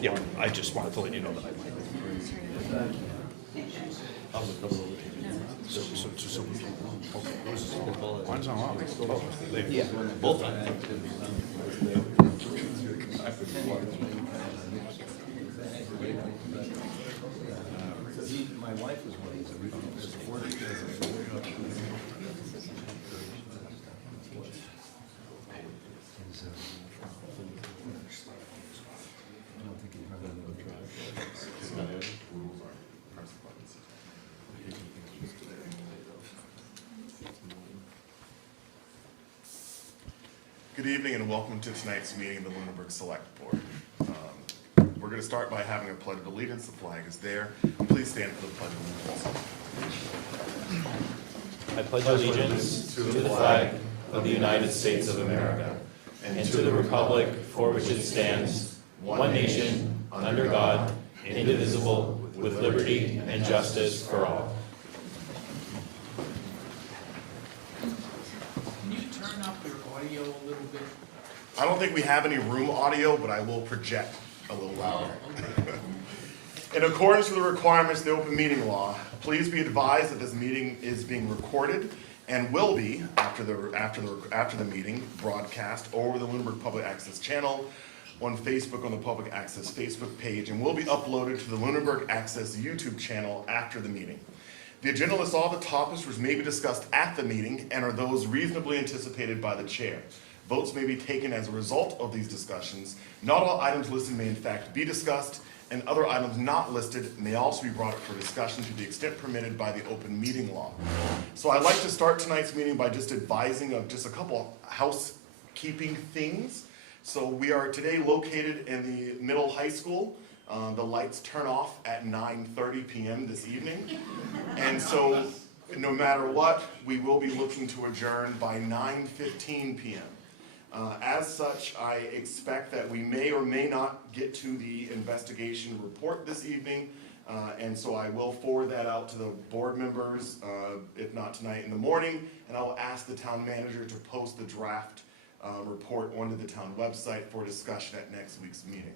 Yeah, I just wanted to let you know that I might. So, okay. Mine's not on. Oh, yeah. Both. My wife was one of Good evening and welcome to tonight's meeting of the Lunenburg Select Board. We're going to start by having a pledge of allegiance. The flag is there. Please stand for the pledge of allegiance. I pledge allegiance to the flag of the United States of America and to the republic for which it stands, one nation, under God, indivisible, with liberty and justice for all. Can you turn up your audio a little bit? I don't think we have any room audio, but I will project a little louder. In accordance with the requirements of the open meeting law, please be advised that this meeting is being recorded and will be, after the meeting, broadcast over the Lunenburg Public Access channel, on Facebook on the Public Access Facebook page, and will be uploaded to the Lunenburg Access YouTube channel after the meeting. The agenda lists all the topics which may be discussed at the meeting and are those reasonably anticipated by the chair. Votes may be taken as a result of these discussions. Not all items listed may in fact be discussed, and other items not listed may also be brought up for discussion to the extent permitted by the open meeting law. So I'd like to start tonight's meeting by just advising of just a couple housekeeping things. So we are today located in the middle high school. The lights turn off at 9:30 p.m. this evening. And so no matter what, we will be looking to adjourn by 9:15 p.m. As such, I expect that we may or may not get to the investigation report this evening, and so I will forward that out to the board members, if not tonight in the morning, and I will ask the town manager to post the draft report onto the town website for discussion at next week's meeting.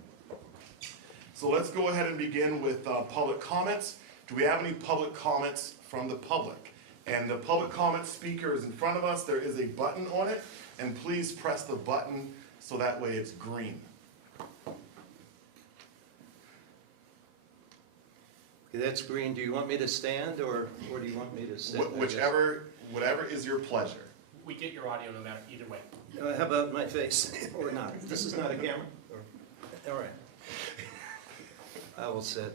So let's go ahead and begin with public comments. Do we have any public comments from the public? And the public comment speaker is in front of us. There is a button on it, and please press the button so that way it's green. Okay, that's green. Do you want me to stand or do you want me to sit? Whatever is your pleasure. We get your audio no matter, either way. How about my face or not? This is not a camera? All right. I will sit.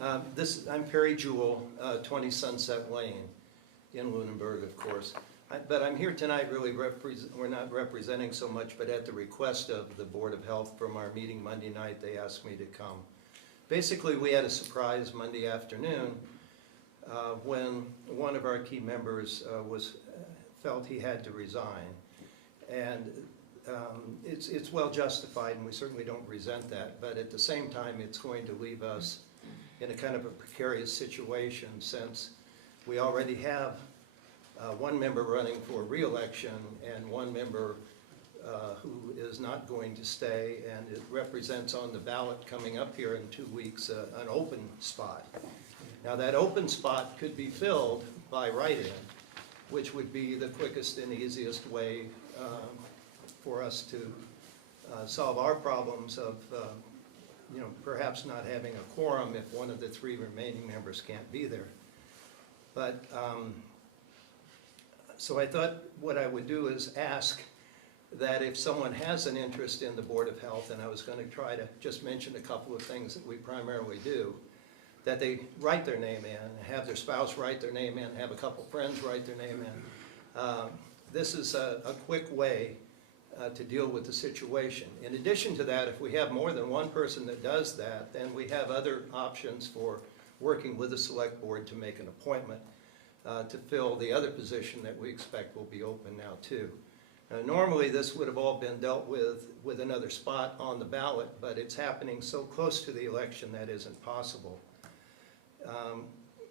I'm Perry Jewell, 20 Sunset Lane in Lunenburg, of course. But I'm here tonight really, we're not representing so much, but at the request of the Board of Health from our meeting Monday night, they asked me to come. Basically, we had a surprise Monday afternoon when one of our key members felt he had to resign. And it's well justified, and we certainly don't resent that, but at the same time, it's going to leave us in a kind of a precarious situation since we already have one member running for re-election and one member who is not going to stay, and it represents on the ballot coming up here in 2 weeks an open spot. Now that open spot could be filled by write-in, which would be the quickest and easiest way for us to solve our problems of perhaps not having a quorum if one of the 3 remaining members can't be there. But so I thought what I would do is ask that if someone has an interest in the Board of Health, and I was going to try to just mention a couple of things that we primarily do, that they write their name in, have their spouse write their name in, have a couple friends write their name in. This is a quick way to deal with the situation. In addition to that, if we have more than one person that does that, then we have other options for working with the select board to make an appointment to fill the other position that we expect will be open now too. Normally this would have all been dealt with another spot on the ballot, but it's happening so close to the election that isn't possible.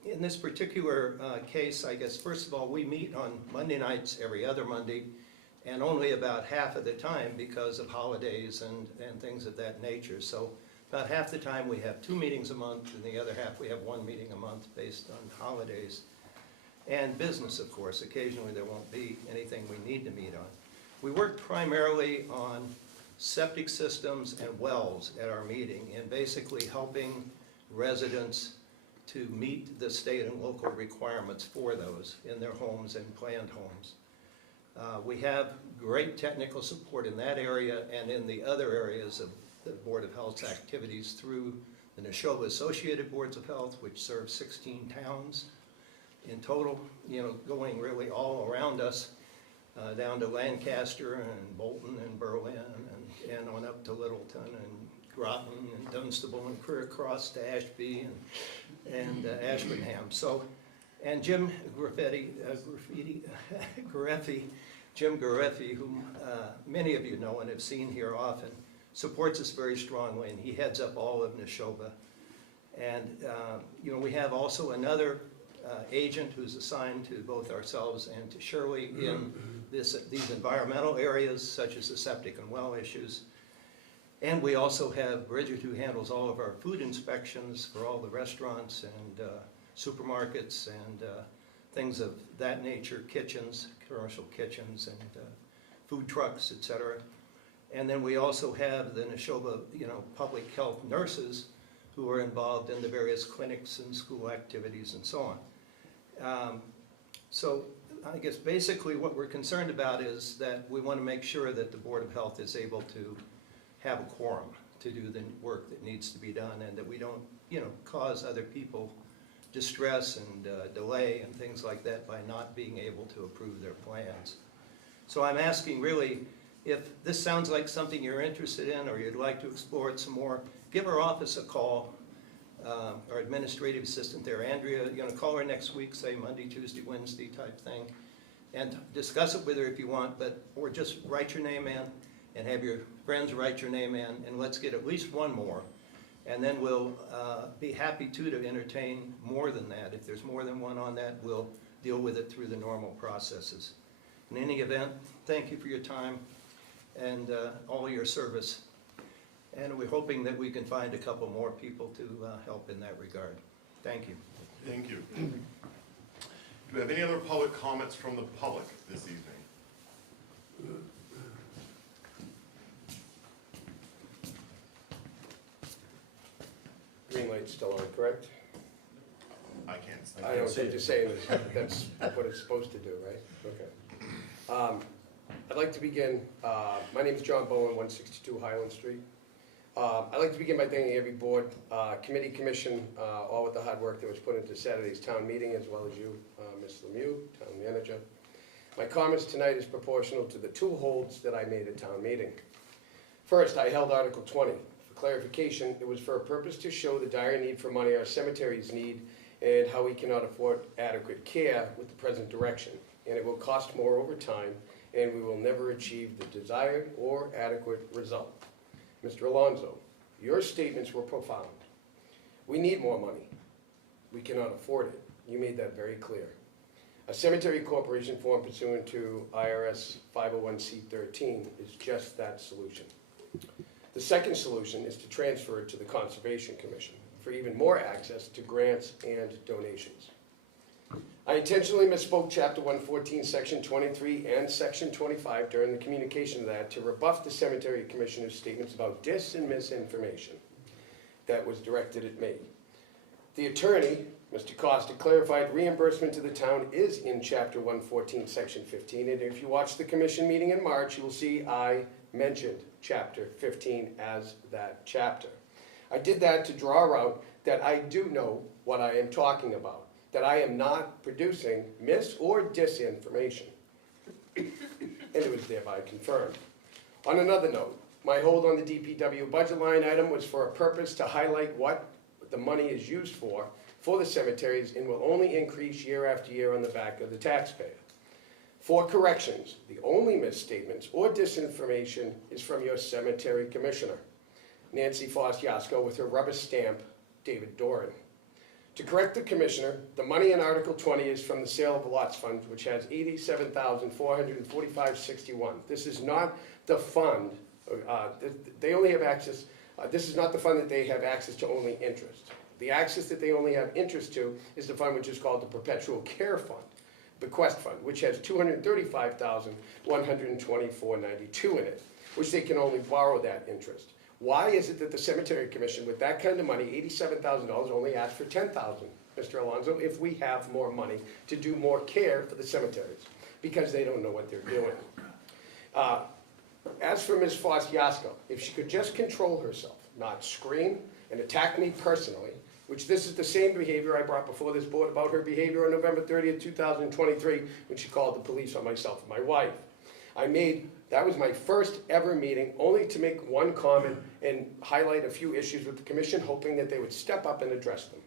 In this particular case, I guess, first of all, we meet on Monday nights every other Monday, and only about half of the time because of holidays and things of that nature. So About half the time, we have 2 meetings a month, and the other half, we have 1 meeting a month based on holidays. And business, of course. Occasionally, there won't be anything we need to meet on. We work primarily on septic systems and wells at our meeting, and basically helping residents to meet the state and local requirements for those in their homes and planned homes. We have great technical support in that area and in the other areas of the Board of Health's activities through the Neshoba Associated Boards of Health, which serve 16 towns in total, going really all around us, down to Lancaster and Bolton and Berlin and on up to Littleton and Groton and Dunstable and Career Cross to Ashby and Ashburnham. So, and Jim Jim Gareffi, whom many of you know and have seen here often, supports us very strongly, and he heads up all of Neshoba. And, we have also another agent who's assigned to both ourselves and to Shirley in these environmental areas, such as the septic and well issues. And we also have Bridget, who handles all of our food inspections for all the restaurants and supermarkets and things of that nature, kitchens, commercial kitchens, and food trucks, etc. And then we also have the Neshoba, public health nurses who are involved in the various clinics and school activities and so on. So I guess basically what we're concerned about is that we want to make sure that the Board of Health is able to have a quorum to do the work that needs to be done, and that we don't, cause other people distress and delay and things like that by not being able to approve their plans. So I'm asking really, if this sounds like something you're interested in or you'd like to explore it some more, give our office a call. Our administrative assistant there, Andrea, call her next week, say Monday, Tuesday, Wednesday type thing, and discuss it with her if you want, or just write your name in and have your friends write your name in, and let's get at least one more. And then we'll be happy to entertain more than that. If there's more than one on that, we'll deal with it through the normal processes. In any event, thank you for your time and all your service. And we're hoping that we can find a couple more people to help in that regard. Thank you. Thank you. Do we have any other public comments from the public this evening? Green light's still on, correct? I can't. I don't think you're saying that's what it's supposed to do, right? Okay. I'd like to begin, my name is John Bowen, 162 Highland Street. I'd like to begin by thanking every board, committee, commission, all with the hard work that was put into Saturday's town meeting, as well as you, Ms. Lemieux, town manager. My comments tonight is proportional to the 2 holds that I made at town meeting. First, I held Article 20. For clarification, it was for a purpose to show the dire need for money our cemeteries need and how we cannot afford adequate care with the present direction. And it will cost more over time, and we will never achieve the desired or adequate result. Mr. Alonso, your statements were profound. We need more money. We cannot afford it. You made that very clear. A cemetery corporation formed pursuant to IRS 501c13 is just that solution. The second solution is to transfer it to the Conservation Commission for even more access to grants and donations. I intentionally misspoke Chapter 114, Section 23 and Section 25 during the communication of that to rebuff the Cemetery Commissioner's statements about dis and misinformation that was directed at me. The attorney, Mr. Costa, clarified reimbursement to the town is in Chapter 114, Section 15, and if you watch the commission meeting in March, you will see I mentioned Chapter 15 as that chapter. I did that to draw out that I do know what I am talking about, that I am not producing mis- or disinformation, and it was thereby confirmed. On another note, my hold on the DPW budget line item was for a purpose to highlight what the money is used for the cemeteries and will only increase year after year on the back of the taxpayer. For corrections, the only misstatements or disinformation is from your cemetery commissioner, Nancy Foss-Yasko, with her rubber stamp, David Doran. To correct the commissioner, the money in Article 20 is from the sale of lots fund, which has $87,445.61. This is not the fund. They only have access This is not the fund that they have access to only interest. The access that they only have interest to is the fund which is called the Perpetual Care Fund, Bequest Fund, which has $235,124.92 in it, which they can only borrow that interest. Why is it that the Cemetery Commission, with that kind of money, $87,000, only asks for $10,000, Mr. Alonso, if we have more money to do more care for the cemeteries? Because they don't know what they're doing. As for Ms. Fosciasco, if she could just control herself, not scream and attack me personally, which this is the same behavior I brought before this board about her behavior on November 30th, 2023, when she called the police on myself and my wife. That was my first ever meeting, only to make one comment and highlight a few issues with the commission, hoping that they would step up and address them.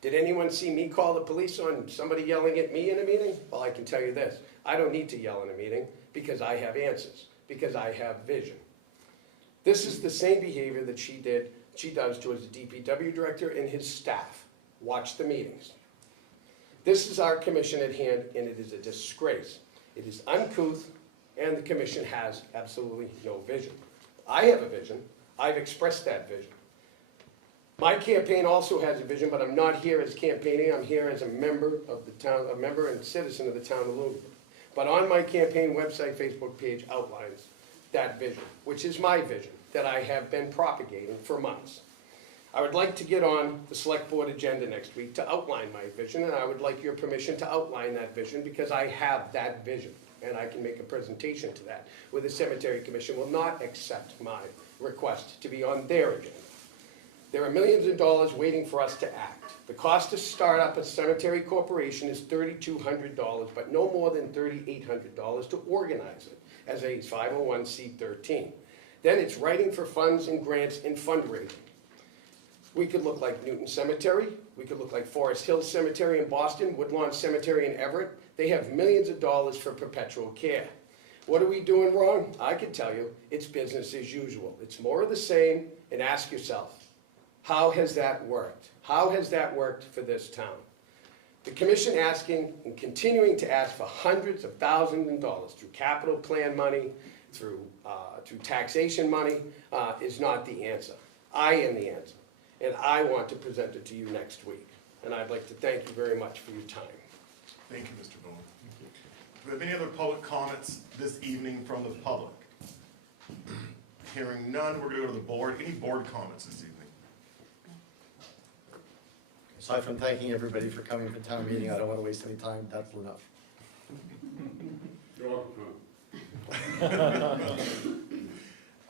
Did anyone see me call the police on somebody yelling at me in a meeting? Well, I can tell you this, I don't need to yell in a meeting because I have answers, because I have vision. This is the same behavior that she does to his DPW director and his staff. Watch the meetings. This is our commission at hand, and it is a disgrace. It is uncouth, and the commission has absolutely no vision. I have a vision. I've expressed that vision. My campaign also has a vision, but I'm not here as campaigning. I'm here as a member of the town, a member and citizen of the town of Lunenburg. But on my campaign website, Facebook page outlines that vision, which is my vision that I have been propagating for months. I would like to get on the select board agenda next week to outline my vision, and I would like your permission to outline that vision because I have that vision, and I can make a presentation to that, where the Cemetery Commission will not accept my request to be on their agenda. There are millions of dollars waiting for us to act. The cost to start up a cemetery corporation is $3,200, but no more than $3,800 to organize it as a 501c13. Then it's writing for funds and grants and fundraising. We could look like Newton Cemetery. We could look like Forest Hills Cemetery in Boston, Woodlawn Cemetery in Everett. They have millions of dollars for perpetual care. What are we doing wrong? I can tell you, it's business as usual. It's more of the same, and ask yourself, how has that worked? How has that worked for this town? The commission asking and continuing to ask for hundreds of thousands of dollars through capital plan money, through taxation money, is not the answer. I am the answer, and I want to present it to you next week. And I'd like to thank you very much for your time. Thank you, Mr. Bowen. Do we have any other public comments this evening from the public? Hearing none, we're going to go to the board. Any board comments this evening? Aside from thanking everybody for coming to town meeting, I don't want to waste any time, that's enough. You're welcome.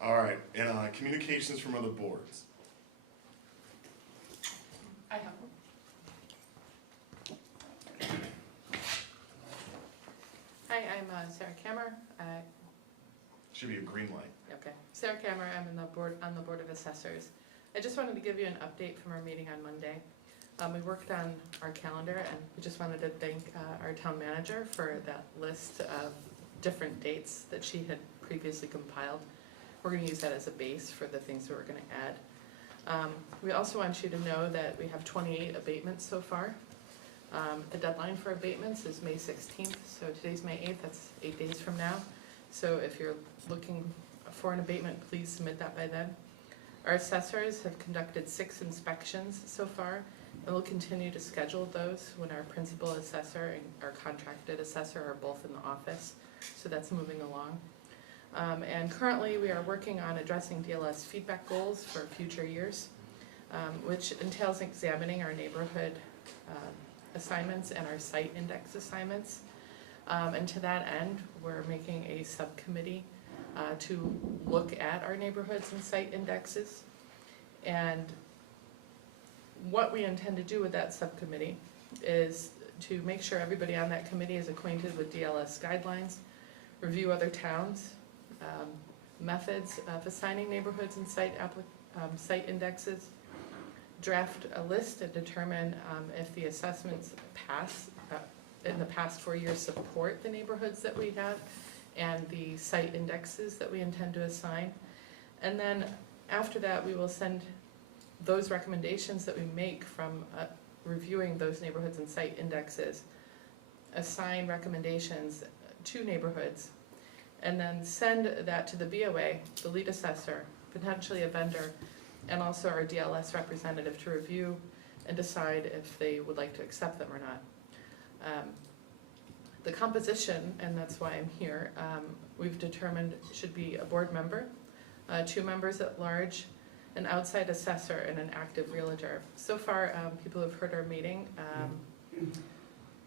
All right, and communications from other boards. I have one. Hi, I'm Sarah Kammer. Should be a green light. Okay, Sarah Kammer. I'm on the Board of Assessors. I just wanted to give you an update from our meeting on Monday. We worked on our calendar, and we just wanted to thank our town manager for that list of different dates that she had previously compiled. We're going to use that as a base for the things that we're going to add. We also want you to know that we have 28 abatements so far. The deadline for abatements is May 16th, so today's May 8th, that's 8 days from now. So if you're looking for an abatement, please submit that by then. Our assessors have conducted 6 inspections so far, and we'll continue to schedule those when our principal assessor and our contracted assessor are both in the office. So that's moving along. And currently we are working on addressing DLS feedback goals for future years, which entails examining our neighborhood assignments and our site index assignments. And to that end, we're making a subcommittee to look at our neighborhoods and site indexes. And what we intend to do with that subcommittee is to make sure everybody on that committee is acquainted with DLS guidelines, review other towns' methods of assigning neighborhoods and site indexes, draft a list and determine if the assessments in the past 4 years support the neighborhoods that we have and the site indexes that we intend to assign. And then after that, we will send those recommendations that we make from reviewing those neighborhoods and site indexes, assign recommendations to neighborhoods, and then send that to the BOA, the lead assessor, potentially a vendor, and also our DLS representative to review and decide if they would like to accept them or not. The composition, and that's why I'm here, we've determined should be a board member, 2 members at large, an outside assessor, and an active realtor. So far, people who've heard our meeting,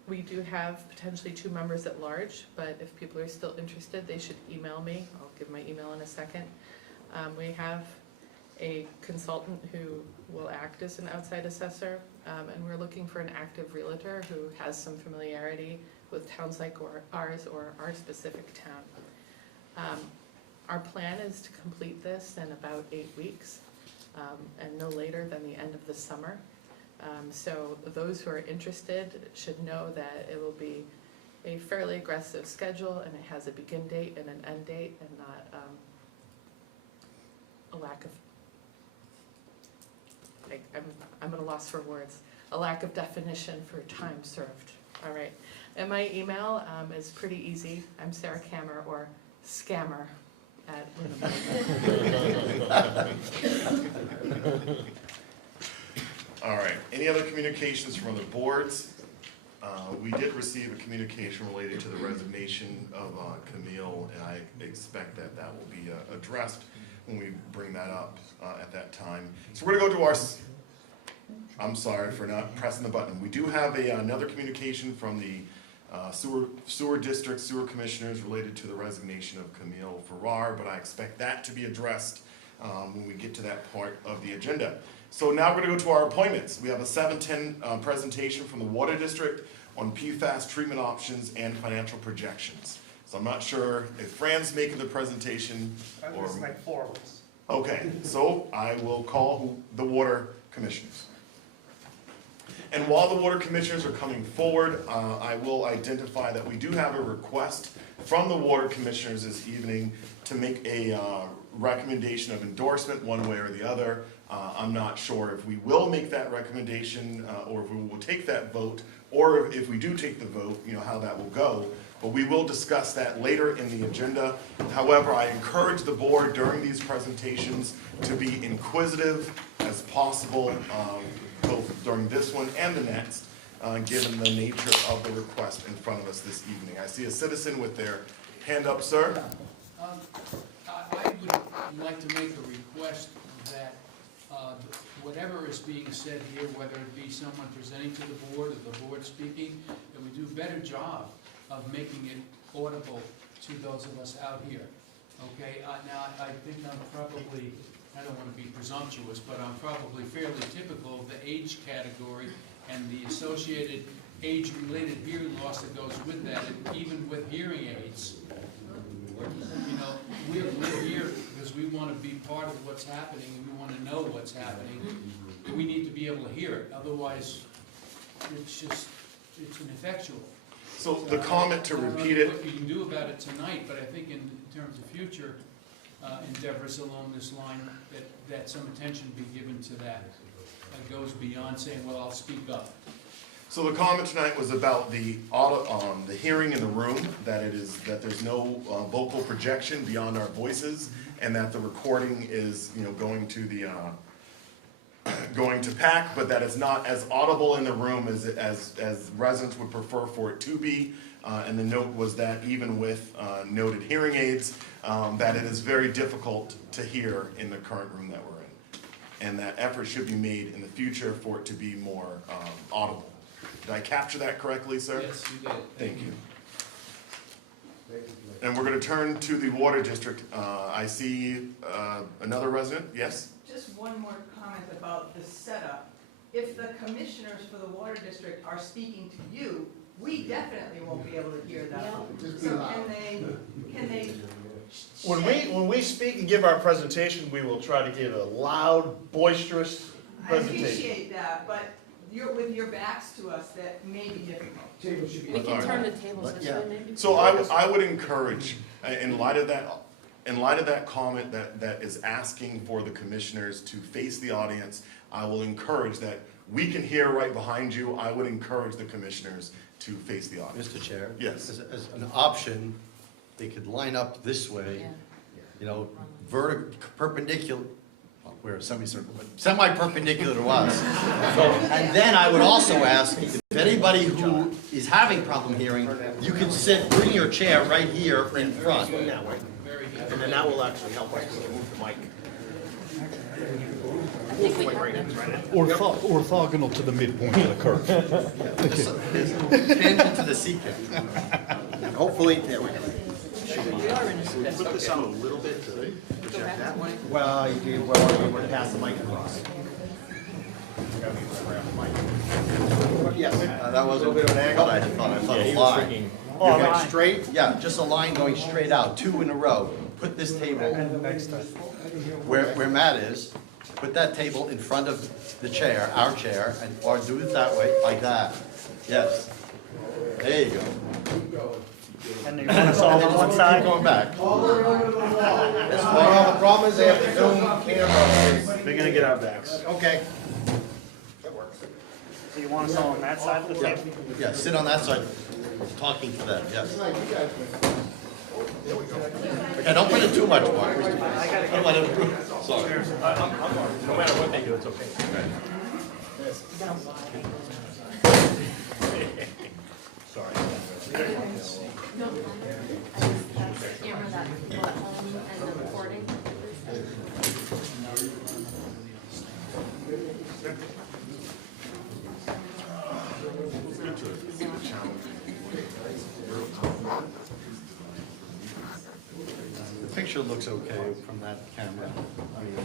we do have potentially 2 members at large, but if people are still interested, they should email me. I'll give my email in a second. We have a consultant who will act as an outside assessor, and we're looking for an active realtor who has some familiarity with towns like ours or our specific town. Our plan is to complete this in about 8 weeks, and no later than the end of the summer. So those who are interested should know that it will be a fairly aggressive schedule, and it has a begin date and an end date, and not a lack of, I'm at a loss for words, a lack of definition for time served. All right, and my email is pretty easy. I'm Sarah Kammer, or Scammer at Lunenburg. All right, any other communications from other boards? We did receive a communication related to the resignation of Camille, and I expect that that will be addressed when we bring that up at that time. So we're gonna go to our, I'm sorry for not pressing the button. We do have another communication from the sewer district, sewer commissioners related to the resignation of Camille Farrar, but I expect that to be addressed when we get to that part of the agenda. So now we're gonna go to our appointments. We have a 7:10 presentation from the Water District on PFAS treatment options and financial projections. So I'm not sure if Fran's making the presentation or. It's like 4 of us. Okay, so I will call the water commissioners. And while the water commissioners are coming forward, I will identify that we do have a request from the water commissioners this evening to make a recommendation of endorsement one way or the other. I'm not sure if we will make that recommendation or if we will take that vote, or if we do take the vote, you know, how that will go. But we will discuss that later in the agenda. However, I encourage the board during these presentations to be inquisitive as possible, both during this one and the next, given the nature of the request in front of us this evening. I see a citizen with their hand up, sir. I would like to make a request that whatever is being said here, whether it be someone presenting to the board or the board speaking, that we do a better job of making it audible to those of us out here. Okay, now I think I'm probably, I don't want to be presumptuous, but I'm probably fairly typical of the age category and the associated age-related hearing loss that goes with that, and even with hearing aids. You know, we're here because we want to be part of what's happening, and we want to know what's happening. We need to be able to hear it, otherwise it's ineffectual. So the comment to repeat it. I don't know what you can do about it tonight, but I think in terms of future endeavors along this line, that some attention be given to that. That goes beyond saying, well, I'll speak up. So the comment tonight was about the hearing in the room, that there's no vocal projection beyond our voices, and that the recording is, you know, going to PAC, but that it's not as audible in the room as residents would prefer for it to be. And the note was that even with noted hearing aids, that it is very difficult to hear in the current room that we're in. And that effort should be made in the future for it to be more audible. Did I capture that correctly, sir? Yes, you did. Thank you. And we're going to turn to the Water District. I see another resident. Yes? Just one more comment about the setup. If the commissioners for the Water District are speaking to you, we definitely won't be able to hear them. So can they? When we speak and give our presentation, we will try to give a loud, boisterous I presentation. appreciate that, but with your backs to us, that may be difficult. We can turn the tables this way, maybe. So I would encourage, in light of that comment that is asking for the commissioners to face the audience, I will encourage that we can hear right behind you. I would encourage the commissioners to face the audience. Mr. Chair? Yes. As an option, they could line up this way, Yeah. you know, perpendicular, well, we're a semicircle, but semi-perpendicular to us. So, and then I would also ask, if anybody who is having problem hearing, you can bring your chair right here in front. Very good. And then that will actually help us move the mic. Orthogonal to the midpoint of the curve. Tangent to the secant. And hopefully, there we go. Put this out a little bit to project that way. Well, you would pass the mic across. Yes, that was a bit of an angle. I thought Yeah, a he was line. thinking, You're going straight, yeah, just a line going straight out, 2 in a row. Put this table where Matt is. Put that table in front of the chair, our chair, or do it that way, like that. Yes. There you go. And they want us all on one Keep side? going back. Well, the problem is they have the Zoom camera. They're gonna get our backs. Okay. So you want us all on that side of the Yeah, table? yeah, sit on that side, talking to them, yes. Okay, don't put it too much, Mark. Don't let it, sorry. no matter what they do, it's okay. Camera that people at home and the recording. The picture looks okay from that camera. I mean,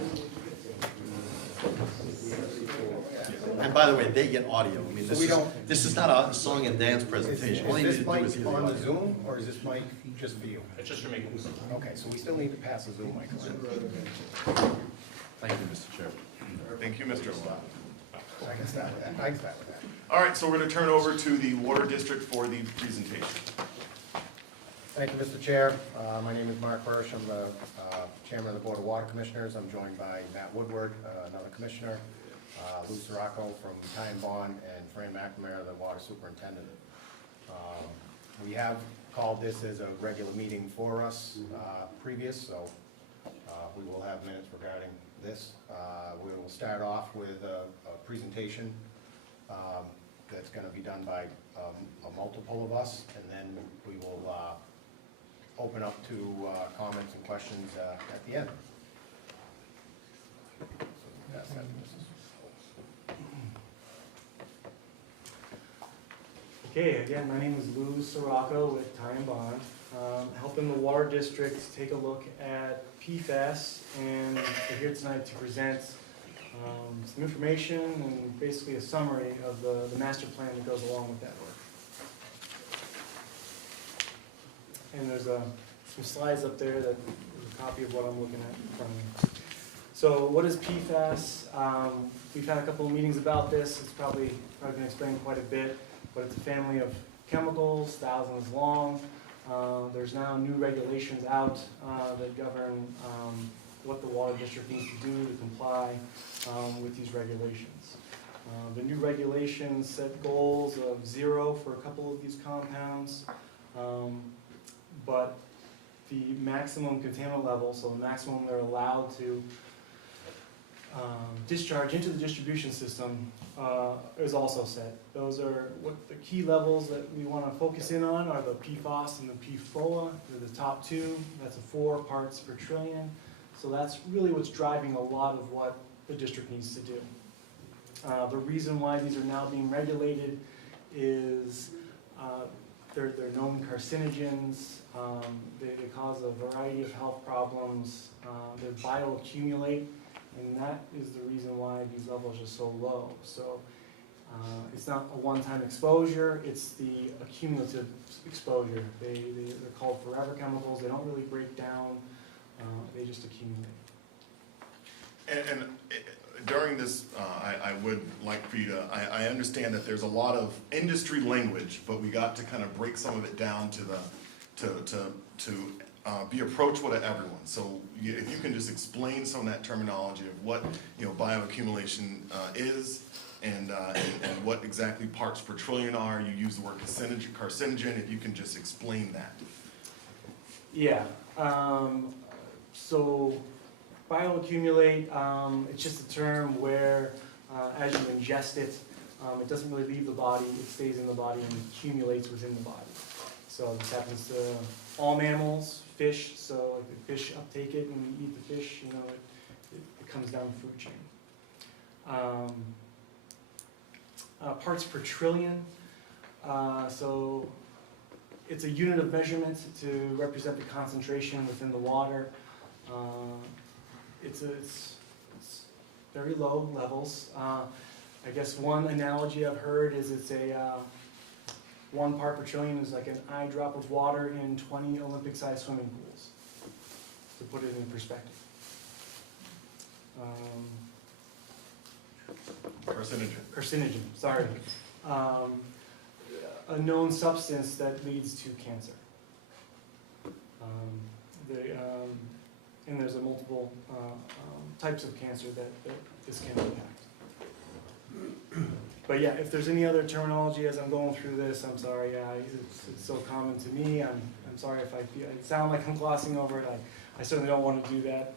and by the way, they get audio. I mean, this is not a song and dance presentation. All you need to do is hear the on the audio. Zoom, or is this mic just for you? It's just for me. Okay, so we still need to pass the Zoom mic around. Thank you, Mr. Chair. Thank you, Mr. Scott. I can start with that, I can start with that. All right, so we're gonna turn over to the Water District for the presentation. Thank you, Mr. Chair. My name is Mark Hirsch. I'm the Chairman of the Board of Water Commissioners. I'm joined by Matt Woodward, another commissioner, Lou Sirocco from Ty and Bond, and Fran McNamara, the Water Superintendent. We have called this as a regular meeting for us previous, so we will have minutes regarding this. We will start off with a presentation that's going to be done by a multiple of us, and then we will open up to comments and questions at the end. Pass that to Mrs. Okay, again, my name is Lou Sirocco with Ty and Bond, helping the Water District take a look at PFAS, and we're here tonight to present some information and basically a summary of the master plan that goes along with that work. And there's some slides up there that is a copy of what I'm looking at in front of me. So what is PFAS? We've had a couple of meetings about this. It's probably going to explain quite a bit, but it's a family of chemicals, thousands long. There's now new regulations out that govern what the Water District needs to do to comply with these regulations. The new regulations set goals of 0 for a couple of these compounds, but the maximum contaminant level, so the maximum they're allowed to discharge into the distribution system is also set. Those are what the key levels that we want to focus in on are the PFOS and the PFOA. They're the top two. That's a 4 parts per trillion. So that's really what's driving a lot of what the district needs to do. The reason why these are now being regulated is they're known carcinogens. They cause a variety of health problems. They bioaccumulate, and that is the reason why these levels are so low. So it's not a one-time exposure, it's the accumulative exposure. They're called forever chemicals. They don't really break down, they just accumulate. And during this, I would like for you to, I understand that there's a lot of industry language, but we got to kind of break some of it down to be approachable to everyone. So if you can just explain some of that terminology of what, bioaccumulation is, and what exactly parts per trillion are. You use the word carcinogen, if you can just explain that. Yeah, so Bioaccumulate, it's just a term where as you ingest it, it doesn't really leave the body, it stays in the body and accumulates within the body. So this happens to all mammals, fish, so if the fish uptake it and we eat the fish, you know, it comes down the food chain. Parts per trillion, so it's a unit of measurement to represent the concentration within the water. It's very low levels. I guess one analogy I've heard is it's a 1 part per trillion is like an eye drop of water in 20 Olympic-sized swimming pools, to put it in perspective. Carcinogen. Carcinogen, sorry. A known substance that leads to cancer. And there's a multiple types of cancer that this can impact. But yeah, if there's any other terminology as I'm going through this, I'm sorry. It's so common to me. I'm sorry if I sound like I'm glossing over it. I certainly don't want to do that.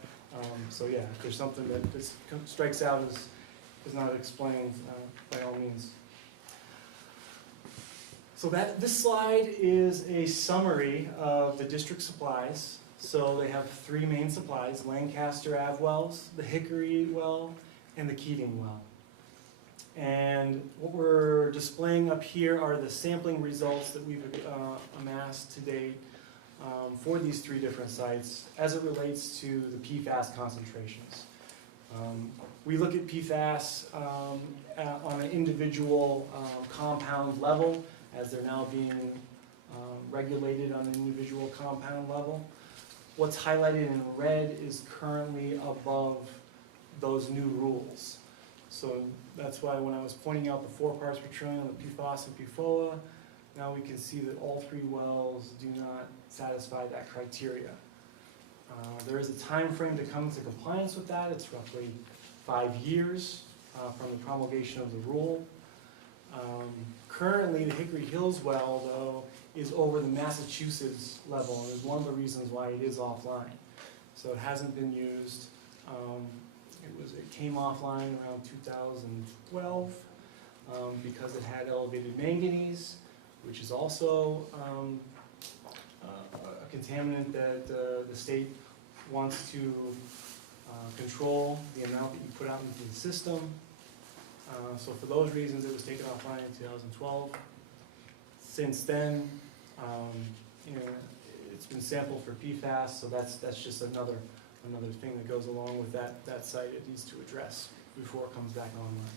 So yeah, if there's something that just strikes out as is not explained, by all means. So this slide is a summary of the district supplies. So they have 3 main supplies: Lancaster Ave wells, the Hickory well, and the Keating well. And what we're displaying up here are the sampling results that we've amassed to date for these 3 different sites as it relates to the PFAS concentrations. We look at PFAS on an individual compound level, as they're now being regulated on an individual compound level. What's highlighted in red is currently above those new rules. So that's why when I was pointing out the 4 parts per trillion of PFAS and PFOA, now we can see that all 3 wells do not satisfy that criteria. There is a time frame to come into compliance with that. It's roughly 5 years from the promulgation of the rule. Currently, the Hickory Hills well, though, is over the Massachusetts level, and is one of the reasons why it is offline. So it hasn't been used. It came offline around 2012 because it had elevated manganese, which is also a contaminant that the state wants to control the amount that you put out into the system. So for those reasons, it was taken offline in 2012. Since then, it's been sampled for PFAS, so that's just another thing that goes along with that site it needs to address before it comes back online.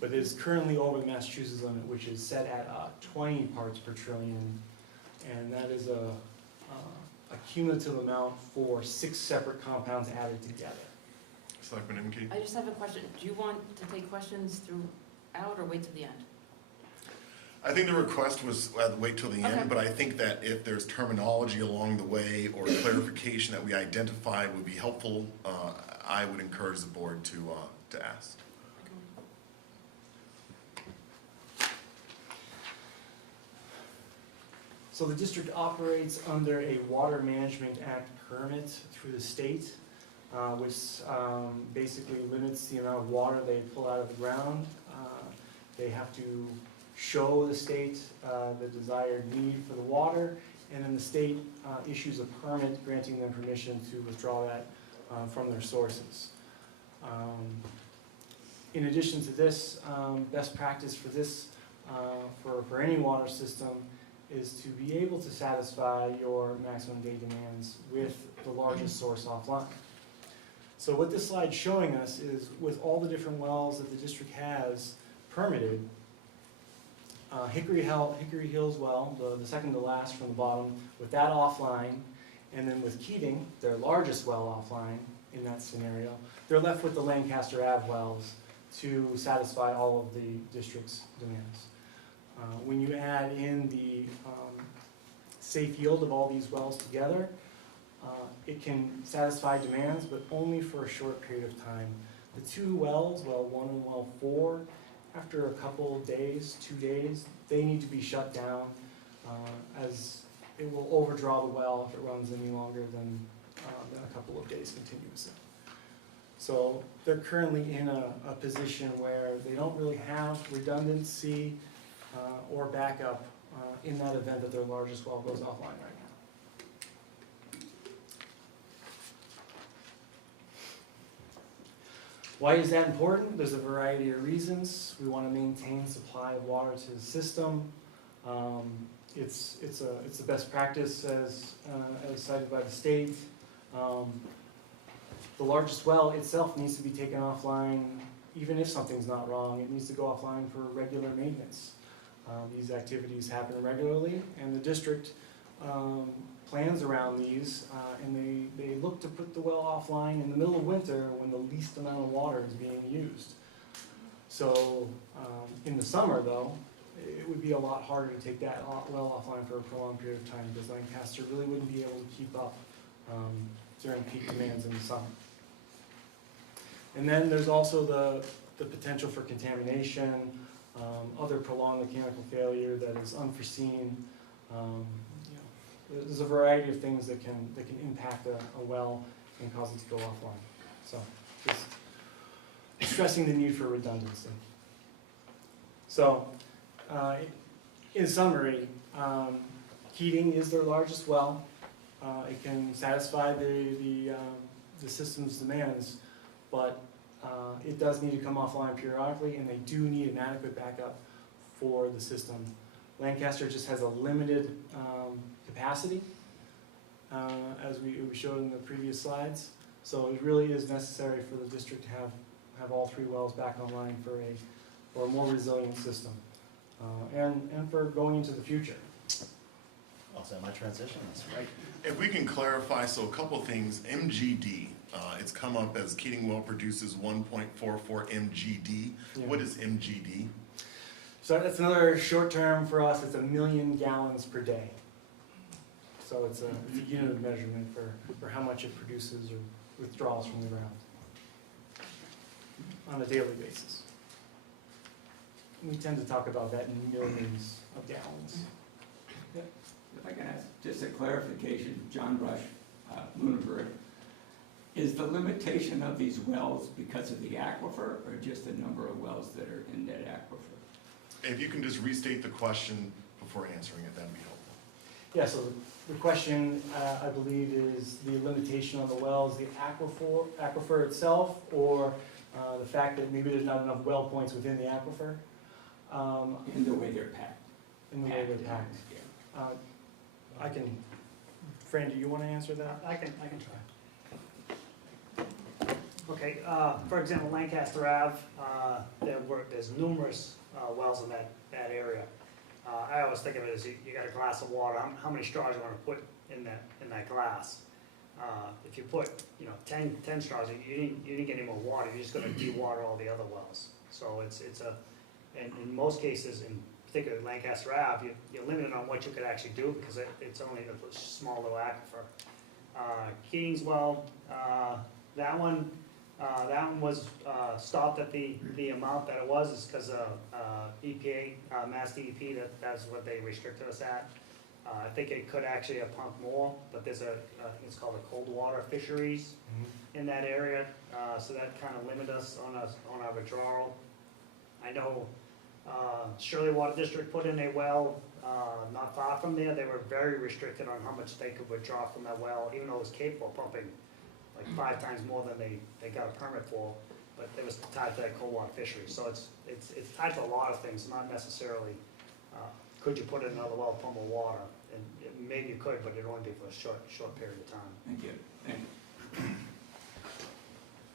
But it is currently over the Massachusetts limit, which is set at 20 parts per trillion, and that is a cumulative amount for 6 separate compounds added together. Selectman Imke? I just have a question. Do you want to take questions throughout or wait till the end? I think the request was wait till the Okay. end, but I think that if there's terminology along the way or clarification that we identify would be helpful, I would encourage the board to ask. So the district operates under a Water Management Act permit through the state, which basically limits the amount of water they pull out of the ground. They have to show the state the desired need for the water, and then the state issues a permit granting them permission to withdraw that from their sources. In addition to this, best practice for this, for any water system, is to be able to satisfy your maximum day demands with the largest source offline. So what this slide's showing us is with all the different wells that the district has permitted, Hickory Hills well, the second to last from the bottom, with that offline, and then with Keating, their largest well offline in that scenario, they're left with the Lancaster Ave wells to satisfy all of the district's demands. When you add in the safe yield of all these wells together, it can satisfy demands, but only for a short period of time. The 2 wells, well 1 and well 4, after a couple of days, 2 days, they need to be shut down as it will overdraw the well if it runs any longer than than a couple of days continuously. So they're currently in a position where they don't really have redundancy or backup in that event that their largest well goes offline right now. Why is that important? There's a variety of reasons. We want to maintain supply of water to the system. It's the best practice as cited by the state. The largest well itself needs to be taken offline, even if something's not wrong. It needs to go offline for regular maintenance. These activities happen regularly, and the district plans around these, and they look to put the well offline in the middle of winter when the least amount of water is being used. So in the summer, though, it would be a lot harder to take that well offline for a prolonged period of time, because Lancaster really wouldn't be able to keep up during peak demands in the summer. And then there's also the potential for contamination, other prolonged mechanical failure that is unforeseen. There's a variety of things that can impact a well and cause it to go offline. So just stressing the need for redundancy. So in summary, Keating is their largest well. It can satisfy the system's demands, but it does need to come offline periodically, and they do need an adequate backup for the system. Lancaster just has a limited capacity, as we showed in the previous slides. So it really is necessary for the district to have all 3 wells back online for a more resilient system, and for going into the future. I'll say my transition, that's right. If we can clarify, so a couple things, MGD, it's come up as Keating well produces 1.44 MGD. Yeah. What is MGD? So that's another short term for us. It's 1 million gallons per day. So it's a unit of measurement for how much it produces or withdraws from the ground on a daily basis. We tend to talk about that in millions of gallons. Yeah. If I can ask just a clarification, John Rush, Lunenburg. Is the limitation of these wells because of the aquifer, or just the number of wells that are in that aquifer? If you can just restate the question before answering it, that'd be helpful. Yeah, so the question, I believe, is the limitation on the wells, the aquifer itself, or the fact that maybe there's not enough well points within the aquifer? In the way they're packed. In the way they're packed. Yeah. I can, Fran, do you want to answer that? I can try. Okay, for example, Lancaster Ave, there's numerous wells in that area. I always think of it as you got a glass of water, how many straws you want to put in that glass. If you put 10 straws, you didn't get any more water, you're just going to de-water all the other wells. So and in most cases, in particular Lancaster Ave, you're limited on what you could actually do because it's only a small little aquifer. Keating's well, that one was stopped at the amount that it was, is because of EPA, Mass DEP, that's what they restricted us at. I think it could actually have pumped more, but there's it's called a cold water fisheries in that area, so that kind of limited us on our withdrawal. I know Shirley Water District put in a well not far from there. They were very restricted on how much they could withdraw from that well, even though it was capable of pumping like 5 times more than they got a permit for, but it was tied to that cold water fishery. So it's tied to a lot of things, not necessarily could you put in another well, pump more water, and maybe you could, but it'd only be for a short period of time. Thank you. Thank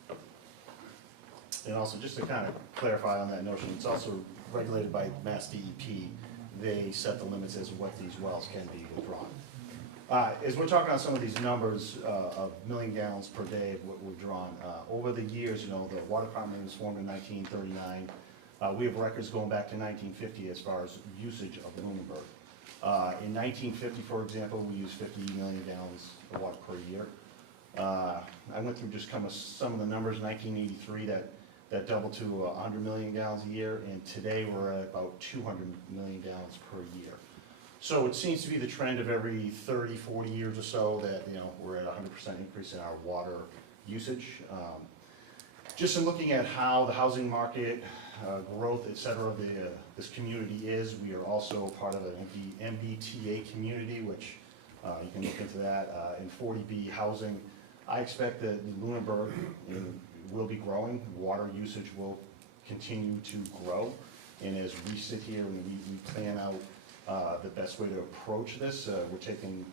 you. And also, just to kind of clarify on that notion, it's also regulated by Mass DEP. They set the limits as to what these wells can be withdrawn. As we're talking on some of these numbers of million gallons per day of what we've drawn, over the years, the water department was formed in 1939. We have records going back to 1950 as far as usage of Lunenburg. In 1950, for example, we used 50 million gallons of water per year. I went through just some of the numbers. 1983, that doubled to 100 million gallons a year, and today we're at about 200 million gallons per year. So it seems to be the trend of every 30, 40 years or so that, we're at 100% increase in our water usage. Just in looking at how the housing market, growth, et cetera, this community is, we are also part of an MBTA community, which you can look into that, in 40B housing. I expect that Lunenburg will be growing, water usage will continue to grow, and as we sit here and we plan out the best way to approach this, we're taking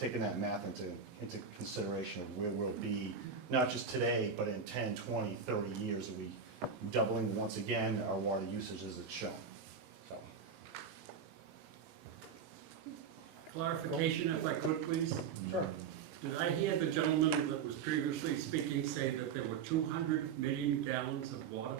that math into consideration of where we'll be, not just today, but in 10, 20, 30 years, we doubling once again our water usage as it's shown. So, Clarification, if I could, please. sure. Did I hear the gentleman that was previously speaking say that there were 200 million gallons of water?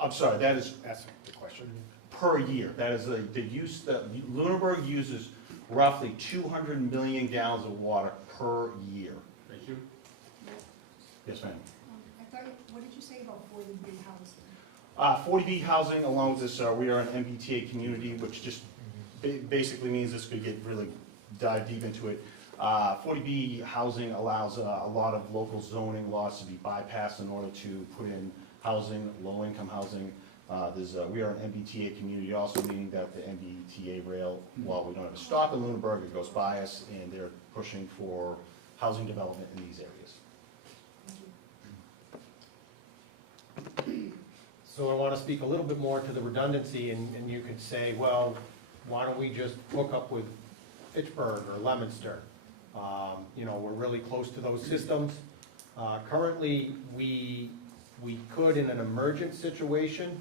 I'm sorry, that's the question. Per year, that is the use, that Lunenburg uses roughly 200 million gallons of water per year. Thank you. Yes, ma'am. I thought, what did you say about 40B housing? 40B housing along with this, we are an MBTA community, which just basically means this could get really dive deep into it. 40B housing allows a lot of local zoning laws to be bypassed in order to put in housing, low-income housing. We are an MBTA community, also meaning that the MBTA rail, while we don't have a stop in Lunenburg, it goes by us, and they're pushing for housing development in these areas. So I want to speak a little bit more to the redundancy, and you could say, well, why don't we just hook up with Fitchburg or Leominster? We're really close to those systems. Currently, we could in an emergent situation,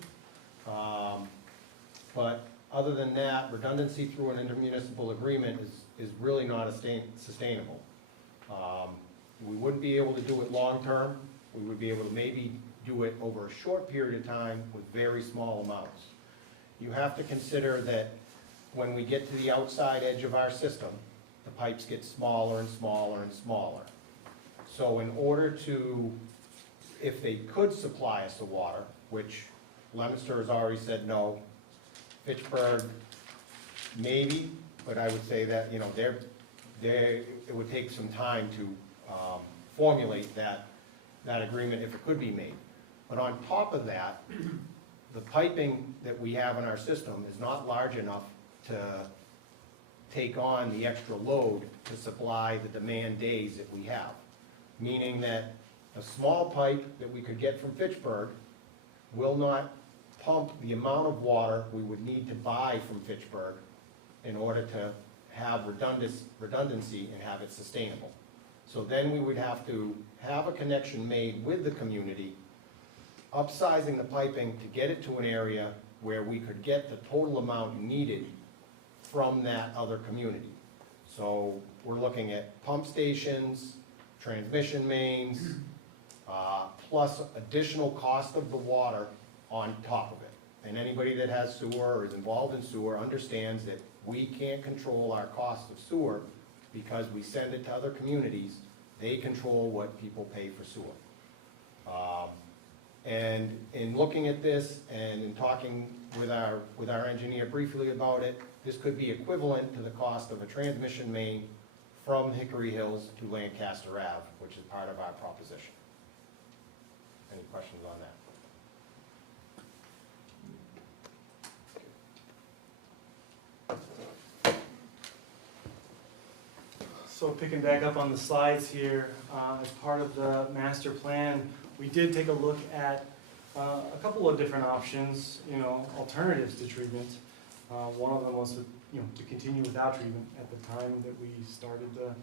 but other than that, redundancy through an intermunicipal agreement is really not sustainable. We wouldn't be able to do it long-term. We would be able to maybe do it over a short period of time with very small amounts. You have to consider that when we get to the outside edge of our system, the pipes get smaller and smaller and smaller. So in order to, if they could supply us the water, which Leominster has already said no, Fitchburg maybe, but I would say that, it would take some time to formulate that agreement if it could be made. But on top of that, the piping that we have in our system is not large enough to take on the extra load to supply the demand days that we have. Meaning that a small pipe that we could get from Fitchburg will not pump the amount of water we would need to buy from Fitchburg in order to have redundancy and have it sustainable. So then we would have to have a connection made with the community, upsizing the piping to get it to an area where we could get the total amount needed from that other community. So we're looking at pump stations, transmission mains, plus additional cost of the water on top of it. And anybody that has sewer or is involved in sewer understands that we can't control our cost of sewer because we send it to other communities. They control what people pay for sewer. And in looking at this and in talking with our engineer briefly about it, this could be equivalent to the cost of a transmission main from Hickory Hills to Lancaster Ave, which is part of our proposition. Any questions on that? So picking back up on the slides here, as part of the master plan, we did take a look at a couple of different options, alternatives to treatment. One of them was to continue without treatment. At the time that we started the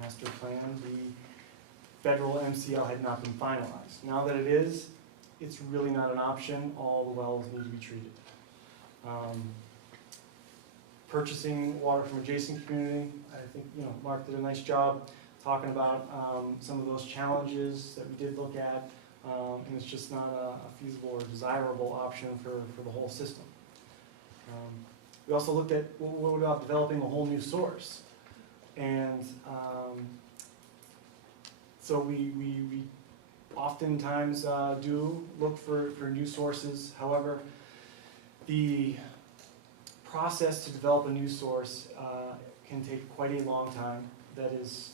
master plan, the federal MCL had not been finalized. Now that it is, it's really not an option. All the wells need to be treated. Purchasing water from adjacent community, I think Mark did a nice job talking about some of those challenges that we did look at, and it's just not a feasible or desirable option for the whole system. We also looked at what about developing a whole new source, and so we oftentimes do look for new sources. However, the process to develop a new source can take quite a long time. That is,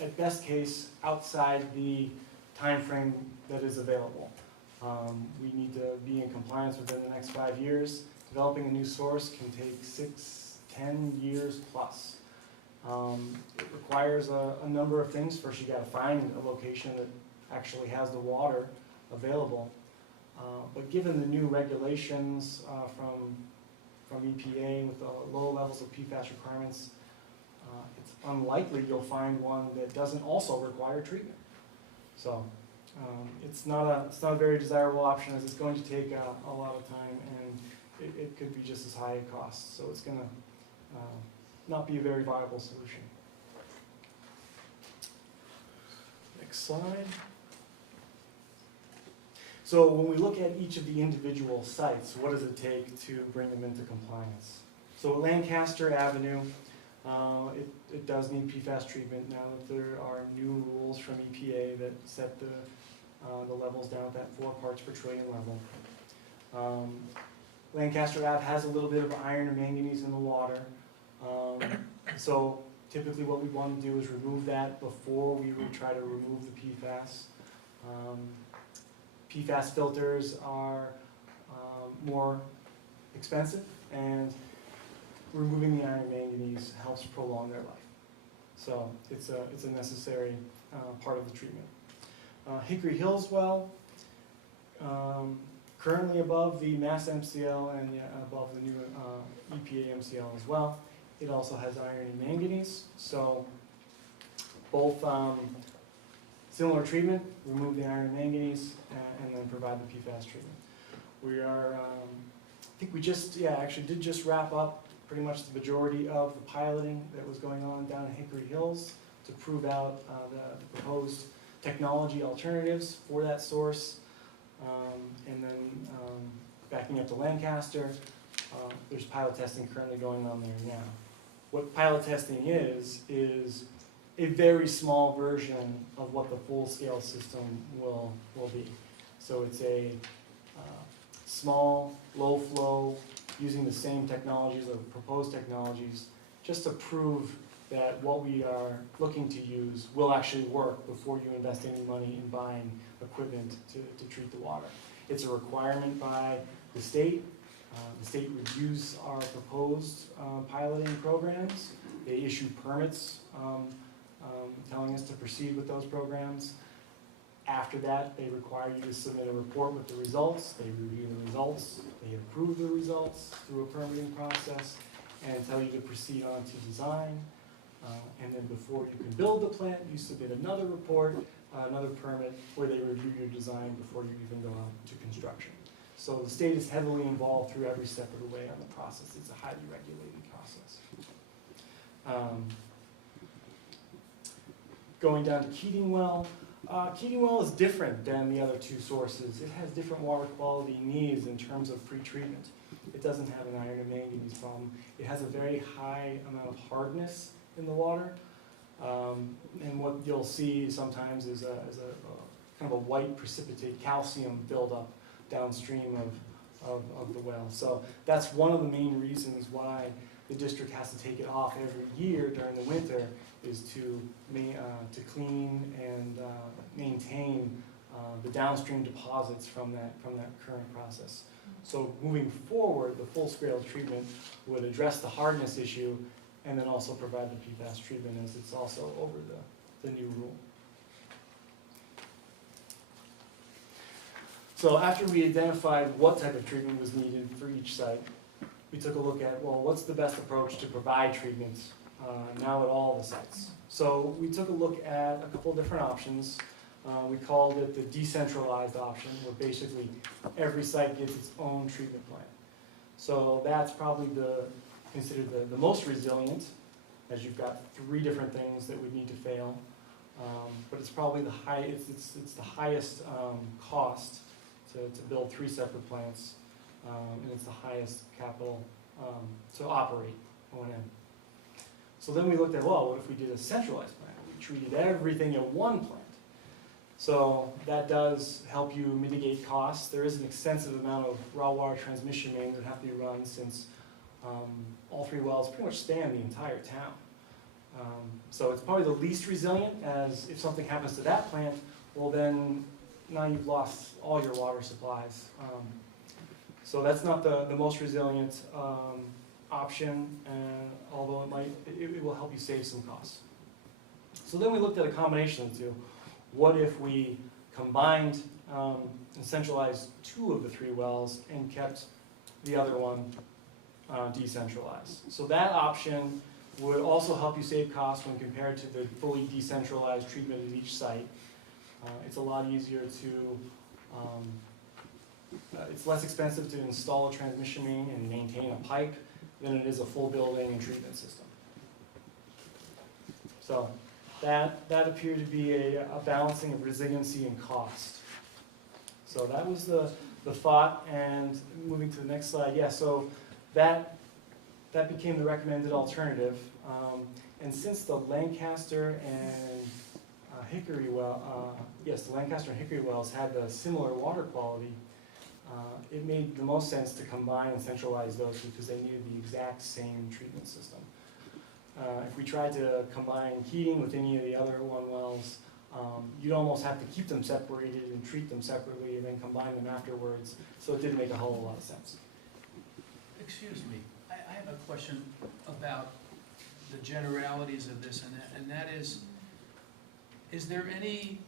at best case, outside the time frame that is available. We need to be in compliance within the next 5 years. Developing a new source can take 6-10 years plus. It requires a number of things. First, you gotta find a location that actually has the water available. But given the new regulations from EPA with the low levels of PFAS requirements, it's unlikely you'll find one that doesn't also require treatment. So it's not a very desirable option, as it's going to take a lot of time, and it could be just as high a cost. So it's going to not be a very viable solution. Next slide. So when we look at each of the individual sites, what does it take to bring them into compliance? So at Lancaster Avenue, it does need PFAS treatment now that there are new rules from EPA that set the levels down at that 4 parts per trillion level. Lancaster Ave has a little bit of iron or manganese in the water. So typically what we want to do is remove that before we would try to remove the PFAS. PFAS filters are more expensive, and removing the iron and manganese helps prolong their life. So it's a necessary part of the treatment. Hickory Hills well, currently above the Mass MCL and above the new EPA MCL as well. It also has iron and manganese, so both similar treatment, remove the iron and manganese, and then provide the PFAS treatment. We are, I think we just, actually did just wrap up pretty much the majority of the piloting that was going on down in Hickory Hills to prove out the proposed technology alternatives for that source. And then backing up to Lancaster, there's pilot testing currently going on there now. What pilot testing is a very small version of what the full-scale system will be. So it's a small, low flow, using the same technologies or proposed technologies, just to prove that what we are looking to use will actually work before you invest any money in buying equipment to treat the water. It's a requirement by the state. The state reviews our proposed piloting programs. They issue permits telling us to proceed with those programs. After that, they require you to submit a report with the results. They review the results. They approve the results through a permitting process and tell you to proceed on to design. And then before you can build the plant, you submit another report, another permit, where they review your design before you even go out to construction. So the state is heavily involved through every step of the way on the process. It's a highly regulated process. Going down to Keating Well. Keating Well is different than the other two sources. It has different water quality needs in terms of pretreatment. It doesn't have an iron and manganese problem. It has a very high amount of hardness in the water. And what you'll see sometimes is a kind of a white precipitate calcium buildup downstream of the well. So that's one of the main reasons why the district has to take it off every year during the winter, is to clean and maintain the downstream deposits from that current process. So moving forward, the full-scale treatment would address the hardness issue and then also provide the PFAS treatment, as it's also over the new rule. So after we identified what type of treatment was needed for each site, we took a look at, well, what's the best approach to provide treatment now at all the sites? So we took a look at a couple different options. We called it the decentralized option, where basically every site gets its own treatment plan. So that's probably considered the most resilient, as you've got 3 different things that would need to fail. But it's probably it's the highest cost to build 3 separate plants, and it's the highest capital to operate O&M. So then we looked at, well, what if we did a centralized plant? We treated everything at one plant. So that does help you mitigate costs. There is an extensive amount of raw water transmission main that have to be run, since All 3 wells pretty much span the entire town. So it's probably the least resilient, as if something happens to that plant, well then, now you've lost all your water supplies. So that's not the most resilient option, although it will help you save some costs. So then we looked at a combination of the two. What if we combined and centralized 2 of the 3 wells and kept the other one decentralized? So that option would also help you save costs when compared to the fully decentralized treatment at each site. It's a lot easier to, it's less expensive to install a transmission main and maintain a pipe than it is a full building and treatment system. So that appeared to be a balancing of resiliency and cost. So that was the thought, and moving to the next slide, yeah, so that became the recommended alternative. And since the Lancaster and Hickory well, the Lancaster and Hickory wells had the similar water quality, it made the most sense to combine and centralize those because they needed the exact same treatment system. If we tried to combine Keating with any of the other 1 wells, you'd almost have to keep them separated and treat them separately and then combine them afterwards, so it didn't make a whole lot of sense. Excuse me, I have a question about the generalities of this, and that is there any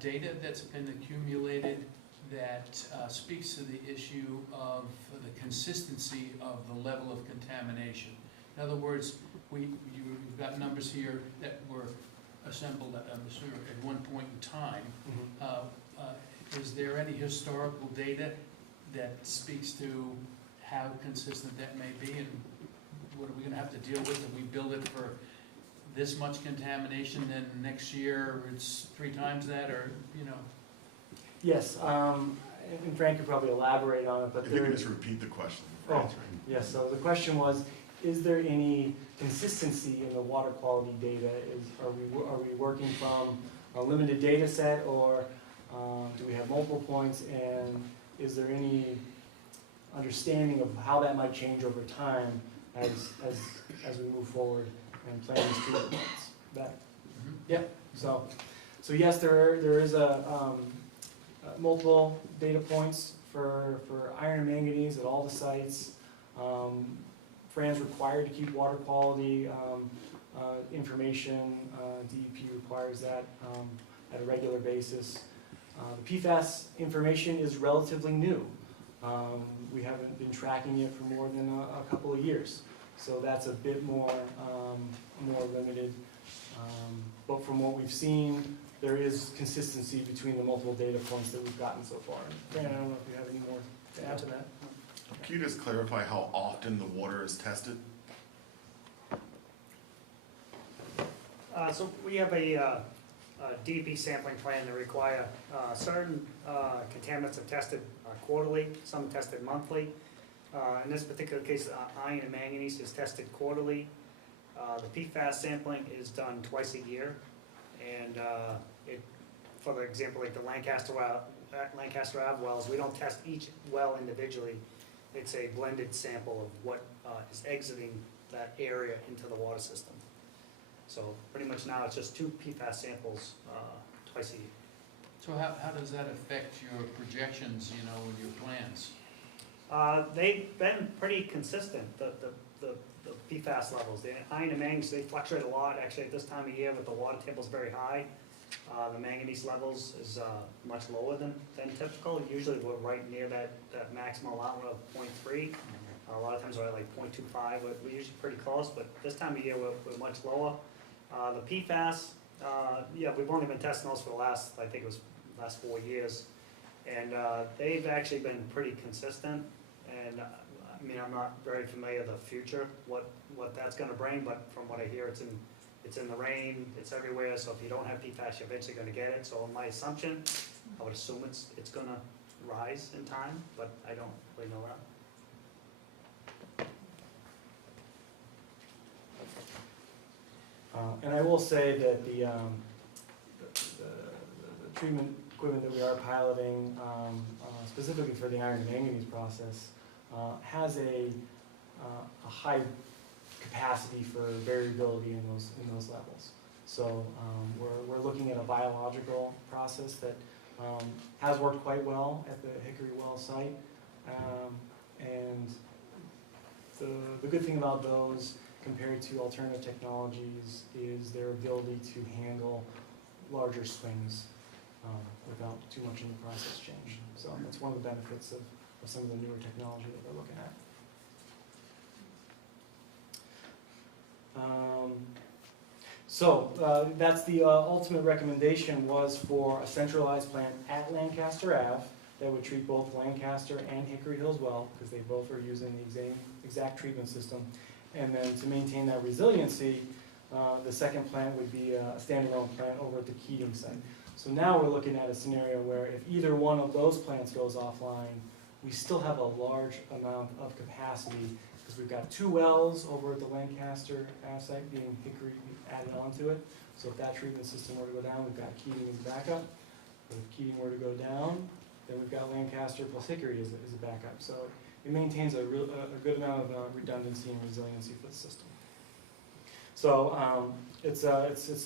data that's been accumulated that speaks to the issue of the consistency of the level of contamination? In other words, you've got numbers here that were assembled, I'm assuming, at one point in time. Is there any historical data that speaks to how consistent that may be, and what are we going to have to deal with if we build it for this much contamination, then next year it's 3 times that, or, you know? Yes, and Frank could probably elaborate on it, but If you could just repeat the question. Yes, so the question was, is there any consistency in the water quality data? Are we working from a limited data set, or do we have multiple points, and is there any understanding of how that might change over time as we move forward and plan these treatment plants? Yeah, so yes, there is multiple data points for iron and manganese at all the sites. Fran's required to keep water quality information. DEP requires that at a regular basis. The PFAS information is relatively new. We haven't been tracking it for more than a couple of years, so that's a bit more limited. But from what we've seen, there is consistency between the multiple data points that we've gotten so far. Fran, I don't know if you have any more to add to that. Can you just clarify how often the water is tested? So we have a DEP sampling plan that require certain contaminants are tested quarterly, some tested monthly. In this particular case, iron and manganese is tested quarterly. The PFAS sampling is done twice a year, and for example, like the Lancaster Ave wells, we don't test each well individually. It's a blended sample of what is exiting that area into the water system. So pretty much now it's just 2 PFAS samples twice a year. So how does that affect your projections, you know, and your plans? They've been pretty consistent, the PFAS levels. The iron and manganese, they fluctuate a lot. Actually, at this time of year, with the water tables very high, the manganese levels is much lower than typical. Usually we're right near that maximum allowance of 0.3. A lot of times we're at like 0.25. We're usually pretty close, but this time of year we're much lower. The PFAS, yeah, we've only been testing those for the last, I think it was last 4 years. And they've actually been pretty consistent. And I mean, I'm not very familiar with the future, what that's gonna bring, but from what I hear, it's in the rain, it's everywhere, so if you don't have PFAS, you're eventually gonna get it. So my assumption, I would assume it's gonna rise in time, but I don't really know that. And I will say that the treatment equipment that we are piloting, specifically for the iron and manganese process, has a a high capacity for variability in those levels. So we're looking at a biological process that has worked quite well at the Hickory Well site. And the good thing about those compared to alternative technologies is their ability to handle larger swings without too much in the process change. So that's one of the benefits of some of the newer technology that we're looking at. That's the ultimate recommendation was for a centralized plant at Lancaster Ave that would treat both Lancaster and Hickory Hills well, because they both are using the same exact treatment system. And then to maintain that resiliency, the second plant would be a standalone plant over at the Keating site. So now we're looking at a scenario where if either one of those plants goes offline, we still have a large amount of capacity, because we've got 2 wells over at the Lancaster Ave site being Hickory added onto it. So if that treatment system were to go down, we've got Keating as backup. But if Keating were to go down, then we've got Lancaster plus Hickory as a backup. So it maintains a good amount of redundancy and resiliency for the system. So it's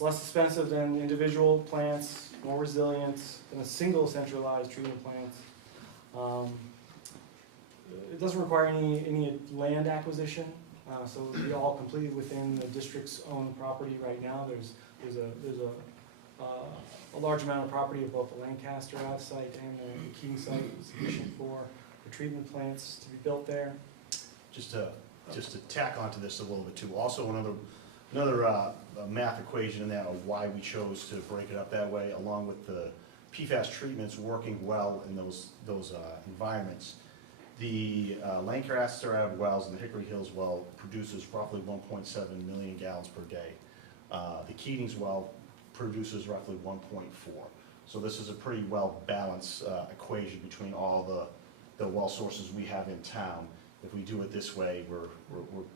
less expensive than individual plants, more resilient than a single centralized treatment plant. It doesn't require any land acquisition, so we're all completely within the district's own property right now. There's a large amount of property at both the Lancaster Ave site and the Keating site, sufficient for the treatment plants to be built there. Just to tack onto this a little bit too, also another math equation in that of why we chose to break it up that way, along with the PFAS treatments working well in those environments. The Lancaster Ave wells and the Hickory Hills well produces roughly 1.7 million gallons per day. The Keating's well produces roughly 1.4. So this is a pretty well balanced equation between all the well sources we have in town. If we do it this way, we're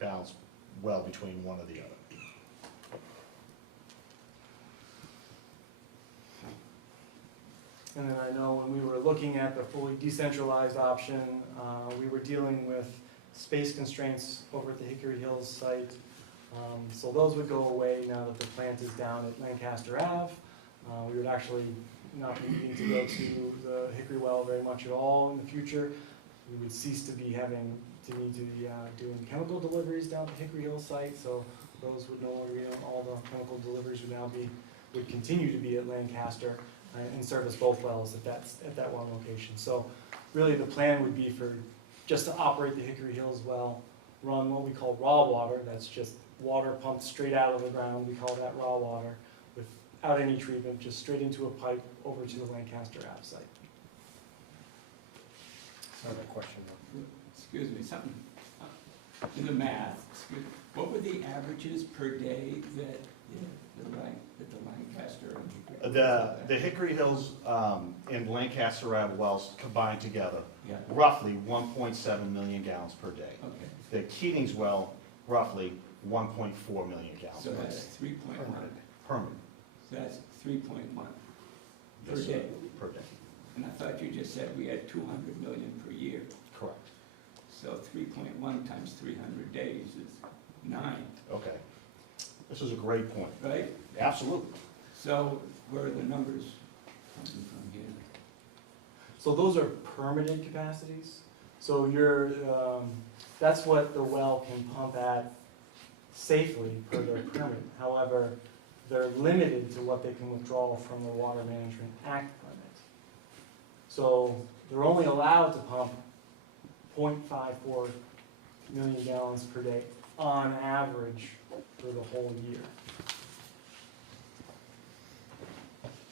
balanced well between one or the other. And then I know when we were looking at the fully decentralized option, we were dealing with space constraints over at the Hickory Hills site. So those would go away now that the plant is down at Lancaster Ave. We would actually not be needing to go to the Hickory well very much at all in the future. We would cease to be having to need to be doing chemical deliveries down at the Hickory Hills site. So those would no longer be, all the chemical deliveries would continue to be at Lancaster and service both wells at that one location. So really the plan would be for just to operate the Hickory Hills well, run what we call raw water, that's just water pumped straight out of the ground, we call that raw water, without any treatment, just straight into a pipe over to the Lancaster Ave site. Another question. Excuse me, something, in the math, what were the averages per day that the Lancaster and The Hickory Hills and Lancaster Ave wells combined together, Yeah. roughly 1.7 million gallons per day. Okay, The Keating's well, roughly 1.4 million gallons so per that's day. 3.1, Permanent. so that's 3.1 per Yes, sir. day. Per day, And I thought you just said we had 200 million per year. correct. So 3.1 times 300 days is 9, Okay. This is a great point. right? Absolutely. So where are the numbers coming from here? So those are permitted capacities. So that's what the well can pump at safely per their permit. However, they're limited to what they can withdraw from the Water Management Act permit. So they're only allowed to pump 0.54 million gallons per day on average for the whole year.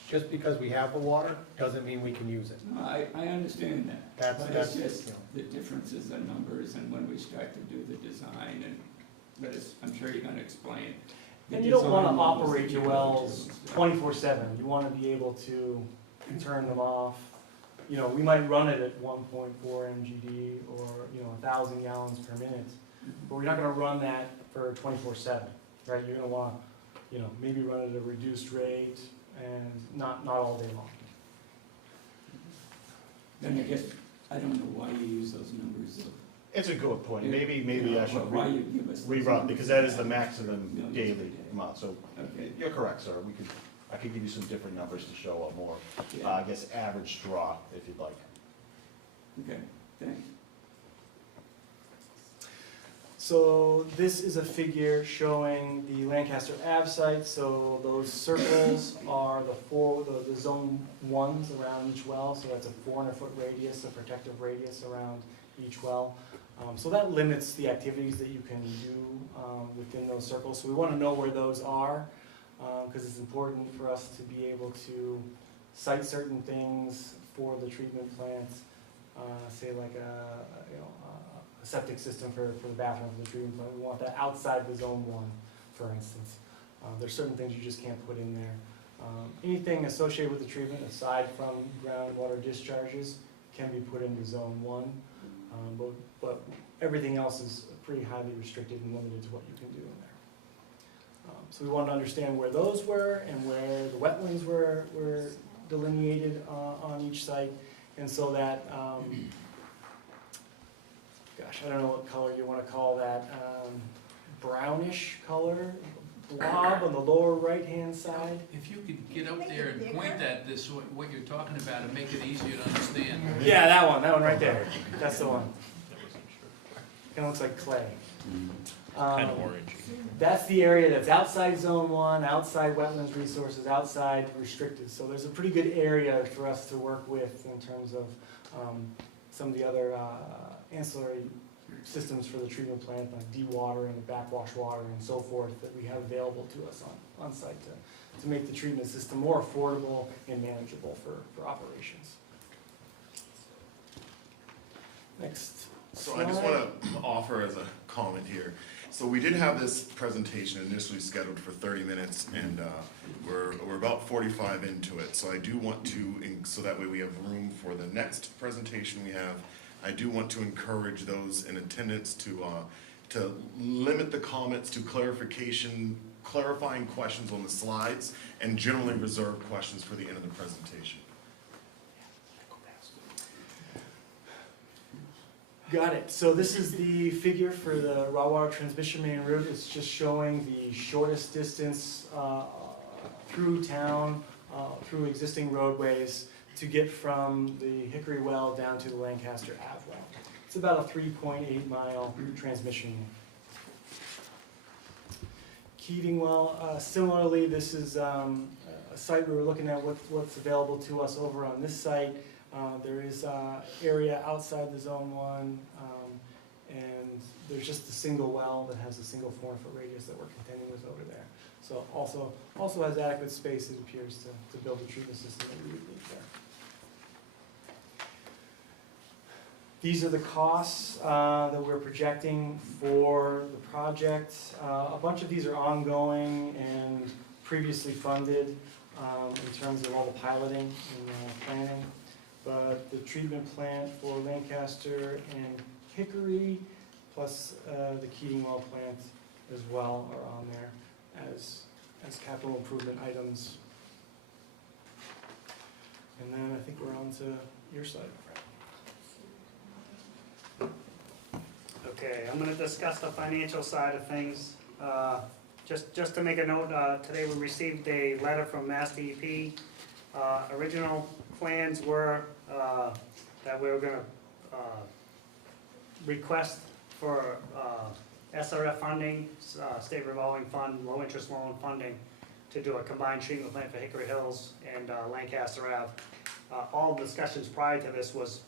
Just because we have the water, doesn't mean we can use it. No, I understand that. That's- But it's that's, just you know. the differences in numbers and when we start to do the design and I'm sure you're gonna explain. the And you don't want design to levels operate that your you go to wells and stuff. 24/7. You want to be able to turn them off. You know, we might run it at 1.4 MGD or, 1,000 gallons per minute, but we're not going to run that for 24/7, right? You're going to want to, maybe run it at a reduced rate and not all day long. Then I guess, I don't know why you use those numbers of It's a good point, maybe I should Why you give us. rerun, because that is the maximum Millions daily a day. amount, so Okay. you're correct, sir, I could give you some different numbers to show a more, Yeah. I guess, average draw, if you'd like. Okay, thanks. So this is a figure showing the Lancaster Ave site, so those circles are the zone ones around each well, so that's a 400-foot radius, a protective radius around each well. So that limits the activities that you can do within those circles. So we want to know where those are, because it's important for us to be able to cite certain things for the treatment plant, say like a septic system for the bathroom for the treatment plant. We want that outside the zone one, for instance. There's certain things you just can't put in there. Anything associated with the treatment aside from groundwater discharges can be put into zone one, but everything else is pretty highly restricted and limited to what you can do in there. So we wanted to understand where those were and where the wetlands were delineated on each site, and so that gosh, I don't know what color you want to call that, brownish color blob on the lower right-hand side. If you could get up there and point at this, what you're talking about, and make it easier to understand. Yeah, that one right there. That's the one. Kind of looks like clay. Kind of orangey. That's the area that's outside zone one, outside wetlands resources, outside restricted. So there's a pretty good area for us to work with in terms of some of the other ancillary systems for the treatment plant, like dewatering, backwash water, and so forth, that we have available to us on site to make the treatment system more affordable and manageable for operations. Next. So I just slide. want to offer as a comment here. So we did have this presentation initially scheduled for 30 minutes, and we're about 45 into it. So I do want to, so that way we have room for the next presentation we have, I do want to encourage those in attendance to limit the comments to clarifying questions on the slides, and generally reserve questions for the end of the presentation. Got it. So this is the figure for the raw water transmission main route. It's just showing the shortest distance through town, through existing roadways, to get from the Hickory Well down to the Lancaster Ave well. It's about a 3.8 mile transmission main. Keating Well, similarly, this is a site we were looking at what's available to us over on this site. There is area outside the zone one, and there's just a single well that has a single 400-foot radius that we're contending with over there. So also has adequate space, it appears, to build a treatment system that we would need there. These are the costs that we're projecting for the project. A bunch of these are ongoing and previously funded in terms of all the piloting and planning. But the treatment plant for Lancaster and Hickory, plus the Keating Well plant as well, are on there as capital improvement items. And then I think we're on to your side. Okay, I'm gonna discuss the financial side of things. Just to make a note, today we received a letter from Mass DEP. Original plans were that we were gonna request for SRF funding, state revolving fund, low interest loan funding, to do a combined treatment plant for Hickory Hills and Lancaster Ave. All discussions prior to this was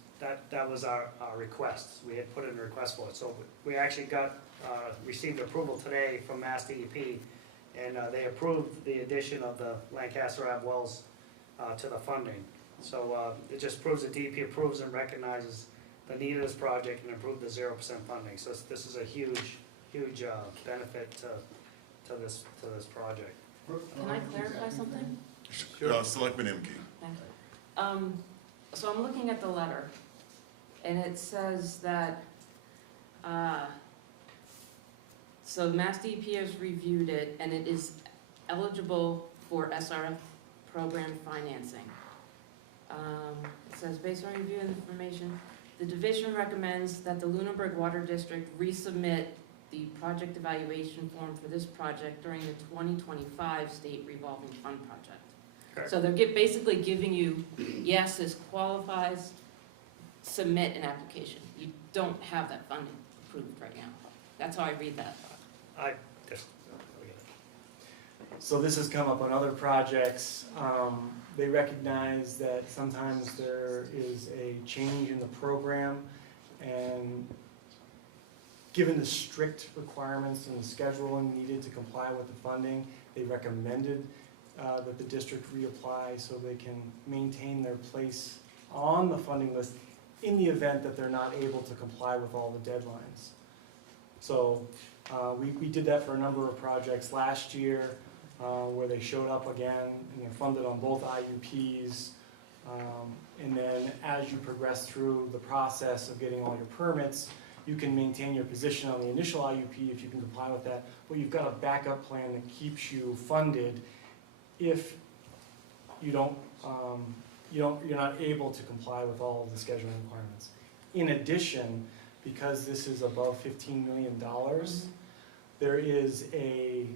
that was our request. We had put in a request for it. So we actually received approval today from Mass DEP, and they approved the addition of the Lancaster Ave wells to the funding. So it just proves that DEP approves and recognizes the need of this project and approved the 0% funding. So this is a huge benefit to this project. Can I clarify something? Selectman Imke. Thank you. So I'm looking at the letter, and it says that, so Mass DEP has reviewed it, and it is eligible for SRF program financing. It says, based on review and information, The division recommends that the Lunenburg Water District resubmit the project evaluation form for this project during the 2025 state revolving fund project. Okay. So they're basically giving you, yes, this qualifies, submit an application. You don't have that funding approved right now. That's how I read that. I just, So this has come up on other projects. They recognize that sometimes there is a change in the program, and given the strict requirements and the scheduling needed to comply with the funding, they recommended that the district reapply so they can maintain their place on the funding list in the event that they're not able to comply with all the deadlines. So we did that for a number of projects last year, where they showed up again and they're funded on both IUPs. And then as you progress through the process of getting all your permits, you can maintain your position on the initial IUP if you can comply with that, but you've got a backup plan that keeps you funded if you don't, you're not able to comply with all of the scheduling requirements. In addition, because this is above $15 million, there is a,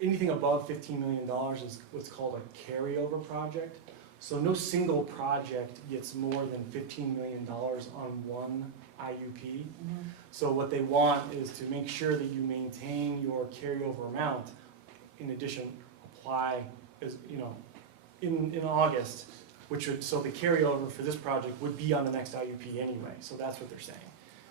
anything above $15 million is what's called a carryover project. So no single project gets more than $15 million on one IUP. So what they want is to make sure that you maintain your carryover amount. In addition, apply as, you know, in August, which would, so the carryover for this project would be on the next IUP anyway. So that's what they're saying.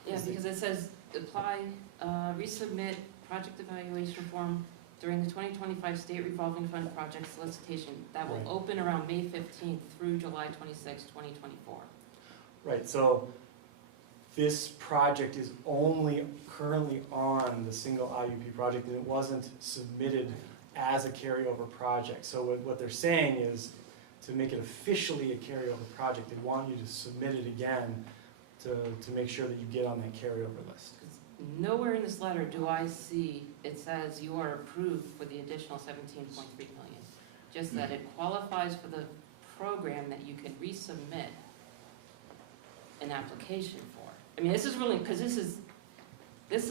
Yeah, because it says apply, resubmit project evaluation form during the 2025 State Revolving Fund project solicitation that will Right. open around May 15th through July 26th, 2024. Right, so this project is only currently on the single IUP project, and it wasn't submitted as a carryover project. So what they're saying is, to make it officially a carryover project, they want you to submit it again to make sure that you get on that carryover list. Nowhere in this letter do I see it says you are approved for the additional 17.3 million. Just that it qualifies for the program that you can resubmit an application for. I mean, this is really, because this is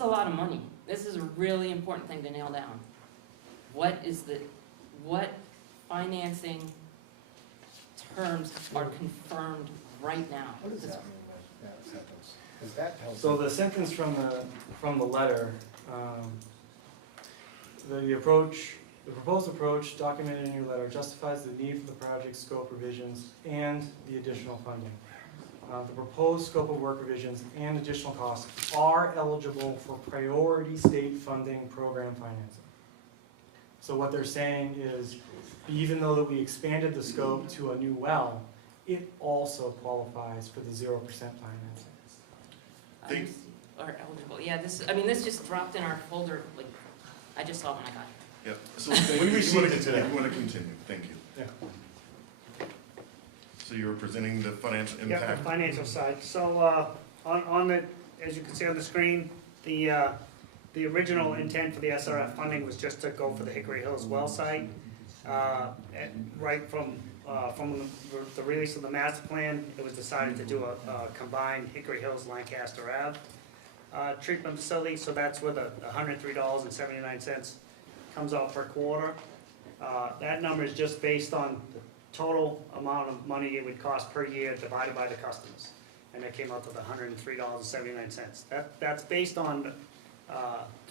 a lot of money. This is a really important thing to nail down. What financing terms are confirmed right now? What does that mean, that sentence? Because that tells So the sentence from the letter, the proposed approach documented in your letter justifies the need for the project scope revisions and the additional funding. The proposed scope of work revisions and additional costs are eligible for priority state funding program financing. So what they're saying is, even though that we expanded the scope to a new well, it also qualifies for the 0% financing. Are eligible, yeah, this just dropped in our folder, like, I just saw it when I got here. Yep. So We received it today. We want to continue, thank you. Yeah. So you were presenting the financial yeah, the impact? financial side. So, on the, as you can see on the screen, the original intent for the SRF funding was just to go for the Hickory Hills well site. Right from the release of the master plan, it was decided to do a combined Hickory Hills Lancaster Ave treatment facility, so that's where the $103.79 comes out per quarter. That number is just based on the total amount of money it would cost per year divided by the customers, and that came out to the $103.79. That's based on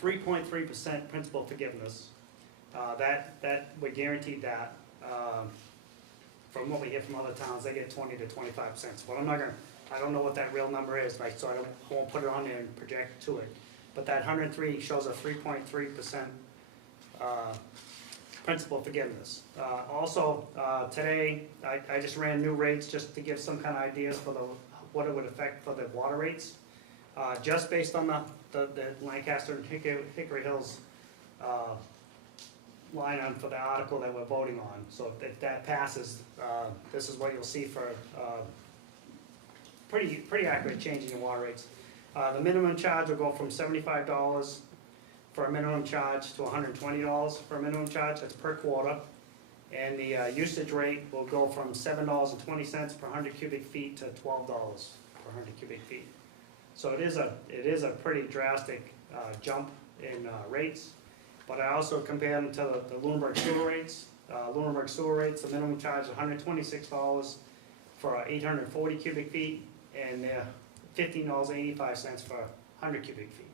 3.3% principal forgiveness. That we're guaranteed that. From what we hear from other towns, they get 20 to 25 cents. Well, I don't know what that real number is, right? So I won't put it on there and project to it. But that 103 shows a 3.3% principal forgiveness. Also, today, I just ran new rates just to give some kind of ideas for what it would affect for the water rates. Just based on the Lancaster and Hickory Hills line on for the article that we're voting on. So if that passes, this is what you'll see for pretty accurate change in your water rates. The minimum charge will go from $75 for a minimum charge to $120 for a minimum charge. That's per quarter. And the usage rate will go from $7.20 per 100 cubic feet to $12 per 100 cubic feet. So it is a pretty drastic jump in rates, but I also compare them to the Lunenburg sewer rates. Lunenburg sewer rates, the minimum charge is $126 for 840 cubic feet, and they're $15.85 for 100 cubic feet.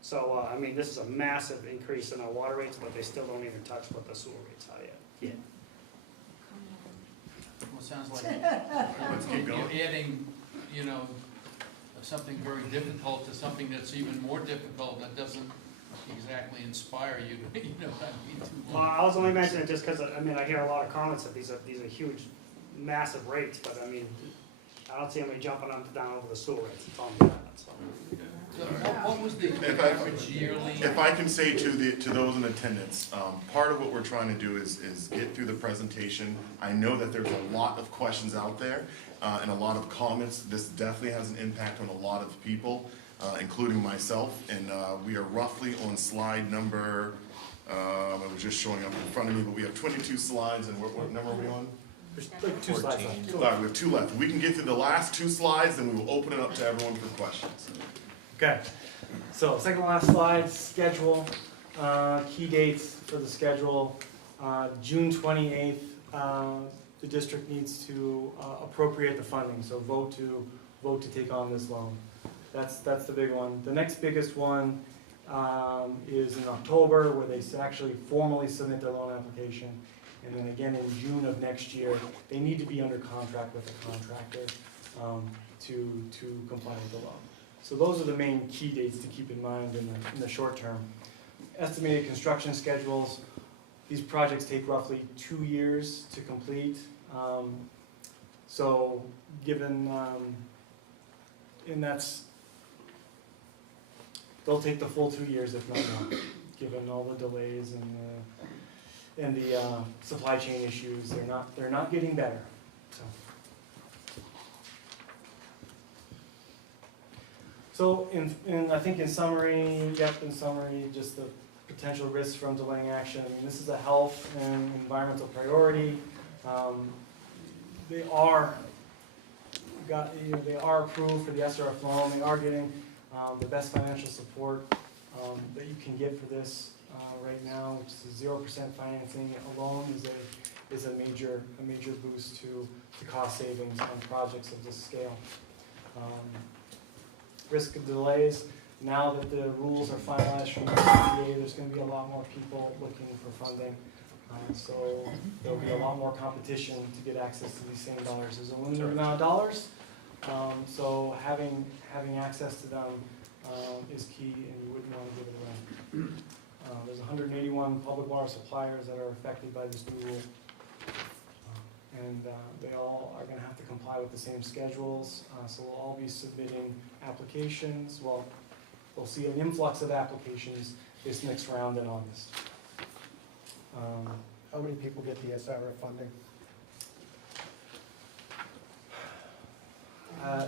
So, I mean, this is a massive increase in our water rates, but they still don't even touch what the sewer rates are yet. Well, it sounds like Let's keep going. you're adding, you know, something very difficult to something that's even more difficult that doesn't exactly inspire you, you know what I mean? Well, I was only mentioning it just because, I mean, I hear a lot of comments that these are huge, massive rates, but I mean, I don't see anybody jumping up and down over the sewer rates, it's on that, so. So what was the If I- average yearly? If I can say to those in attendance, part of what we're trying to do is get through the presentation. I know that there's a lot of questions out there, and a lot of comments. This definitely has an impact on a lot of people, including myself, and we are roughly on slide number, it was just showing up in front of me, but we have 22 slides, and what number are we on? There's like 2 slides left. All right, we have 2 left. If we can get through the last 2 slides, then we will open it up to everyone for questions. Okay, so second to last slide, schedule, key dates for the schedule. June 28th, the district needs to appropriate the funding, so vote to take on this loan. That's the big one. The next biggest one is in October, where they actually formally submit their loan application. And then again in June of next year, they need to be under contract with a contractor to comply with the loan. So those are the main key dates to keep in mind in the short term. Estimated construction schedules, these projects take roughly 2 years to complete. So given, and they'll take the full 2 years if not more, given all the delays and the supply chain issues. They're not getting better, so. So I think in summary, just the potential risks from delaying action. I mean, this is a health and environmental priority. They are approved for the SRF loan. They are getting the best financial support that you can get for this right now, which is 0% financing alone is a major boost to cost savings on projects of this scale. Risk of delays, now that the rules are finalized from the CPA, there's going to be a lot more people looking for funding. So there'll be a lot more competition to get access to these same dollars. There's a limited amount of dollars, so having access to them is key, and you wouldn't want to give it away. There's 181 public water suppliers that are affected by this new rule. And they all are going to have to comply with the same schedules, so we'll all be submitting applications. Well, we'll see an influx of applications this next round in August. How many people get the SRF funding?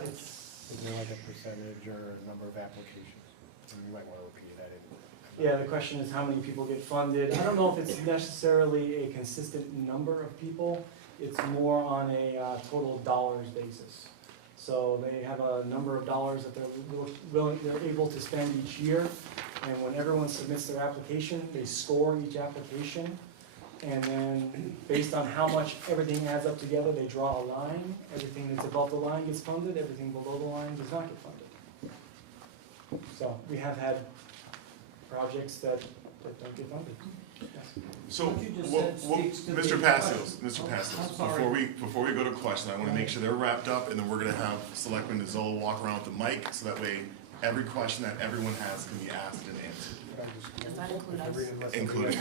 Is there like a percentage or a number of applications? You might want to repeat that. Yeah, the question is how many people get funded. I don't know if it's necessarily a consistent number of people. It's more on a total dollars basis. So they have a number of dollars that they're able to spend each year. And when everyone submits their application, they score each application. And then based on how much everything adds up together, they draw a line. Everything that's above the line gets funded. Everything below the line does not get funded. So we have had projects that don't get funded. Yes. So, Mr. Passios, before we go to questions, I want to make sure they're wrapped up, and then we're going to have Selectman Nizzola walk around with the mic, so that way every question that everyone has can be asked and answered. Does that include us? Including.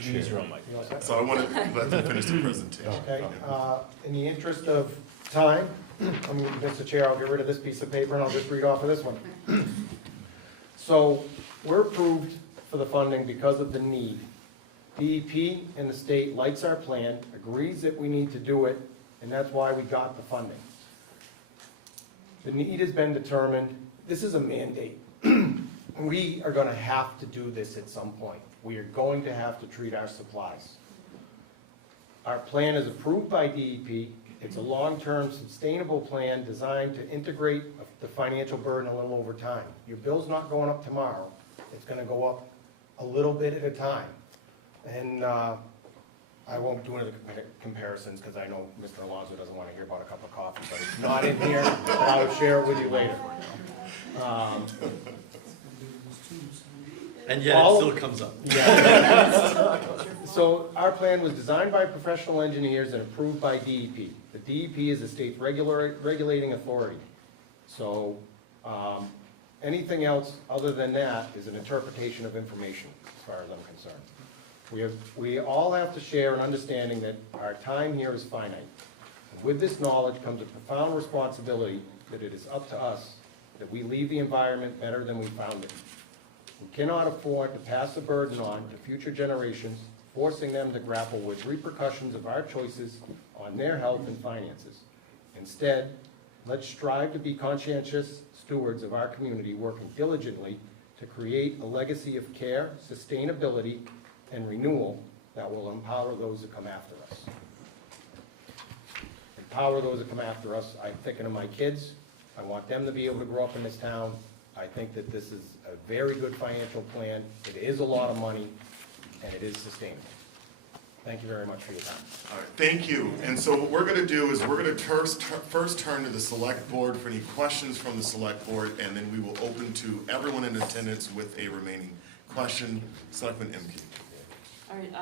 Choose your own mic. So I want to let them finish the presentation. Okay, in the interest of time, Mr. Chair, I'll get rid of this piece of paper and I'll just read off of this one. So, we're approved for the funding because of the need. DEP and the state likes our plan, agrees that we need to do it, and that's why we got the funding. The need has been determined. This is a mandate. We are gonna have to do this at some point. We are going to have to treat our supplies. Our plan is approved by DEP. It's a long-term sustainable plan designed to integrate the financial burden a little over time. Your bill's not going up tomorrow, it's gonna go up a little bit at a time. And I won't do any of the comparisons, because I know Mr. Alonso doesn't wanna hear about a cup of coffee, but it's not in here, but I'll share it with you later. And yet it All- still comes up. So our plan was designed by professional engineers and approved by DEP. The DEP is the state's regulating authority. So anything else other than that is an interpretation of information, as far as I'm concerned. We all have to share an understanding that our time here is finite. And with this knowledge comes a profound responsibility that it is up to us that we leave the environment better than we found it. We cannot afford to pass the burden on to future generations, forcing them to grapple with repercussions of our choices on their health and finances. Instead, let's strive to be conscientious stewards of our community, working diligently to create a legacy of care, sustainability, and renewal that will empower those that come after us. Empower those that come after us. I'm thinking of my kids. I want them to be able to grow up in this town. I think that this is a very good financial plan. It is a lot of money, and it is sustainable. Thank you very much for your time. All right, thank you. And so what we're gonna do is we're gonna first turn to the select board for any questions from the select board, and then we will open to everyone in attendance with a remaining question. Selectman Emke. All right,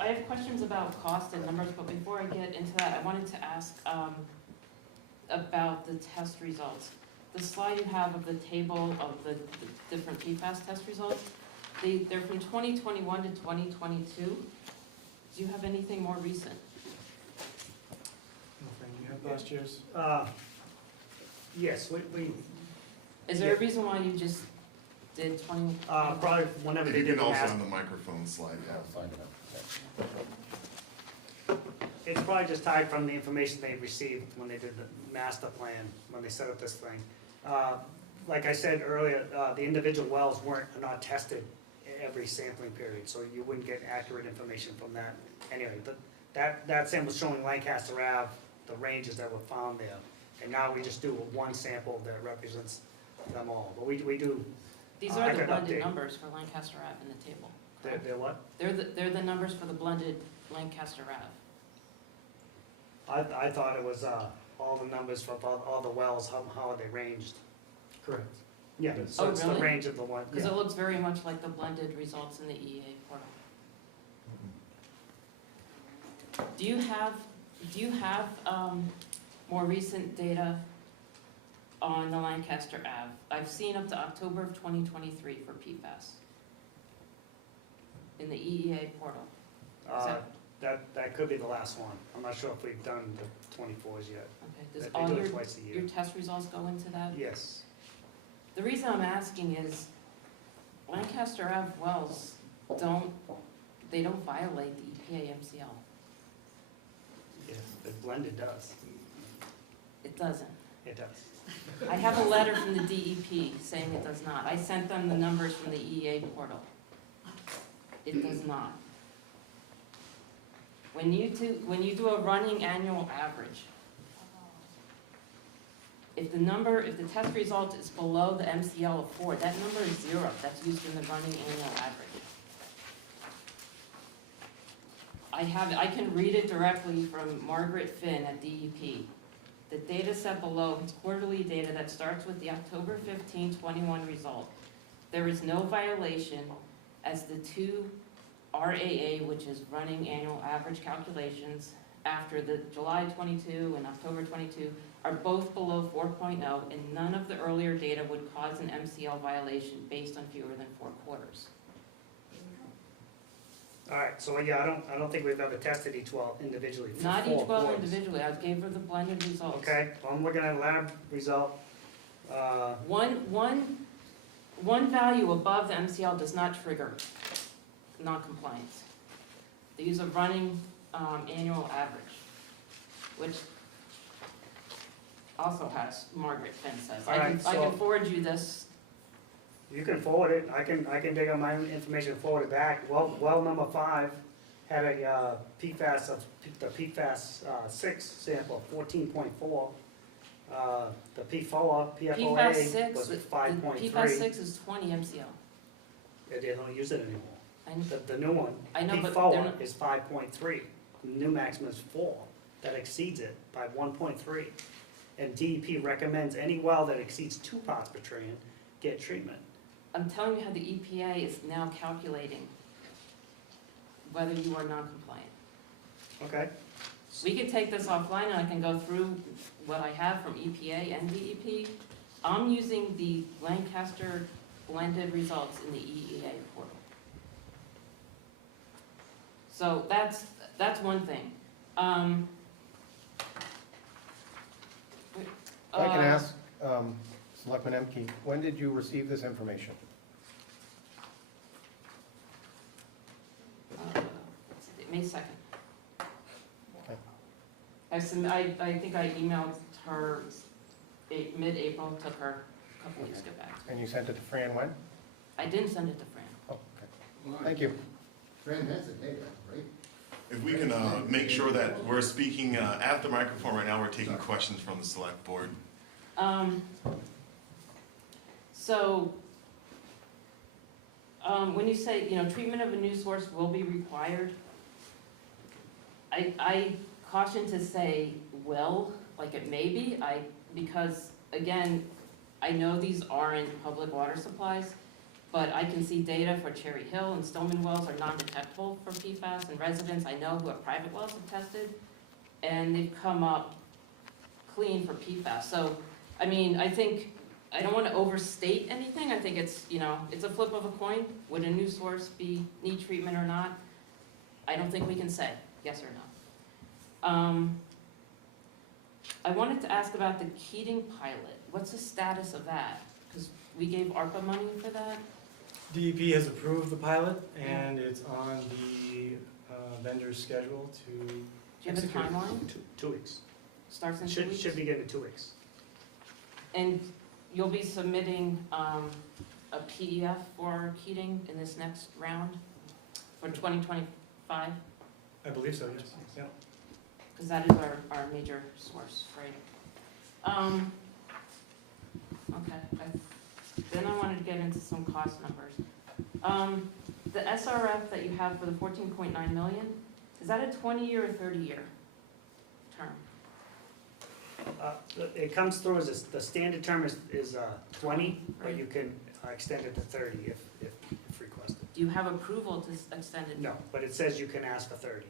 I have questions about cost and numbers, but before I get into that, I wanted to ask about the test results. The slide you have of the table of the different PFAS test results, they're from 2021 to 2022. Do you have anything more recent? You have last year's? Yes, we, Is there a reason why you just did 20? probably whenever And they you did can the also master. on the microphone slide, yeah. It's probably just tied from the information they received when they did the master plan, when they set up this thing. Like I said earlier, the individual wells are not tested every sampling period, so you wouldn't get accurate information from that. Anyway, that sample was showing Lancaster Ave, the ranges that were found there. And now we just do one sample that represents them all. But we do. These I are the could blended update. numbers for Lancaster Ave in the table. correct? They're what? They're the numbers for the blended Lancaster Ave. I thought it was, all the numbers for all the wells, how are they ranged? Correct. Yeah, so Oh, it's the really? range of the one, Because yeah. it looks very much like the blended results in the EA portal. Do you have more recent data on the Lancaster Ave? I've seen up to October of 2023 for PFAS in the EEA portal. That could be the last one. I'm not sure if we've done the 24s yet. Okay, does They all do your, it twice a year. your test results go into that? Yes. The reason I'm asking is Lancaster Ave wells don't violate the EPA MCL. Yeah, the blended does. It doesn't. It does. I have a letter from the DEP saying it does not. I sent them the numbers from the EEA portal. It does not. When you do a running annual average, if the test result is below the MCL of 4, that number is 0. That's used in the running annual average. I can read it directly from Margaret Finn at DEP. The data set below is quarterly data that starts with the October 15, 21 result. There is no violation as the two RAA, which is running annual average calculations, after the July 22 and October 22 are both below 4.0, and none of the earlier data would cause an MCL violation based on fewer than 4 quarters. All right, so yeah, I don't think we've ever tested each well individually for Not 4 each well quarters. individually, I gave her the blended results. Okay, well, I'm looking at lab result. One value above the MCL does not trigger non-compliance. They use a running annual average, which also has, Margaret Finn says. All right, I so- can forward you this. You can forward it, I can dig on my own information and forward it back. Well number 5 had a the PFAS 6 sample of 14.4. The PFOA, PFAS PFOA 6, was the 5.3. PFAS 6 is 20 MCL. They don't use it anymore. I know, The new one, I know, but they're PFOA not- is 5.3. The new maximum is 4. That exceeds it by 1.3. And DEP recommends any well that exceeds 2 parts per trillion get treatment. I'm telling you how the EPA is now calculating whether you are non-compliant. Okay? We can take this offline and I can go through what I have from EPA and DEP. I'm using the Lancaster blended results in the EEA portal. So that's one thing. If I can ask, Selectman Emke, when did you receive this information? May 2nd. Okay. I think I emailed her mid-April, took her a couple weeks to get back. And you sent it to Fran when? I didn't send it to Fran. Oh, okay. Thank you. Fran has it, hey, right? If we can make sure that we're speaking at the microphone right now, we're taking questions from the select board. When you say, treatment of a new source will be required, I caution to say will, like it may be, because again, I know these aren't public water supplies, but I can see data for Cherry Hill and Stillman wells are non-detectable for PFAS, and residents I know who have private wells have tested, and they've come up clean for PFAS. So, I think, I don't want to overstate anything. I think it's, it's a flip of a coin. Would a new source need treatment or not? I don't think we can say yes or no. I wanted to ask about the Keating pilot. What's the status of that? Because we gave ARPA money for that. DEP has approved the pilot, and it's on the vendor's schedule to Do you have a execute. timeline? 2 weeks. Starts in 2 weeks? Should begin in 2 weeks. And you'll be submitting a PDF for Keating in this next round for 2025? I believe so, yes. Yeah. Because that is our major source, right? Okay. Then I wanted to get into some cost numbers. The SRF that you have for the 14.9 million, is that a 20-year or 30-year term? It comes through as the standard term is 20, but you can extend it to 30 if requested. Do you have approval to extend it? No, but it says you can ask for 30.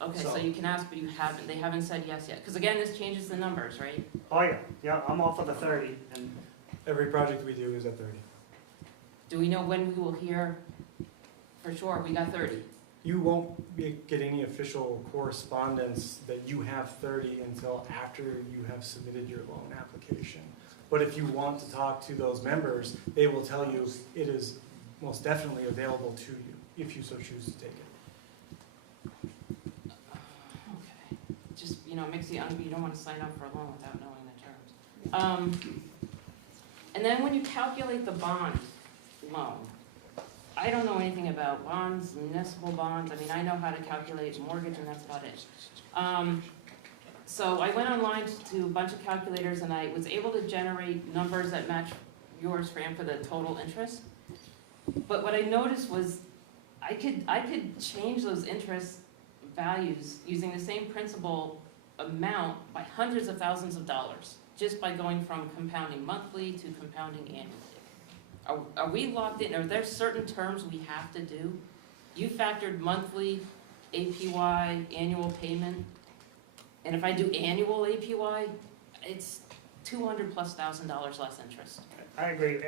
Okay, so So- you can ask, but they haven't said yes yet. Because again, this changes the numbers, right? Oh, yeah, I'm all for the 30, and Every project we do is at 30. Do we know when we will hear for sure we got 30? You won't get any official correspondence that you have 30 until after you have submitted your loan application. But if you want to talk to those members, they will tell you it is most definitely available to you, if you so choose to take it. Okay. Just, it makes you don't want to sign up for a loan without knowing the terms. And then when you calculate the bond loan, I don't know anything about bonds, municipal bonds. I know how to calculate mortgage, and that's about it. So I went online to a bunch of calculators, and I was able to generate numbers that match yours, Fran, for the total interest. But what I noticed was I could change those interest values using the same principal amount by hundreds of thousands of dollars, just by going from compounding monthly to compounding annually. Are we locked in? Are there certain terms we have to do? You factored monthly APY, annual payment, and if I do annual APY, it's $200,000+ less interest. I agree.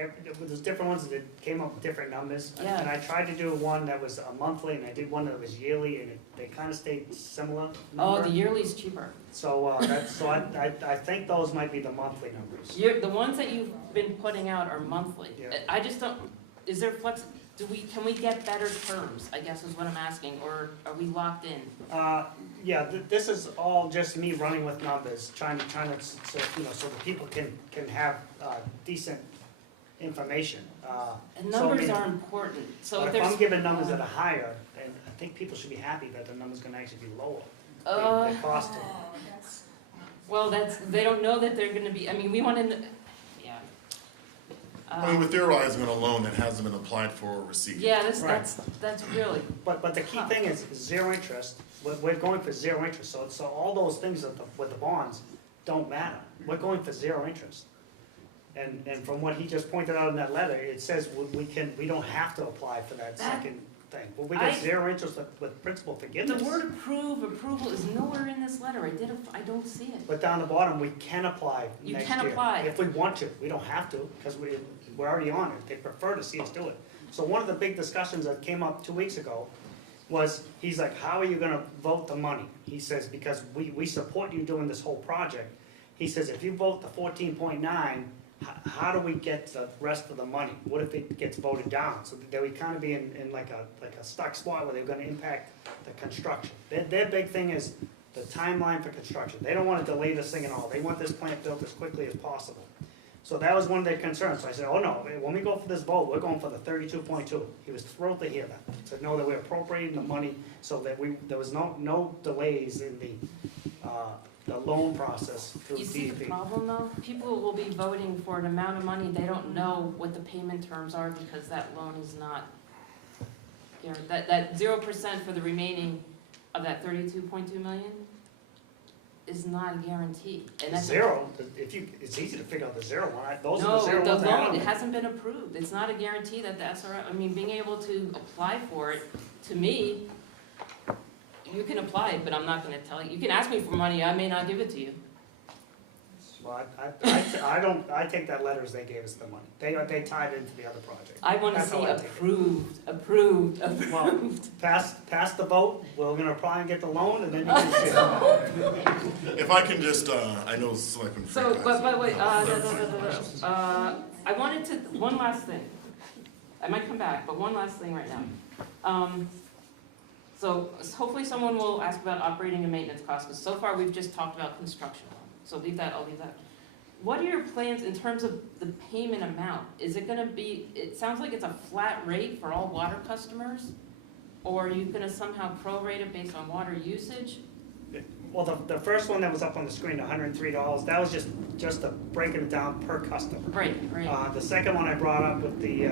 There's different ones that came up with different numbers. Yeah. And I tried to do one that was a monthly, and I did one that was yearly, and they kind of stayed similar. Oh, number. the yearly's cheaper. So, I think those might be the monthly numbers. The ones that you've been putting out are monthly. Yeah. I just don't, is there can we get better terms, I guess is what I'm asking, or are we locked in? This is all just me running with numbers, trying to, so the people can have decent information. And So, I numbers mean, are important, so but if if there's. I'm giving numbers that are higher, and I think people should be happy that the number's gonna actually be lower. The cost of Well, they don't know that they're gonna be, I mean, we wanna, yeah. I mean, we're theorizing on a loan that hasn't been applied for or received. Yeah, Right. that's really, But the key thing is zero interest. We're going for zero interest, so all those things with the bonds don't matter. We're going for zero interest. And from what he just pointed out in that letter, it says we don't have to apply for that second thing. Well, we got zero interest with principal the forgiveness. word approval is nowhere in this letter, I don't see it. But down the bottom, we can apply You next can year. apply. If we want to, we don't have to, because we're already on it. They prefer to see us do it. So one of the big discussions that came up 2 weeks ago was, he's like, how are you gonna vote the money? He says, because we support you doing this whole project. He says, if you vote the 14.9, how do we get the rest of the money? What if it gets voted down? So they would kind of be in like a stuck spot where they're gonna impact the construction. Their big thing is the timeline for construction. They don't wanna delay this thing at all. They want this plant built as quickly as possible. So that was one of their concerns. So I said, oh no, when we go for this vote, we're going for the 32.2. He was thrilled to hear that. He said, no, that we're appropriating the money so that there was no delays in the loan process through You see the DEP. problem though? People will be voting for an amount of money, they don't know what the payment terms are because that loan is not, you know, that 0% for the remaining of that 32.2 million is not a guarantee. And that's Zero, it's easy to figure out the zero one. Those are the zero No, ones the I loan, don't it know. hasn't been approved. It's not a guarantee that the SRF, I mean, being able to apply for it, to me, you can apply, but I'm not gonna tell you. You can ask me for money, I may not give it to you. Well, I take that letter as they gave us the money. They tied it into the other project. I wanna That's see how I take it. approved. Well, pass the vote, we're gonna apply and get the loan, and then you can see it. If I can just, I know Selectman So, Frank. but wait, I wanted to, one last thing. I might come back, but one last thing right now. So hopefully someone will ask about operating and maintenance costs, because so far we've just talked about construction. So I'll leave that. What are your plans in terms of the payment amount? Is it gonna be, it sounds like it's a flat rate for all water customers? Or are you gonna somehow prorate it based on water usage? Well, the first one that was up on the screen, $103, that was just breaking it down per customer. Right. The second one I brought up with the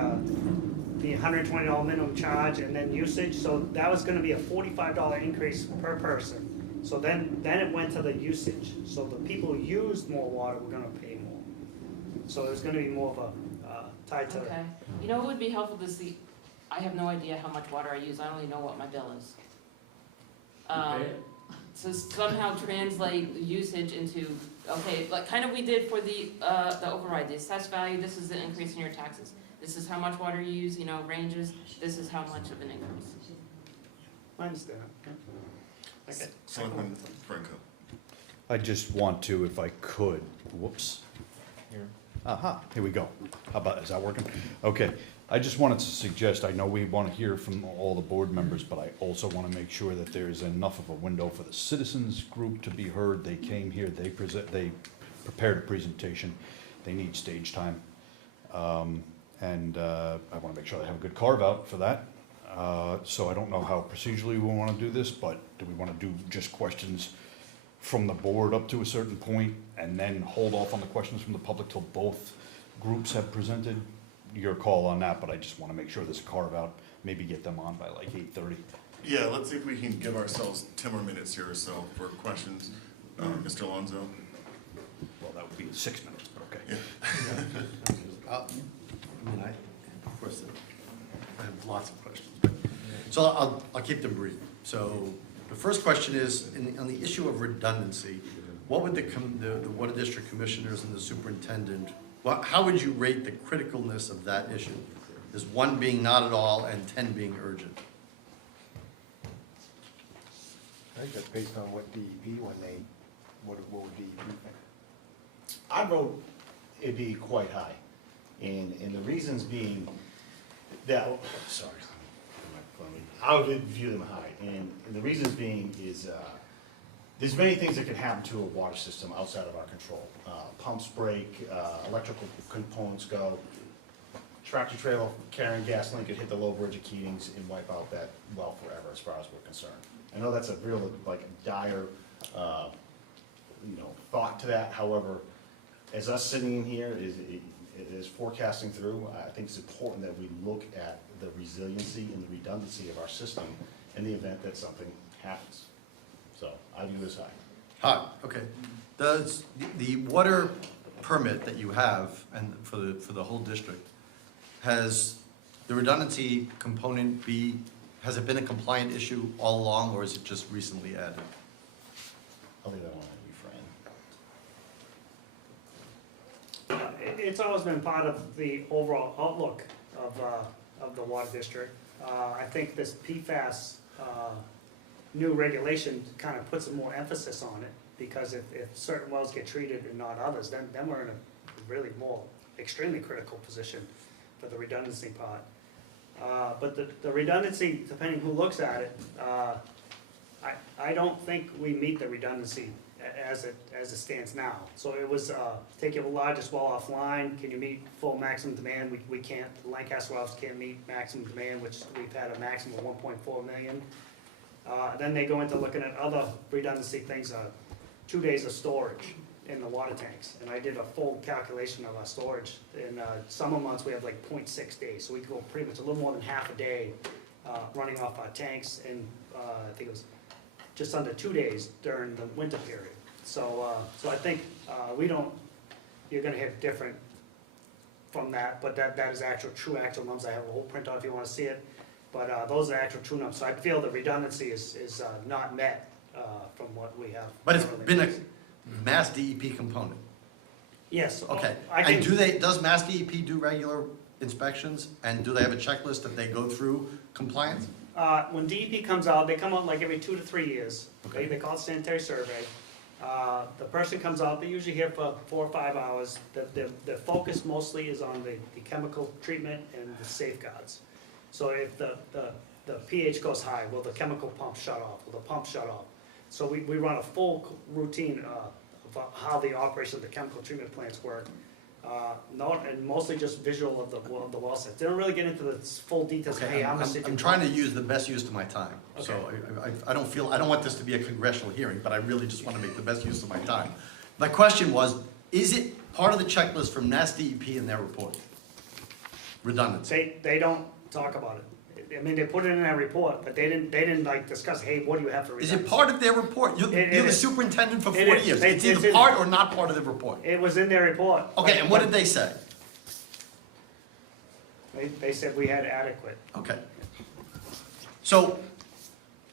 $120 minimum charge and then usage, so that was gonna be a $45 increase per person. So then it went to the usage, so the people who used more water were gonna pay more. So there's gonna be more of a tied to it. Okay. You know, it would be helpful to see, I have no idea how much water I use, I only know what my bill is. So somehow translate the usage into, okay, like kind of we did for the override, the assessed value, this is the increase in your taxes. This is how much water you use, you know, ranges, this is how much of an increase. I understand. Okay. Selectman Franco. I just want to, if I could, whoops. Here. Aha, here we go. How about, is that working? Okay. I just wanted to suggest, I know we want to hear from all the board members, but I also want to make sure that there is enough of a window for the citizens group to be heard. They came here, they prepared a presentation, they need stage time. And I want to make sure they have a good carve out for that. So I don't know how procedurally we want to do this, but do we want to do just questions from the board up to a certain point and then hold off on the questions from the public till both groups have presented? Your call on that, but I just want to make sure this carve out, maybe get them on by like 8:30. Yeah, let's see if we can give ourselves 10 more minutes here or so for questions. Mr. Alonso? Well, that would be 6 minutes, but okay. Yeah. Of course, I have lots of questions. So I'll keep them brief. So the first question is, on the issue of redundancy, what would the Water District Commissioners and the Superintendent, how would you rate the criticalness of that issue? Is 1 being not at all and 10 being urgent? I think that's based on what DEP, what would DEP think? I wrote it'd be quite high, and the reasons being that, sorry, I would view them high, and the reasons being is, there's many things that can happen to a water system outside of our control. Pumps break, electrical components go. tractor trailer carrying gasoline could hit the low bridge of Keating's and wipe out that well forever, as far as we're concerned. I know that's a real, like, dire, thought to that. However, as us sitting in here is forecasting through, I think it's important that we look at the resiliency and the redundancy of our system in the event that something happens. So I view this high. Hi, okay. Does the water permit that you have and for the whole district, has the redundancy component has it been a compliant issue all along, or is it just recently added? I'll leave that one on you, Fran. It's always been part of the overall outlook of the water district. I think this PFAS new regulation kind of puts more emphasis on it, because if certain wells get treated and not others, then we're in a really more extremely critical position for the redundancy part. But the redundancy, depending who looks at it, I don't think we meet the redundancy as it stands now. So it was, take your largest well offline, can you meet full maximum demand? We can't. The Lancaster wells can't meet maximum demand, which we've had a maximum of 1.4 million. Then they go into looking at other redundancy things, 2 days of storage in the water tanks. And I did a full calculation of our storage. In summer months, we have like 0.6 days. So we go pretty much a little more than half a day running off our tanks. And I think it was just under 2 days during the winter period. So I think you're gonna have different from that, but that is true actual numbers. I have a whole printout if you wanna see it. But those are actual true numbers. So I feel the redundancy is not met from what we have. But it's been a Mass DEP component. Yes. Okay, I and can- does Mass DEP do regular inspections? And do they have a checklist that they go through compliance? When DEP comes out, they come out like every 2 to 3 years. Okay. They call it sanitary survey. The person comes out, they're usually here for 4 or 5 hours. The focus mostly is on the chemical treatment and the safeguards. So if the pH goes high, will the chemical pump shut off? Will the pump shut off? So we run a full routine of how the operation of the chemical treatment plants work. And mostly just visual of the well sets. They don't really get into the full details. Okay, Hey, I'm trying to use the best use of my time. So I don't want this to be a congressional hearing, but I really just want to make the best use of my time. My question was, is it part of the checklist from Mass DEP in their report? Redundancy. They don't talk about it. I mean, they put it in their report, but they didn't like discuss, hey, what do you have for Is redundancy? it part of their report? You're the is. superintendent for It 40 is. years. They- It's it's either in- part or not part of the report. It was in their report. Okay, and what did they say? They said we had adequate. Okay. So,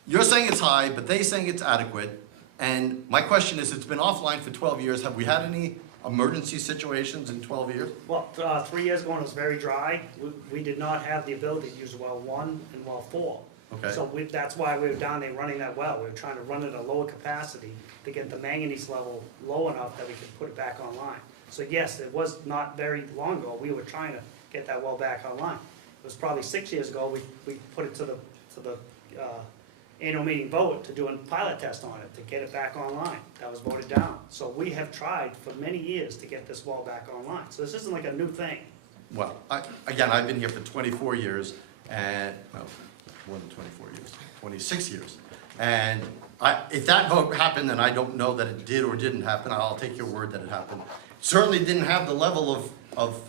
you're saying it's high, but they saying it's adequate. And my question is, it's been offline for 12 years. Have we had any emergency situations in 12 years? Well, 3 years ago, when it was very dry, we did not have the ability to use well 1 and well 4. Okay. So that's why we were down there running that well. We were trying to run it at a lower capacity to get the manganese level low enough that we could put it back online. So yes, it was not very long ago, we were trying to get that well back online. It was probably 6 years ago, we put it to the annual meeting vote to do a pilot test on it, to get it back online. That was voted down. So we have tried for many years to get this well back online. So this isn't like a new thing. Well, again, I've been here for 24 years, and, well, more than 24 years, 26 years. And if that vote happened, and I don't know that it did or didn't happen, I'll take your word that it happened. Certainly didn't have the level of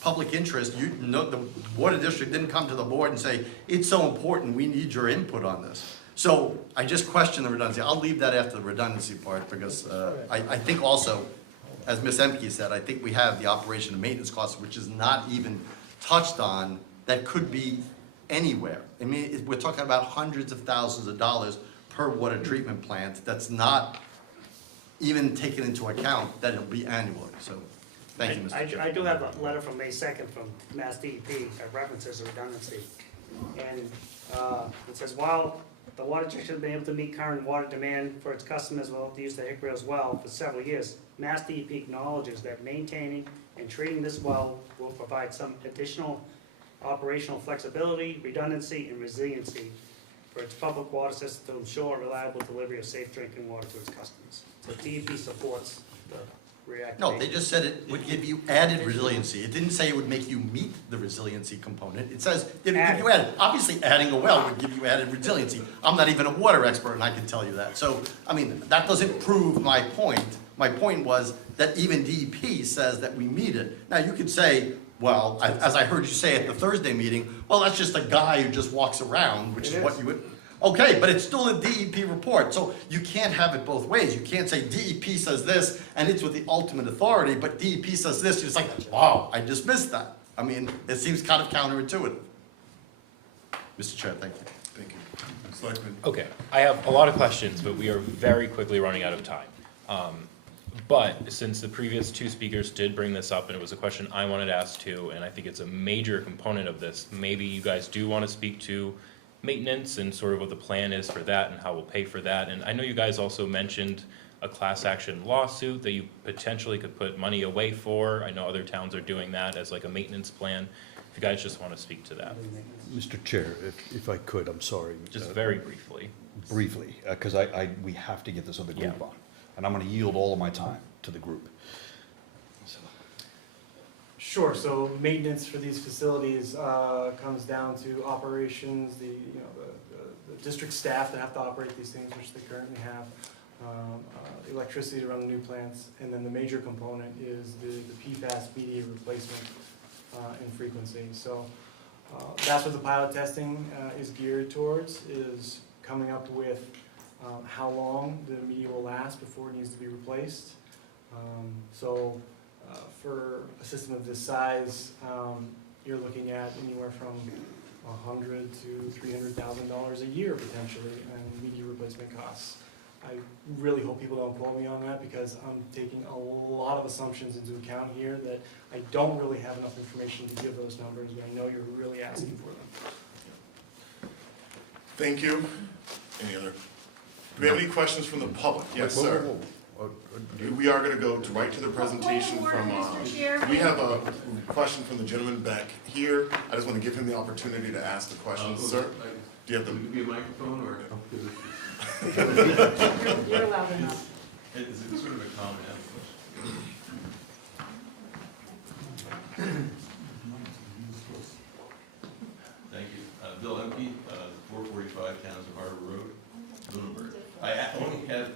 public interest. The water district didn't come to the board and say, it's so important, we need your input on this. So I just question the redundancy. I'll leave that after the redundancy part, because I think also, as Ms. Emke said, I think we have the operation and maintenance costs, which is not even touched on, that could be anywhere. I mean, we're talking about hundreds of thousands of dollars per water treatment plant. That's not even taken into account that it'll be annually. So, thank you, Mr. Chair. I do have a letter from May 2nd from Mass DEP that references redundancy. And it says, while the water district has been able to meet current water demand for its customers without the use of Hickory Hills well for several years, Mass DEP acknowledges that maintaining and treating this well will provide some additional operational flexibility, redundancy, and resiliency for its public water system to ensure reliable delivery of safe drinking water to its customers. So DEP supports reactivation. No, they just said it would give you added resiliency. It didn't say it would make you meet the resiliency component. It says it would give you added. Obviously, adding a well would give you added resiliency. I'm not even a water expert, and I can tell you that. So, I mean, that doesn't prove my point. My point was that even DEP says that we meet it. Now, you could say, well, as I heard you say at the Thursday meeting, well, that's just a guy who just walks around, which is what you would. Okay, but it's still a DEP report, so you can't have it both ways. You can't say DEP says this, and it's with the ultimate authority, but DEP says this, it's like, wow, I just missed that. I mean, it seems kind of counterintuitive. Mr. Chair, thank you. Thank you. Selectman. Okay, I have a lot of questions, but we are very quickly running out of time. But since the previous two speakers did bring this up, and it was a question I wanted to ask too, and I think it's a major component of this, maybe you guys do want to speak to maintenance and sort of what the plan is for that and how we'll pay for that. And I know you guys also mentioned a class action lawsuit that you potentially could put money away for. I know other towns are doing that as like a maintenance plan. If you guys just want to speak to that. Mr. Chair, if I could, I'm sorry. Just very briefly. Briefly, because we have to get this other group Yeah. on. And I'm gonna yield all of my time to the group. Sure, so maintenance for these facilities comes down to operations, the district staff that have to operate these things, which they currently have, electricity to run the new plants, and then the major component is the PFAS media replacement and frequency. So that's what the pilot testing is geared towards, is coming up with how long the media will last before it needs to be replaced. For a system of this size, you're looking at anywhere from $100,000 to $300,000 a year potentially in media replacement costs. I really hope people don't quote me on that because I'm taking a lot of assumptions into account here that I don't really have enough information to give those numbers, but I know you're really asking for them. Thank you. Any other? Do we have any questions from the public? Yes, Whoa, sir. whoa, whoa. We are going to go right to the presentation from, we have a question from the gentleman back here. I just want to give him the opportunity to ask the question. Sir, do you have the? Would it be a microphone or? You're loud enough. Is it sort of a comment and a question? Thank you. Bill Emke, 445 Towns of Harbor Road, Lunenburg. I only had,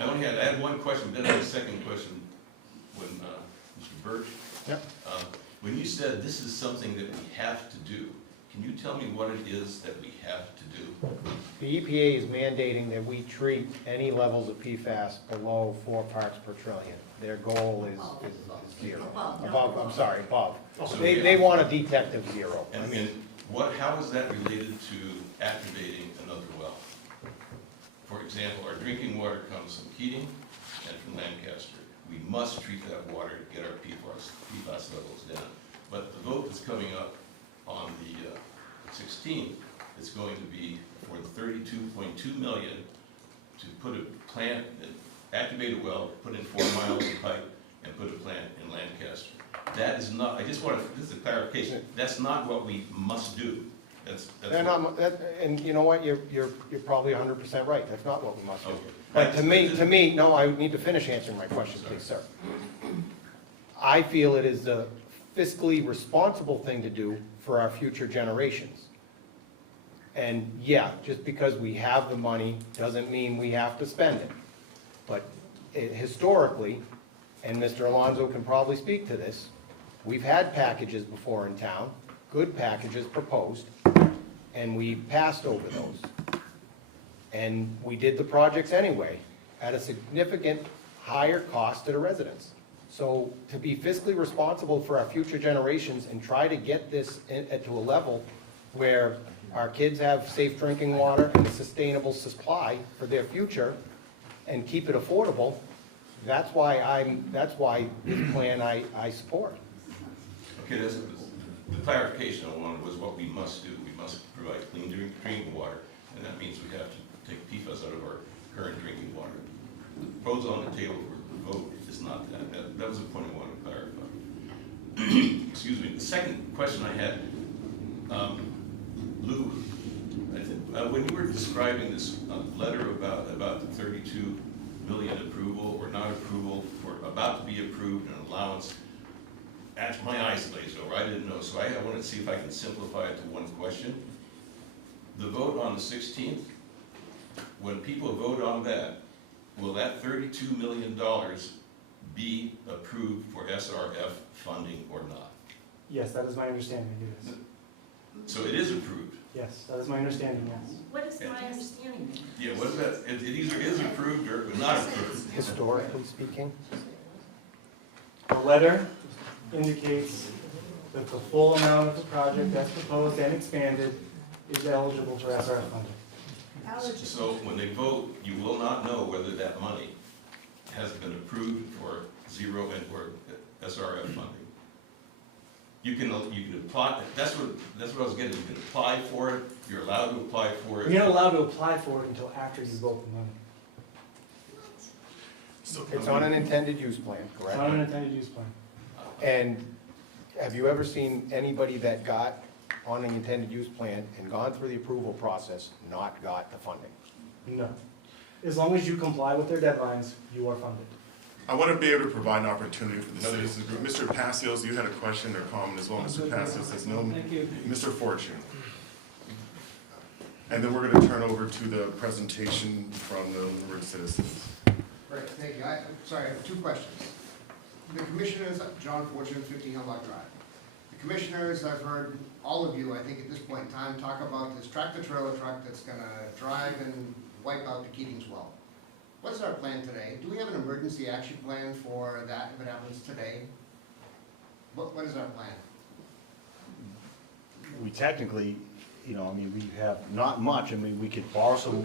I had one question, then I had a second question when Mr. Birch. Yep. When you said this is something that we have to do, can you tell me what it is that we have to do? The EPA is mandating that we treat any levels of PFAS below 4 parts per trillion. Their goal is zero. Above, I'm sorry, above. So They want a detect of zero. And how is that related to activating another well? For example, our drinking water comes from Keating and from Lancaster. We must treat that water to get our PFAS levels down. But the vote that's coming up on the 16th is going to be for the $32.2 million to put a plant, activate a well, put in 4 miles of pipe, and put a plant in Lancaster. That is not, I just want to, this is a clarification, that's not what we must do. They're not, and you know what, you're probably 100% right, that's not what we must do. Okay. But to me, no, I need to finish answering my question, please, sir. I feel it is the fiscally responsible thing to do for our future generations. And yeah, just because we have the money doesn't mean we have to spend it. But historically, and Mr. Alonso can probably speak to this, we've had packages before in town, good packages proposed, and we passed over those. And we did the projects anyway, at a significant higher cost to the residents. So to be fiscally responsible for our future generations and try to get this to a level where our kids have safe drinking water and a sustainable supply for their future and keep it affordable, that's why this plan I support. Okay, the clarification I wanted was what we must do. We must provide clean drinking water, and that means we have to take PFAS out of our current drinking water. The proposal on the table for the vote is not that. That was the point I wanted to clarify. Excuse me. The second question I had, Lou, when you were describing this letter about the about to be approved, an allowance. My eyes glazed over, I didn't know, so I wanted to see if I can simplify it to one question. The vote on the 16th, when people vote on that, will that $32 million be approved for SRF funding or not? Yes, that is my understanding, it is. So it is approved? Yes, that is my understanding, yes. What is my understanding? Yeah, what is that? It either is approved or not approved. Historically speaking? The letter indicates that the full amount of the project as proposed and expanded is eligible for SRF funding. So when they vote, you will not know whether that money has been approved for zero and or SRF funding. You can apply, that's what I was getting, you can apply for it, you're allowed to apply for it. You're not allowed to apply for it until after you vote the money. So, It's on an intended use plan, It's correct? not an intended use plan. And have you ever seen anybody that got on an intended use plan and gone through the approval process, not got the funding? No. As long as you comply with their deadlines, you are funded. I want to be able to provide an opportunity for the citizens group. Mr. Passios, you had a question or comment as well. Mr. Passios says no. Thank you. Mr. Fortune. And then we're going to turn over to the presentation from the Lunenburg citizens. Right, thank you. Sorry, I have two questions. The commissioners, John Fortune, 50 Hemlock Drive. The commissioners, I've heard all of you, I think at this point in time, talk about this tractor-trailer truck that's gonna drive and wipe out the Keating's well. What is our plan today? Do we have an emergency action plan for that if it happens today? What is our plan? We technically, you know, I mean, we have not much, I mean, we could borrow some,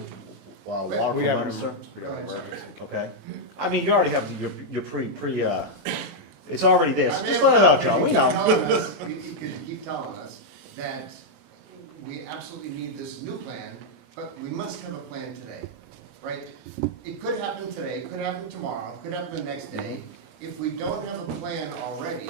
water from We have an Leominster. Go ahead, sir. Okay, I mean, you already have your it's already there, so I just mean, let it out, John, we know. You keep telling us that we absolutely need this new plan, but we must have a plan today, right? It could happen today, it could happen tomorrow, it could happen the next day. If we don't have a plan already,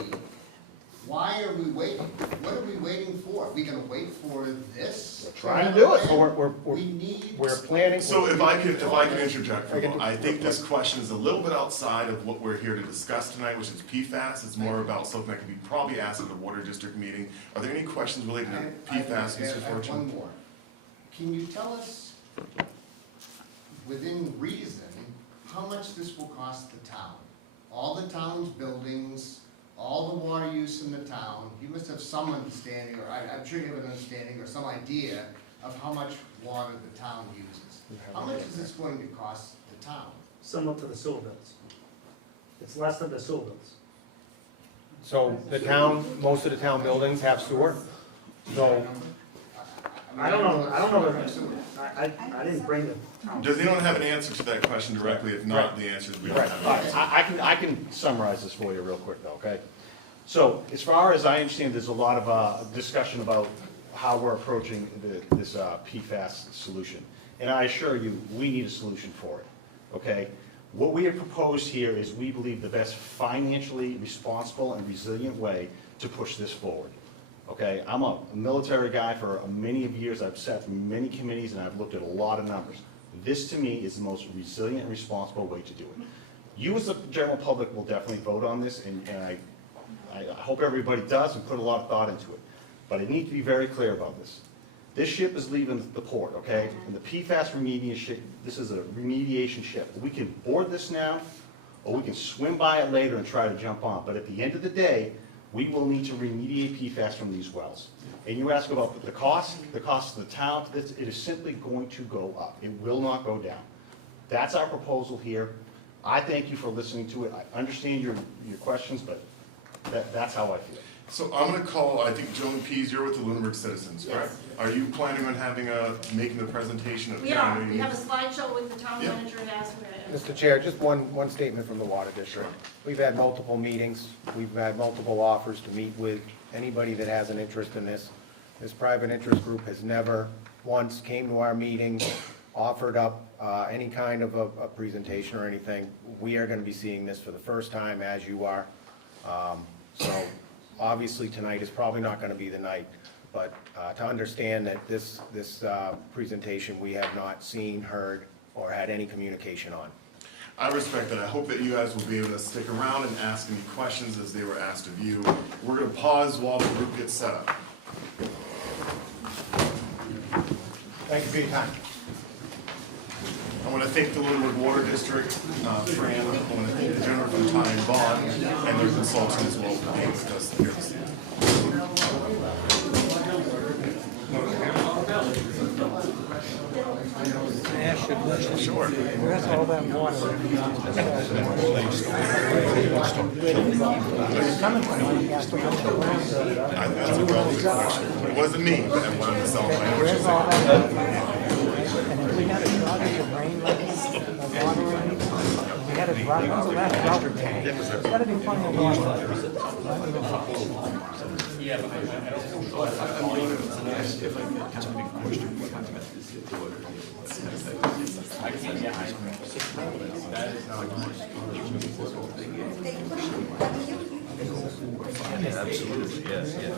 why are we waiting? What are we waiting for? Are we gonna wait for this? Trying to do it. So We need. we're planning. So if I can interject, for a moment, I think this question is a little bit outside of what we're here to discuss tonight, which is PFAS. It's more about something that can be probably asked at the water district meeting. Are there any questions related to PFAS, Mr. I have Fortune? one more. Can you tell us, within reason, how much this will cost the town? All the town's buildings, all the water use in the town, you must have some understanding, or I'm sure you have an understanding or some idea of how much water the town uses. How much is this going to cost the town? Similar to the sewer bills. It's less than the sewer bills. So the town, most of the town buildings have sewer, so I don't know, I didn't bring them. Does anyone have an answer to that question directly? If not, the answer is we don't have an All right, answer. I can summarize this for you real quick though, okay? So as far as I understand, there's a lot of discussion about how we're approaching this PFAS solution. And I assure you, we need a solution for it, okay? What we have proposed here is we believe the best financially responsible and resilient way to push this forward. Okay, I'm a military guy for many of years. I've sat through many committees and I've looked at a lot of numbers. This, to me, is the most resilient and responsible way to do it. You as the general public will definitely vote on this, and I hope everybody does and put a lot of thought into it. But I need to be very clear about this. This ship is leaving the port, okay? And the PFAS remediation, this is a remediation ship. We can board this now, or we can swim by it later and try to jump on. But at the end of the day, we will need to remediate PFAS from these wells. And you ask about the cost to the town, it is simply going to go up. It will not go down. That's our proposal here. I thank you for listening to it. I understand your questions, but that's how I feel. So I'm gonna call, I think Joan Pease, you're with the Lunenburg citizens, correct? Are you planning on making the presentation of? We are, we have a slideshow with the town Yeah. manager has. Mr. Chair, just one statement from the Water District. We've had multiple meetings, we've had multiple offers to meet with anybody that has an interest in this. This private interest group has never once came to our meeting, offered up any kind of a presentation or anything. We are gonna be seeing this for the first time, as you are. So obviously, tonight is probably not gonna be the night, but to understand that this presentation we have not seen, heard, or had any communication on. I respect that. I hope that you guys will be able to stick around and ask any questions as they were asked of you. We're gonna pause while the group gets set up. Thank you for your time. I want to thank the Lunenburg Water District, Fran, I want to thank the gentleman from Ty and Bond, and their consultant as well for being with us here this evening. Sure. That's all that water. That's a relevant question. It wasn't me that wanted to sell my Where's all that water? And if we had a drought in the rain like this, the water, we had a drought, when's the last drought we had? There's gotta be plenty of water. Yeah, but I don't Absolutely, yes, yes,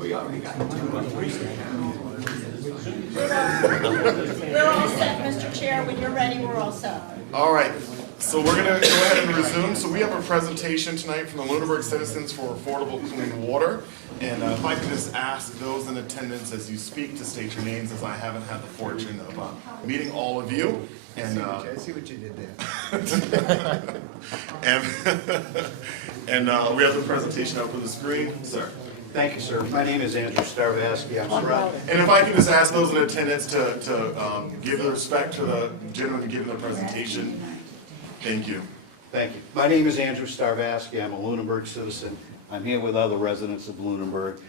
We already got 2 or 3. We're all set, Mr. Chair. When you're ready, we're all set. All right, so we're gonna go ahead and resume. So we have a presentation tonight from the Lunenburg Citizens for Affordable Clean Water. And if I could just ask those in attendance as you speak to state your names, as I haven't had the fortune of meeting all of you. And I see what you did there. and we have the presentation up on the screen, sir. Thank you, sir. My name is Andrew Starvasky. I'm surrounded. And if I can just ask those in attendance to give the respect to the gentleman giving the presentation. Thank you. Thank you. My name is Andrew Starvasky. I'm a Lunenburg citizen. I'm here with other residents of Lunenburg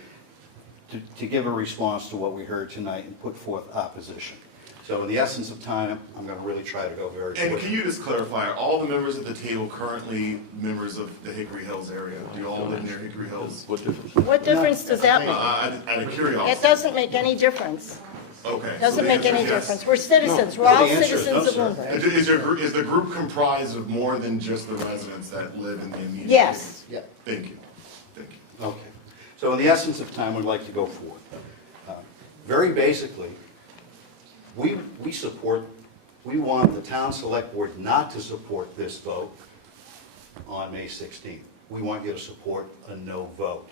to give a response to what we heard tonight and put forth opposition. So in the essence of time, I'm going to really try to go very quickly. And can you just clarify, are all the members at the table currently members of the Hickory Hills area? Do you all live near Hickory Hills? What difference? What difference does that make? Out of curiosity. It doesn't make any difference. Okay. so Doesn't the make answer any is yes. difference. We're citizens. We're No, all the answer is citizens no, of sir. Lunenburg. Is the group comprised of more than just the residents that live in the immediate? Yes. Yeah. Thank you. Thank you. Okay. So in the essence of time, we'd like to go forth. Very basically, we want the town select board not to support this vote on May 16th. We want you to support a no vote.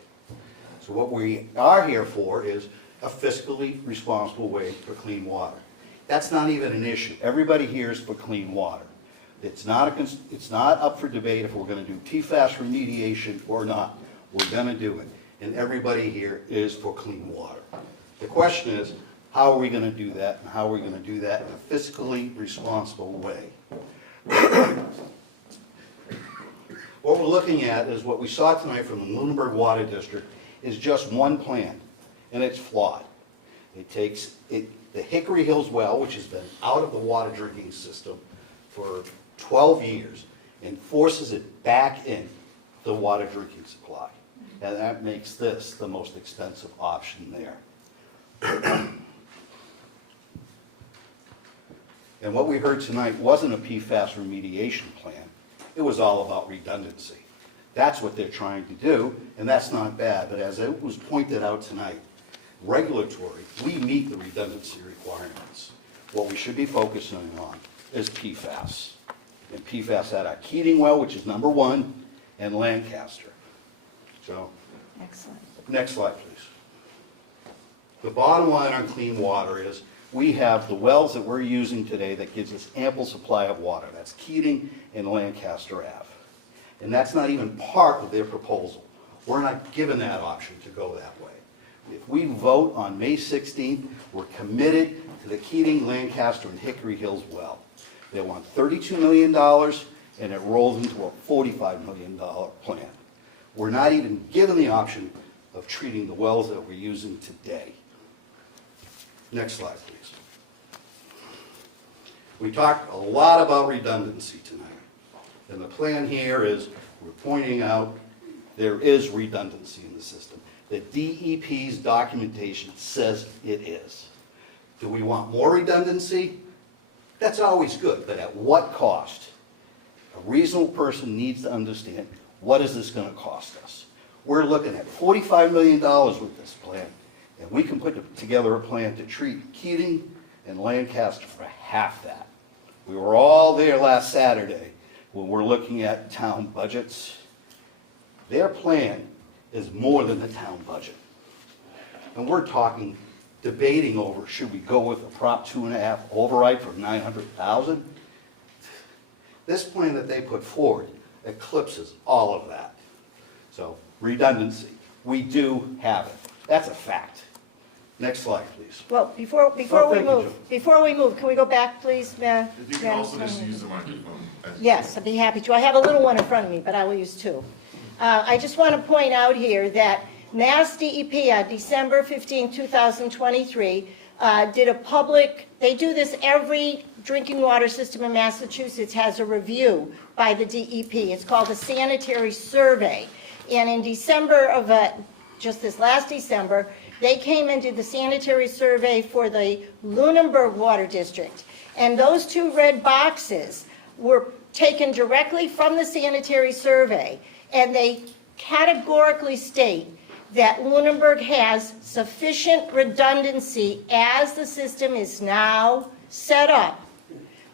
So what we are here for is a fiscally responsible way for clean water. That's not even an issue. Everybody here is for clean water. It's not up for debate if we're going to do PFAS remediation or not. We're going to do it. And everybody here is for clean water. The question is, how are we going to do that, and how are we going to do that in a fiscally responsible way? What we're looking at is what we saw tonight from the Lunenburg Water District is just one plan, and it's flawed. It takes the Hickory Hills well, which has been out of the water drinking system for 12 years, and forces it back in the water drinking supply. And that makes this the most expensive option there. And what we heard tonight wasn't a PFAS remediation plan. It was all about redundancy. That's what they're trying to do, and that's not bad. But as it was pointed out tonight, regulatory, we meet the redundancy requirements. What we should be focusing on is PFAS. And PFAS at our Keating well, which is number 1, and Lancaster. So, Excellent. next slide, please. The bottom line on clean water is we have the wells that we're using today that gives us ample supply of water. That's Keating and Lancaster Ave. And that's not even part of their proposal. We're not given that option to go that way. If we vote on May 16th, we're committed to the Keating, Lancaster, and Hickory Hills well. They want $32 million, and it rolls into a $45 million plan. We're not even given the option of treating the wells that we're using today. Next slide, please. We talked a lot about redundancy tonight. And the plan here is we're pointing out there is redundancy in the system. The DEP's documentation says it is. Do we want more redundancy? That's always good, but at what cost? A reasonable person needs to understand, what is this going to cost us? We're looking at $45 million with this plan, and we can put together a plan to treat Keating and Lancaster for half that. We were all there last Saturday when we're looking at town budgets. Their plan is more than the town budget. And we're talking, debating over, should we go with a Prop 2.5 override for $900,000? This plan that they put forward eclipses all of that. So, redundancy, we do have it. That's a fact. Next slide, please. Well, before we move, can we go back, please, Madam? If you can also just use the microphone. Yes, I'd be happy to. I have a little one in front of me, but I will use two. I just want to point out here that Mass DEP on December 15, 2023, did a public, they do this every drinking water system in Massachusetts has a review by the DEP. It's called a sanitary survey. And in December of, just this last December, they came and did the sanitary survey for the Lunenburg Water District. And those two red boxes were taken directly from the sanitary survey, and they categorically state that Lunenburg has sufficient redundancy as the system is now set up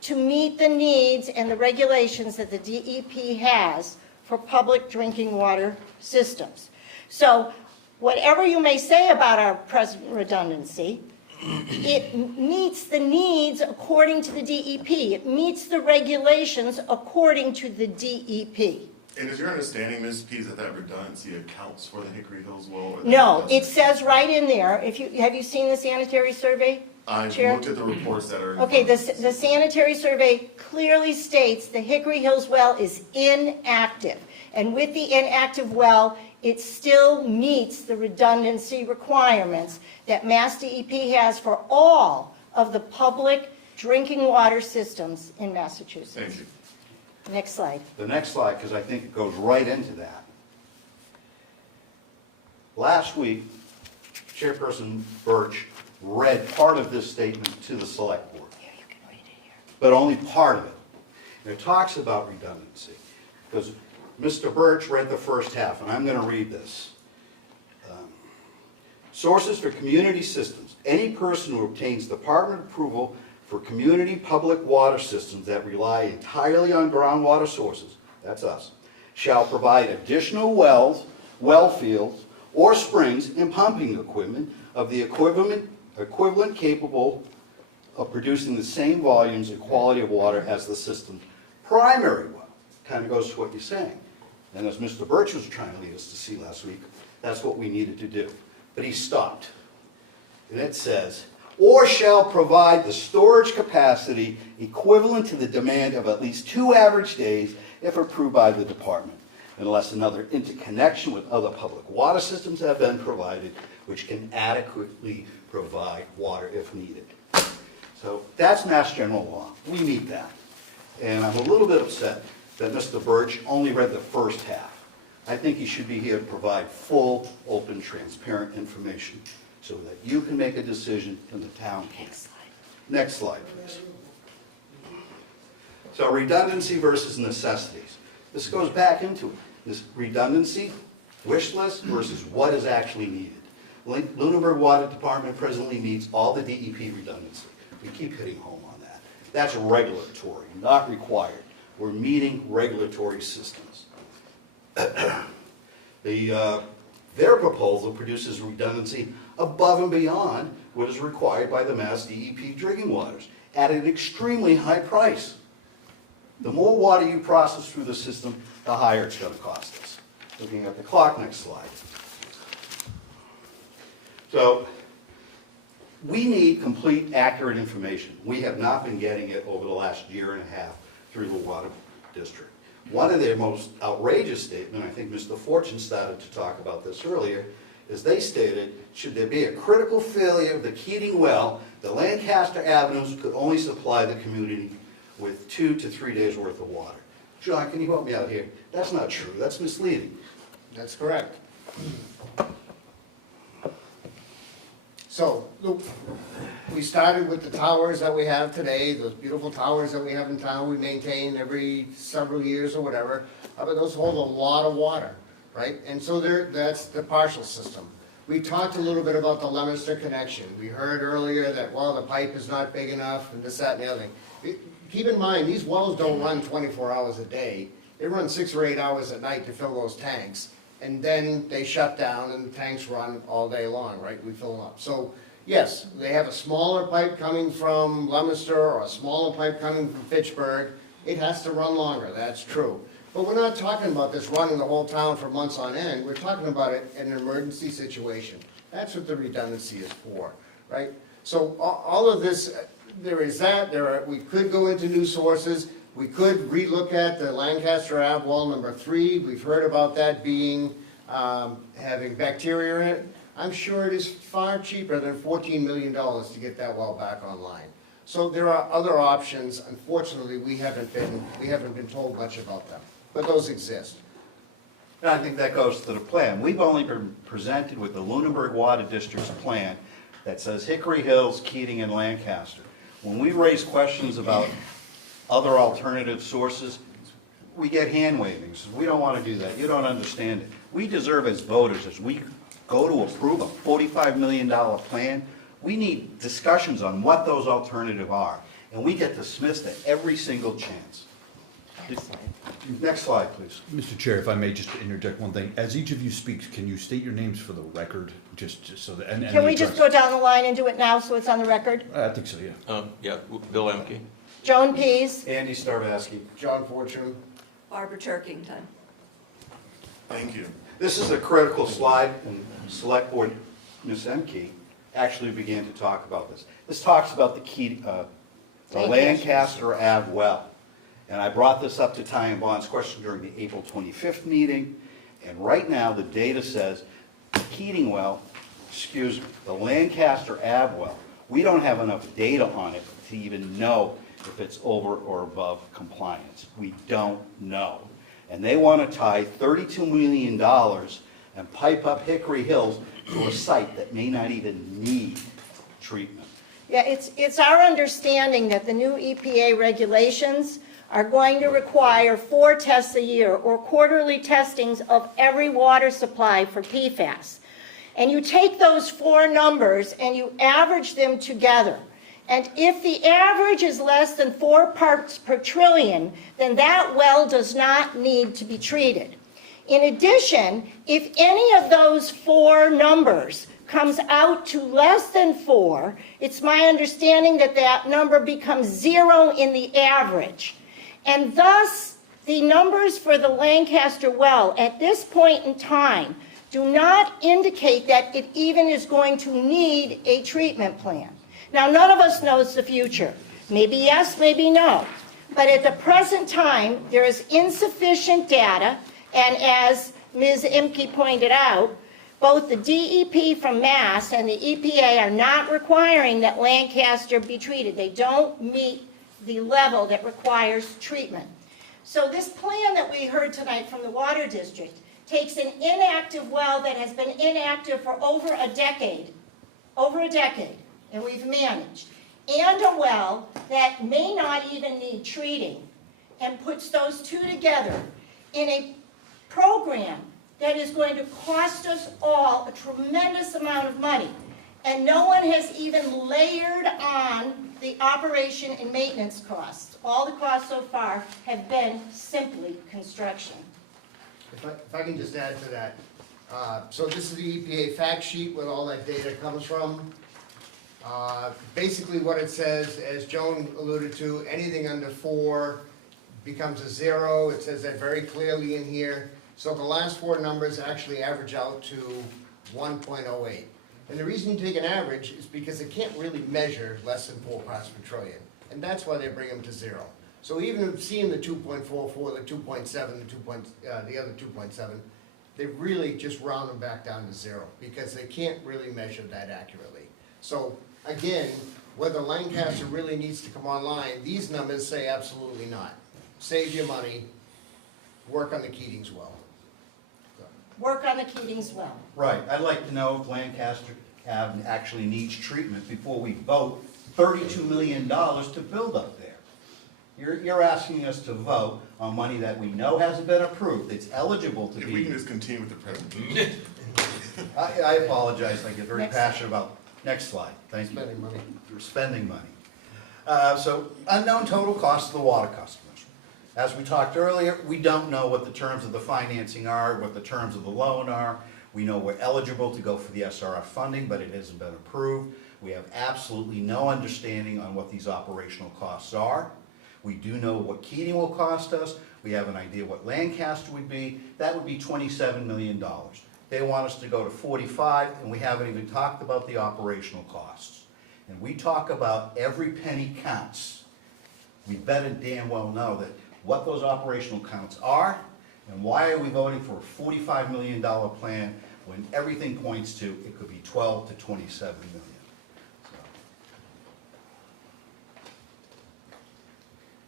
to meet the needs and the regulations that the DEP has for public drinking water systems. So whatever you may say about our present redundancy, it meets the needs according to the DEP. It meets the regulations according to the DEP. And is your understanding, Ms. Pease, that that redundancy accounts for the Hickory Hills well? Or No, that it says right in there, have you seen the sanitary survey? I've Chair? looked at the reports that are. Okay, the sanitary survey clearly states the Hickory Hills well is inactive. And with the inactive well, it still meets the redundancy requirements that Mass DEP has for all of the public drinking water systems in Massachusetts. Thank you. Next slide. The next slide, because I think it goes right into that. Last week, Chairperson Birch read part of this statement to the select board. Here, you can read it here. But only part of it. And it talks about redundancy. Because Mr. Birch read the first half, and I'm going to read this. Sources for community systems. Any person who obtains department approval for community public water systems that rely entirely on groundwater sources, that's us, shall provide additional wells, well fields, or springs and pumping equipment of the equivalent capable of producing the same volumes and quality of water as the system's primary well. Kind of goes to what you're saying. And as Mr. Birch was trying to lead us to see last week, that's what we needed to do. But he stopped. And it says, or shall provide the storage capacity equivalent to the demand of at least 2 average days if approved by the department, unless another interconnection with other public water systems have been provided, which can adequately provide water if needed. So that's Mass General Law. We meet that. And I'm a little bit upset that Mr. Birch only read the first half. I think he should be here to provide full, open, transparent information so that you can make a decision and the town can. Next slide, please. So redundancy versus necessities. This goes back into it. This redundancy, wish list versus what is actually needed. Lunenburg Water Department presently needs all the DEP redundancy. We keep hitting home on that. That's regulatory, not required. We're meeting regulatory systems. Their proposal produces redundancy above and beyond what is required by the Mass DEP drinking waters at an extremely high price. The more water you process through the system, the higher it's going to cost us. Looking at the clock, next slide. So, we need complete, accurate information. We have not been getting it over the last year and a half through the water district. One of their most outrageous statements, I think Mr. Fortune started to talk about this earlier, is they stated, should there be a critical failure of the Keating well, the Lancaster Avenues could only supply the community with 2 to 3 days worth of water. John, can you help me out here? That's not true. That's misleading. That's correct. So, Luke, we started with the towers that we have today, those beautiful towers that we have in town, we maintain every several years or whatever. But those hold a lot of water. right? And so that's the partial system. We talked a little bit about the Leominster connection. We heard earlier that, well, the pipe is not big enough and this, that, and the other thing. Keep in mind, these wells don't run 24 hours a day. They run 6 or 8 hours at night to fill those tanks. And then they shut down and the tanks run all day long, right? We fill them up. So, yes, they have a smaller pipe coming from Leominster or a smaller pipe coming from Fitchburg. It has to run longer, that's true. But we're not talking about this running the whole town for months on end. We're talking about it in an emergency situation. That's what the redundancy is for, right? So all of this, there is that. We could go into new sources. We could relook at the Lancaster Ave well number 3. We've heard about that being, having bacteria in it. I'm sure it is far cheaper than $14 million to get that well back online. So there are other options. Unfortunately, we haven't been told much about them, but those exist. And I think that goes to the plan. We've only been presented with the Lunenburg Water District's plan that says Hickory Hills, Keating, and Lancaster. When we raise questions about other alternative sources, we get hand wavings. We don't want to do that. You don't understand it. We deserve as voters, as we go to approve a $45 million plan, we need discussions on what those alternatives are. And we get dismissed at every single chance. Next slide, please. Mr. Chair, if I may just interject one thing. As each of you speaks, can you state your names for the record, just so that, and Can we just address- go down the line and do it now so it's on the record? I think so, yeah. Yeah, Bill Emke. Joan Pease. Andy Starvasky. John Fortune. Barbara Turkington. Thank you. This is a critical slide, and Select Board, Ms. Emke, actually began to talk about this. This talks about the Lancaster Ave well. And I brought this up to Ty and Bond's question during the April 25th meeting, and right now the data says the Keating well, the Lancaster Ave well, we don't have enough data on it to even know if it's over or above compliance. We don't know. And they want to tie $32 million and pipe up Hickory Hills to a site that may not even need treatment. Yeah, it's our understanding that the new EPA regulations are going to require 4 tests a year or quarterly testings of every water supply for PFAS. And you take those 4 numbers and you average them together. And if the average is less than 4 parts per trillion, then that well does not need to be treated. In addition, if any of those 4 numbers comes out to less than 4, it's my understanding that that number becomes 0 in the average. And thus, the numbers for the Lancaster well at this point in time do not indicate that it even is going to need a treatment plan. Now, none of us knows the future. Maybe yes, maybe no. But at the present time, there is insufficient data, and as Ms. Imke pointed out, both the DEP from Mass and the EPA are not requiring that Lancaster be treated. They don't meet the level that requires treatment. So this plan that we heard tonight from the Water District takes an inactive well that has been inactive for over a decade, and we've managed, and a well that may not even need treating, and puts those 2 together in a program that is going to cost us all a tremendous amount of money. And no one has even layered on the operation and maintenance costs. All the costs so far have been simply construction. If I can just add to that. So this is the EPA fact sheet where all that data comes from. Basically what it says, as Joan alluded to, anything under 4 becomes a 0. It says that very clearly in here. So the last 4 numbers actually average out to 1.08. And the reason you take an average is because it can't really measure less than 4 parts per trillion. And that's why they bring them to 0. So even seeing the 2.44, the 2.7, the other 2.7, they really just round them back down to 0 because they can't really measure that accurately. So again, whether Lancaster really needs to come online, these numbers say absolutely not. Save your money, work on the Keating's well. Work on the Keating's well. Right, I'd like to know if Lancaster Ave actually needs treatment before we vote $32 million to build up there. You're asking us to vote on money that we know hasn't been approved, it's eligible to If we can be. just continue with the presentation. I apologize, I get very Next. passionate about, next slide, thank you. Spending money. We're spending money. So unknown total cost to the water customers. As we talked earlier, we don't know what the terms of the financing are, what the terms of the loan are. We know we're eligible to go for the SRF funding, but it hasn't been approved. We have absolutely no understanding on what these operational costs are. We do know what Keating will cost us. We have an idea what Lancaster would be. That would be $27 million. They want us to go to 45, and we haven't even talked about the operational costs. And we talk about every penny counts. We better damn well know that what those operational counts are, and why are we voting for a $45 million plan when everything points to it could be 12 to 27 million.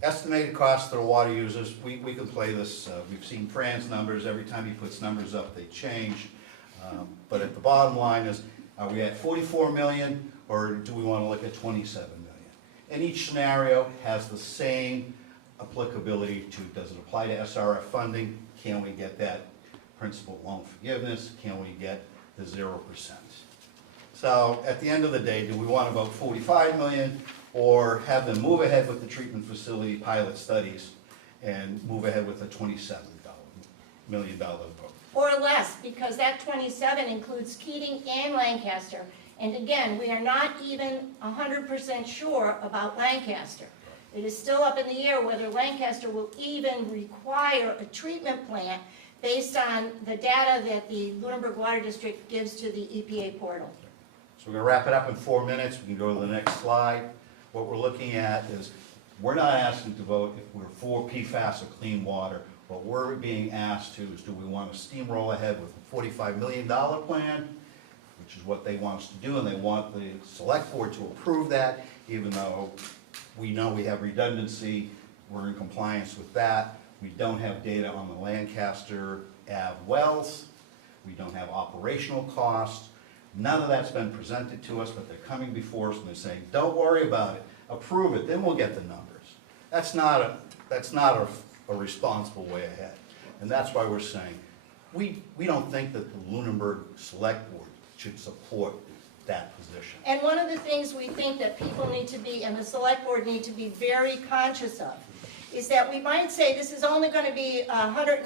Estimated cost to the water users, we can play this, we've seen Fran's numbers, every time he puts numbers up, they change. But at the bottom line is, are we at 44 million, or do we want to look at 27 million? And each scenario has the same applicability to, does it apply to SRF funding? Can we get that principal loan forgiveness? Can we get the 0%? So at the end of the day, do we want to vote 45 million, or have them move ahead with the treatment facility pilot studies and move ahead with a $27 million vote? Or less, because that 27 includes Keating and Lancaster. And again, we are not even 100% sure about Lancaster. It is still up in the air whether Lancaster will even require a treatment plant based on the data that the Lunenburg Water District gives to the EPA portal. So we're going to wrap it up in 4 minutes. We can go to the next slide. What we're looking at is, we're not asking to vote if we're for PFAS or clean water. What we're being asked to is, do we want to steamroll ahead with a $45 million plan, which is what they want us to do, and they want the select board to approve that, even though we know we have redundancy, we're in compliance with that. We don't have data on the Lancaster Ave wells. We don't have operational costs. None of that's been presented to us, but they're coming before us and they're saying, don't worry about it, approve it, then we'll get the numbers. That's not a responsible way ahead. And that's why we're saying, we don't think that the Lunenburg Select Board should support that position. And one of the things we think that people need to be, and the select board need to be very conscious of, is that we might say this is only going to be $150,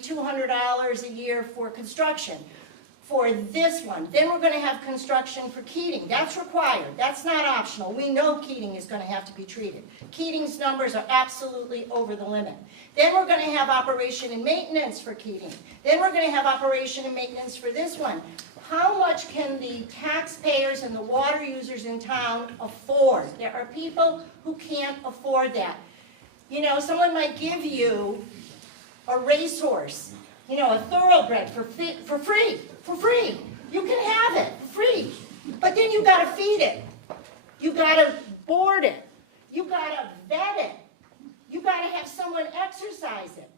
$200 a year for construction for this one. Then we're going to have construction for Keating. That's required. That's not optional. We know Keating is going to have to be treated. Keating's numbers are absolutely over the limit. Then we're going to have operation and maintenance for Keating. Then we're going to have operation and maintenance for this one. How much can the taxpayers and the water users in town afford? There are people who can't afford that. You know, someone might give you a racehorse, you know, a thoroughbred for free. You can have it for free. But then you gotta feed it. You gotta board it. You gotta vet it. You gotta have someone exercise it.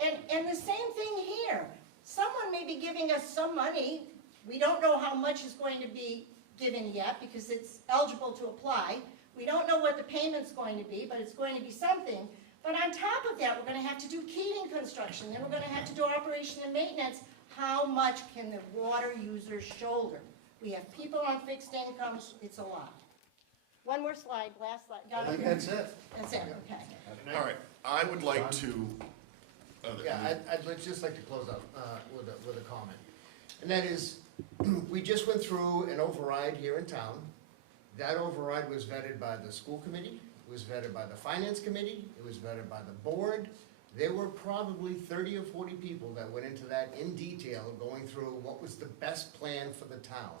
And the same thing here. Someone may be giving us some money. We don't know how much is going to be given yet because it's eligible to apply. We don't know what the payment's going to be, but it's going to be something. But on top of that, we're going to have to do Keating construction. Then we're going to have to do operation and maintenance. How much can the water users shoulder? We have people on fixed incomes. It's a lot. One more slide, last slide. I think that's it. That's it, okay. All right, I would like to. Yeah, I'd just like to close out with a comment. And that is, we just went through an override here in town. That override was vetted by the school committee, it was vetted by the finance committee, it was vetted by the board. There were probably 30 or 40 people that went into that in detail, going through what was the best plan for the town.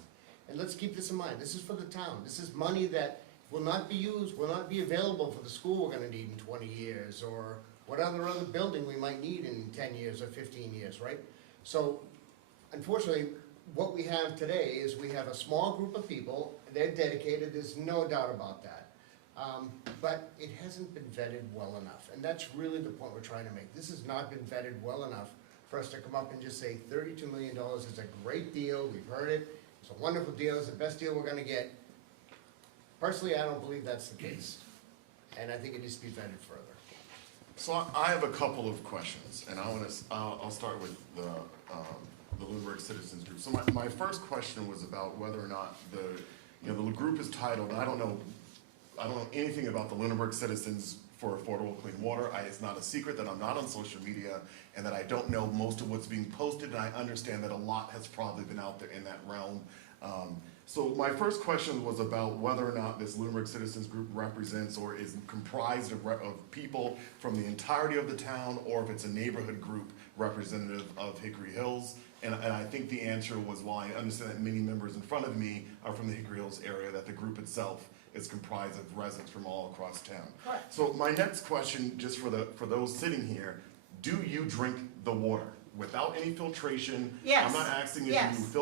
And let's keep this in mind, this is for the town. This is money that will not be used, will not be available for the school we're gonna need in 20 years, or what other building we might need in 10 years or 15 years, right? So, unfortunately, what we have today is we have a small group of people, they're dedicated, there's no doubt about that. But it hasn't been vetted well enough, and that's really the point we're trying to make. This has not been vetted well enough for us to come up and just say $32 million is a great deal, we've heard it, it's a wonderful deal, it's the best deal we're gonna get. Personally, I don't believe that's the case, and I think it needs to be vetted further. So I have a couple of questions, and I'll start with the Lunenburg Citizens Group. So my first question was about whether or not the group is titled, and I don't know anything about the Lunenburg Citizens for Affordable Clean Water. It's not a secret that I'm not on social media and that I don't know most of what's being posted, and I understand that a lot has probably been out there in that realm. So my first question was about whether or not this Lunenburg Citizens Group represents or is comprised of people from the entirety of the town, or if it's a neighborhood group representative of Hickory Hills. And I think the answer was, while I understand that many members in front of me are from the Hickory Hills area, that the group itself is comprised of residents from all across town. Correct. So my next question, just for those sitting here, do you drink the water without any filtration? Yes. I'm not asking if Yes.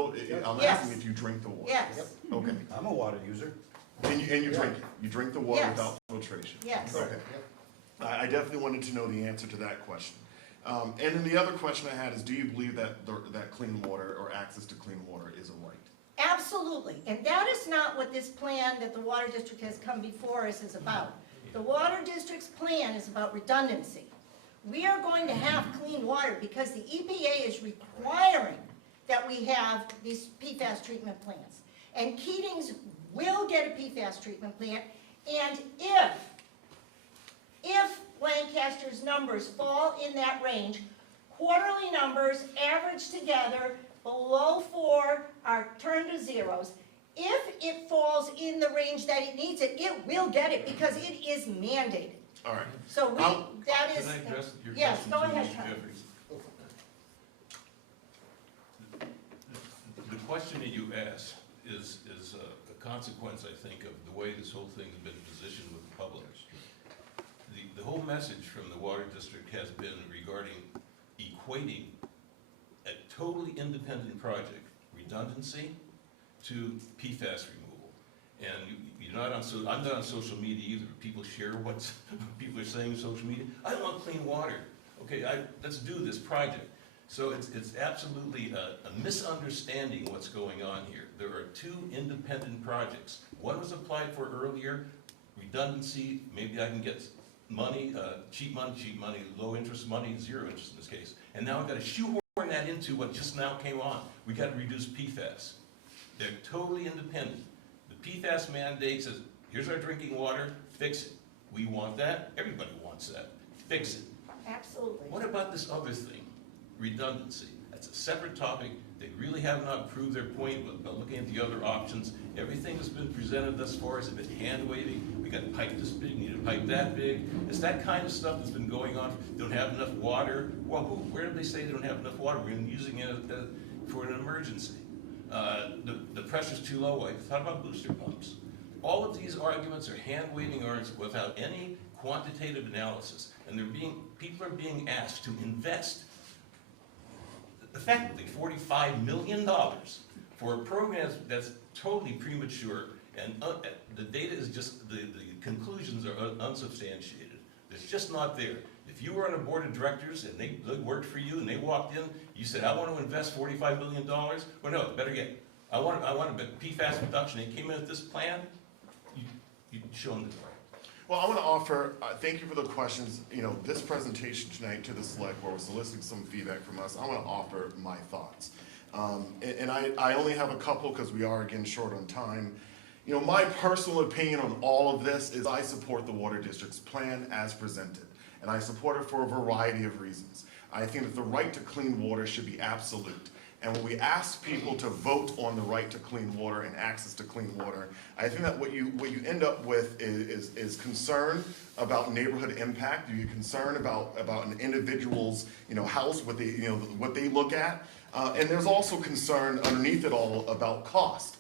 I'm Yes. asking if you drink the water. Yes. Okay. I'm a water user. And you drink it. You drink the water Yes. without filtration. Yes. Okay. I definitely wanted to know the answer to that question. And then the other question I had is, do you believe that that clean water or access to clean water is a right? Absolutely, and that is not what this plan that the Water District has come before us is about. The Water District's plan is about redundancy. We are going to have clean water because the EPA is requiring that we have these PFAS treatment plants. And Keating's will get a PFAS treatment plant, and if Lancaster's numbers fall in that range, quarterly numbers averaged together below 4 are turned to zeros. If it falls in the range that it needs it will get it because it is mandated. All right. So that is. Can I address your Yes, question go to ahead, Mr. Tom. Jeffries? The question that you asked is a consequence, I think, of the way this whole thing has been positioned with the public. The whole message from the Water District has been regarding equating a totally independent project, redundancy, to PFAS removal. And you're not I'm not on social media either. People share what people are saying on social media. I want clean water. Okay, let's do this project. So it's absolutely a misunderstanding what's going on here. There are two independent projects. One was applied for earlier, redundancy, maybe I can get money, cheap money, low interest money, zero interest in this case. And now I've got to shoehorn that into what just now came on. We got to reduce PFAS. They're totally independent. The PFAS mandate says, here's our drinking water, fix it. We want that, everybody wants that, fix it. Absolutely. What about this other thing, redundancy? That's a separate topic. They really have not proved their point by looking at the other options. Everything that's been presented thus far has been hand waving. We got a pipe this big, need a pipe that big. It's that kind of stuff that's been going on. Don't have enough water. Well, where did they say they don't have enough water? We're using it for an emergency. The pressure's too low. I thought about booster pumps. All of these arguments are hand-waving arguments without any quantitative analysis, and people are being asked to invest effectively $45 million for a program that's totally premature, and the data is just, the conclusions are unsubstantiated. It's just not there. If you were on a board of directors and they worked for you and they walked in, you said, I want to invest $45 million, well, no, better yet, I want a PFAS reduction, they came in with this plan, you'd show them the way. Well, I want to offer, thank you for the questions. This presentation tonight to the select board was soliciting some feedback from us. I want to offer my thoughts. And I only have a couple because we are again short on time. My personal opinion on all of this is I support the Water District's plan as presented. And I support it for a variety of reasons. I think that the right to clean water should be absolute. And when we ask people to vote on the right to clean water and access to clean water, I think that what you end up with is concern about neighborhood impact. You're concerned about an individual's house, what they look at, and there's also concern underneath it all about cost.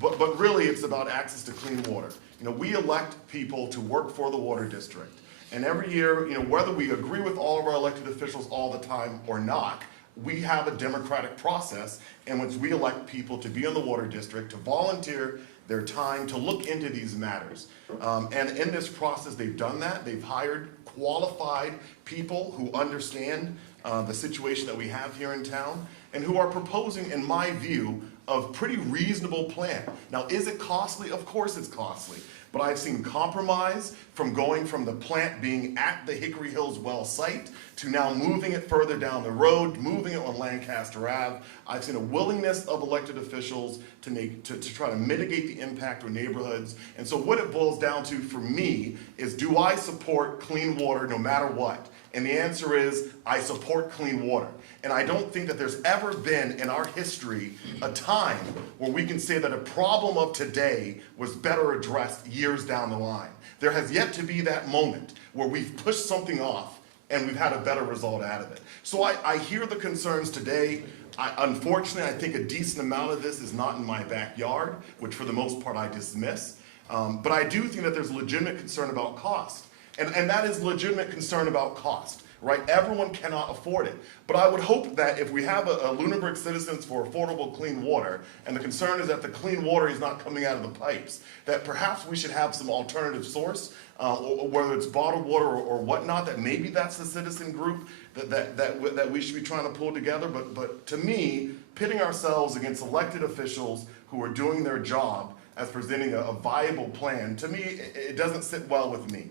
But really it's about access to clean water. We elect people to work for the Water District, and every year, whether we agree with all of our elected officials all the time or not, we have a democratic process in which we elect people to be on the Water District, to volunteer their time to look into these matters. And in this process, they've done that. They've hired qualified people who understand the situation that we have here in town and who are proposing, in my view, a pretty reasonable plan. Now, is it costly? Of course it's costly. but I've seen compromise from going from the plant being at the Hickory Hills well site to now moving it further down the road, moving it on Lancaster Ave. I've seen a willingness of elected officials to try to mitigate the impact on neighborhoods. And so what it boils down to for me is, do I support clean water no matter what? And the answer is, I support clean water. And I don't think that there's ever been in our history a time where we can say that a problem of today was better addressed years down the line. There has yet to be that moment where we've pushed something off and we've had a better result out of it. So I hear the concerns today. Unfortunately, I think a decent amount of this is not in my backyard, which for the most part I dismiss. But I do think that there's legitimate concern about cost. And that is legitimate concern about cost, right? Everyone cannot afford it. But I would hope that if we have a Lunenburg Citizens for Affordable Clean Water, and the concern is that the clean water is not coming out of the pipes, that perhaps we should have some alternative source, whether it's bottled water or whatnot, that maybe that's the citizen group that we should be trying to pull together. But to me, pitting ourselves against elected officials who are doing their job as presenting a viable plan, to me, it doesn't sit well with me.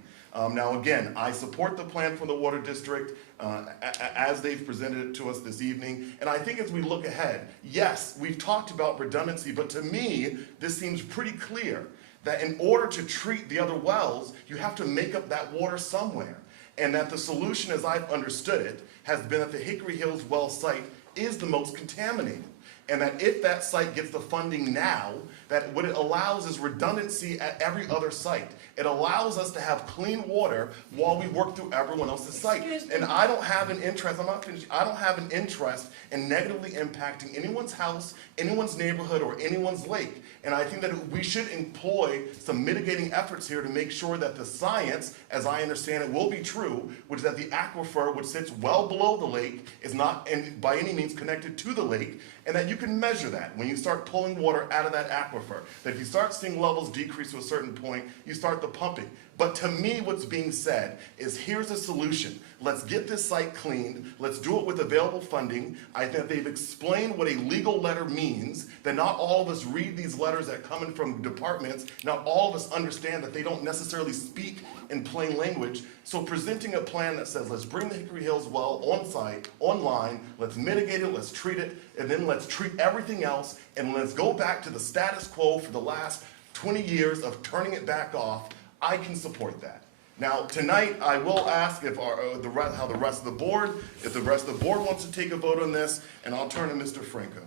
Now again, I support the plan for the Water District as they've presented it to us this evening. And I think as we look ahead, yes, we've talked about redundancy, but to me, this seems pretty clear that in order to treat the other wells, you have to make up that water somewhere. And that the solution, as I've understood it, has been that the Hickory Hills well site is the most contaminated. And that if that site gets the funding now, that what it allows is redundancy at every other site. It allows us to have clean water while we work through everyone else's site. And I don't have an interest, I'm not finished, I don't have an interest in negatively impacting anyone's house, anyone's neighborhood, or anyone's lake. And I think that we should employ some mitigating efforts here to make sure that the science, as I understand it, will be true, which is that the aquifer, which sits well below the lake, is not by any means connected to the lake, and that you can measure that when you start pulling water out of that aquifer. That if you start seeing levels decrease to a certain point, you start the pumping. But to me, what's being said is, here's a solution. Let's get this site cleaned. Let's do it with available funding. I think they've explained what a legal letter means, that not all of us read these letters that come in from departments. Not all of us understand that they don't necessarily speak in plain language. So presenting a plan that says, let's bring the Hickory Hills well on site, online, let's mitigate it, let's treat it, and then let's treat everything else, and let's go back to the status quo for the last 20 years of turning it back off. I can support that. Now, tonight, I will ask if how the rest of the board, if the rest of the board wants to take a vote on this, and I'll turn to Mr. Franco.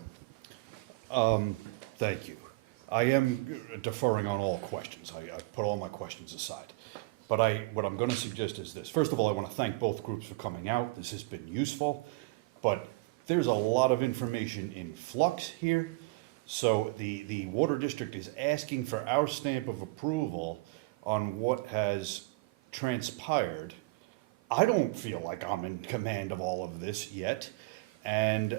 Thank you. I am deferring on all questions. I put all my questions aside. But what I'm going to suggest is this. First of all, I want to thank both groups for coming out. This has been useful. But there's a lot of information in flux here. So the Water District is asking for our stamp of approval on what has transpired. I don't feel like I'm in command of all of this yet. And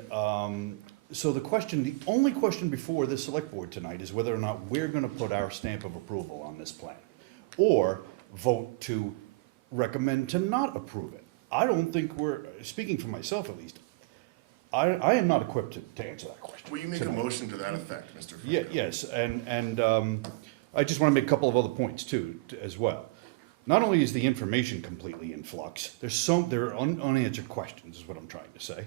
so the only question before the select board tonight is whether or not we're going to put our stamp of approval on this plan, or vote to recommend to not approve it. I don't think we're, speaking for myself at least, I am not equipped to answer that question. Will you make a motion to that effect, Mr. Franco? Yeah, yes, and I just want to make a couple of other points too, as well. Not only is the information completely in flux, there are unanswered questions, is what I'm trying to say.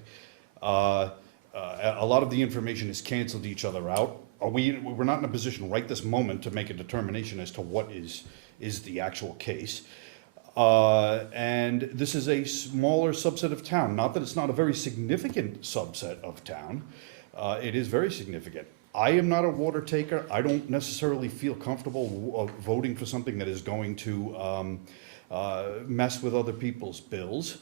A lot of the information has canceled each other out. We're not in a position right this moment to make a determination as to what is the actual case. And this is a smaller subset of town. Not that it's not a very significant subset of town. It is very significant. I am not a water taker. I don't necessarily feel comfortable voting for something that is going to mess with other people's bills.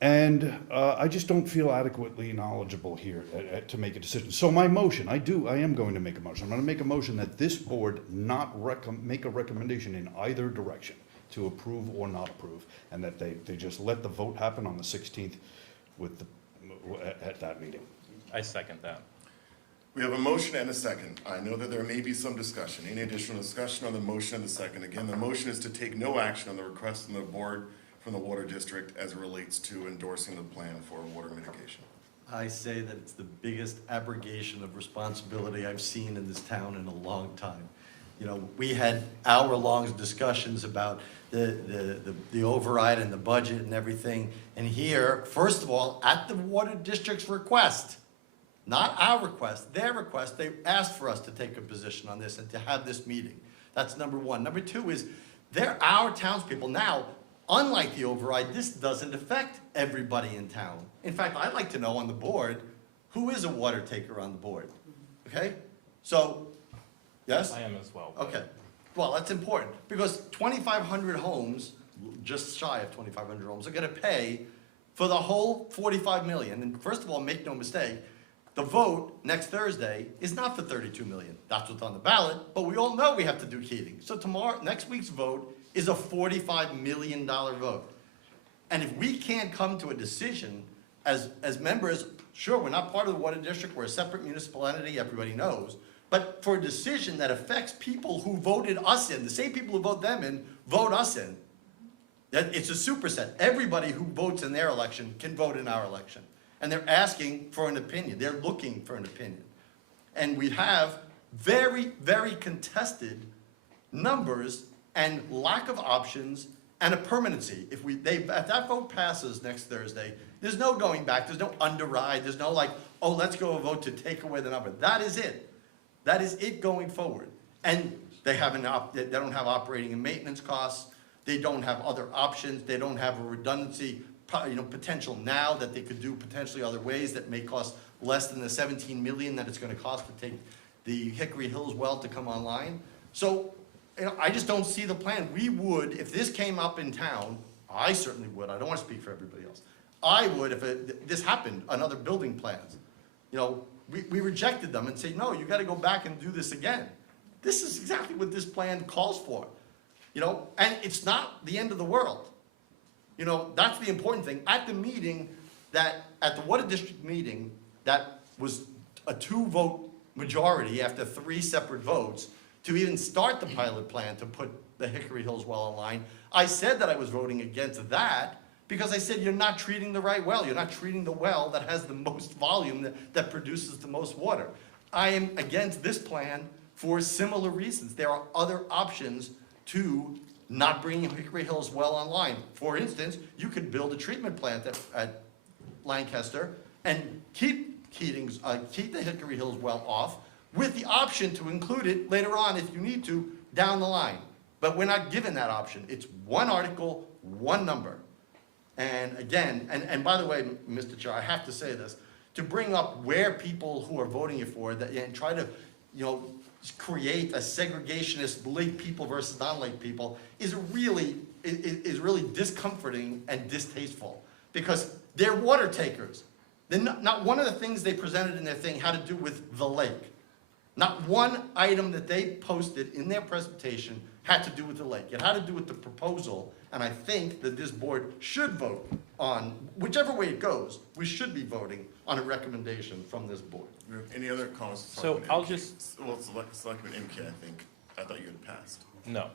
And I just don't feel adequately knowledgeable here to make a decision. So my motion, I am going to make a motion. I'm going to make a motion that this board not make a recommendation in either direction to approve or not approve, and that they just let the vote happen on the 16th at that meeting. I second that. We have a motion and a second. I know that there may be some discussion. Any additional discussion on the motion and the second? Again, the motion is to take no action on the request from the board from the Water District as it relates to endorsing the plan for water mitigation. I say that it's the biggest abrogation of responsibility I've seen in this town in a long time. You know, we had hour-long discussions about the override and the budget and everything. And here, first of all, at the Water District's request, not our request, their request, they asked for us to take a position on this and to have this meeting. That's number one. Number two is, they're our townspeople. Now, unlike the override, this doesn't affect everybody in town. In fact, I'd like to know on the board, who is a water taker on the board? Okay? So, yes? I am as well. Okay. Well, that's important, because 2,500 homes, just shy of 2,500 homes, are gonna pay for the whole 45 million. And first of all, make no mistake, the vote next Thursday is not for 32 million. That's what's on the ballot, but we all know we have to do heating. So tomorrow, next week's vote is a $45 million vote. And if we can't come to a decision as members, sure, we're not part of the Water District, we're a separate municipal entity, everybody knows, but for a decision that affects people who voted us in, the same people who vote them in, vote us in, that it's a superset. Everybody who votes in their election can vote in our election. And they're asking for an opinion. They're looking for an opinion. And we have very, very contested numbers and lack of options and a permanency. If that vote passes next Thursday, there's no going back. There's no underride. There's no like, oh, let's go a vote to take away the number. That is it. That is it going forward. And they don't have operating and maintenance costs. They don't have other options. They don't have a redundancy potential now that they could do potentially other ways that may cost less than the 17 million that it's going to cost to take the Hickory Hills well to come online. So, I just don't see the plan. We would, if this came up in town, I certainly would. I don't want to speak for everybody else. I would if this happened on other building plans. We rejected them and said, no, you got to go back and do this again. This is exactly what this plan calls for. And it's not the end of the world. That's the important thing. At the meeting at the Water District meeting, that was a 2-vote majority after 3 separate votes to even start the pilot plan to put the Hickory Hills well online. I said that I was voting against that because I said you're not treating the right well. You're not treating the well that has the most volume, that produces the most water. I am against this plan for similar reasons. There are other options to not bringing Hickory Hills well online. For instance, you could build a treatment plant at Lancaster and keep the Hickory Hills well off with the option to include it later on if you need to down the line. But we're not given that option. It's one article, one number. And again, and by the way, Mr. Chair, I have to say this, to bring up where people who are voting it for and try to, create a segregationist Lake people versus non-Lake people is really discomforting and distasteful because they're water takers. Not one of the things they presented in their thing had to do with the lake. Not one item that they posted in their presentation had to do with the lake. It had to do with the proposal, and I think that this board should vote on, whichever way it goes, we should be voting on a recommendation from this board. Any other comments? So I'll just... Well, Selectman Imke, I think. I thought you had passed. No.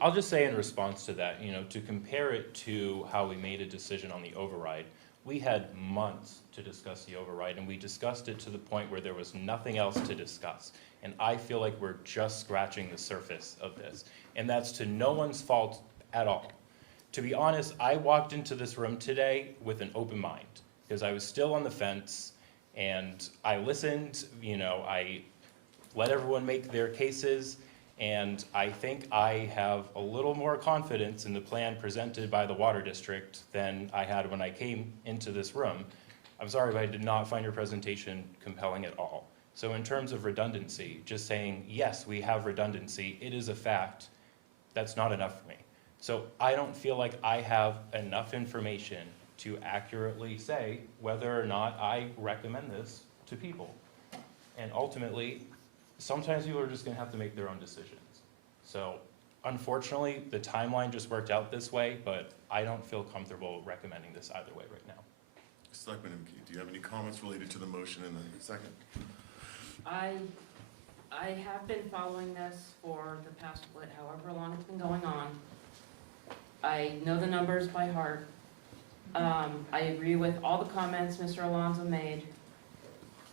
I'll just say in response to that, to compare it to how we made a decision on the override, we had months to discuss the override, and we discussed it to the point where there was nothing else to discuss. And I feel like we're just scratching the surface of this. And that's to no one's fault at all. To be honest, I walked into this room today with an open mind, because I was still on the fence, and I listened, I let everyone make their cases, and I think I have a little more confidence in the plan presented by the Water District than I had when I came into this room. I'm sorry, but I did not find your presentation compelling at all. So in terms of redundancy, just saying, yes, we have redundancy, it is a fact, that's not enough for me. So I don't feel like I have enough information to accurately say whether or not I recommend this to people. And ultimately, sometimes people are just gonna have to make their own decisions. So unfortunately, the timeline just worked out this way, but I don't feel comfortable recommending this either way right now. Selectman Imke, do you have any comments related to the motion in the second? I have been following this for the past, however long it's been going on. I know the numbers by heart. I agree with all the comments Mr. Alonso made,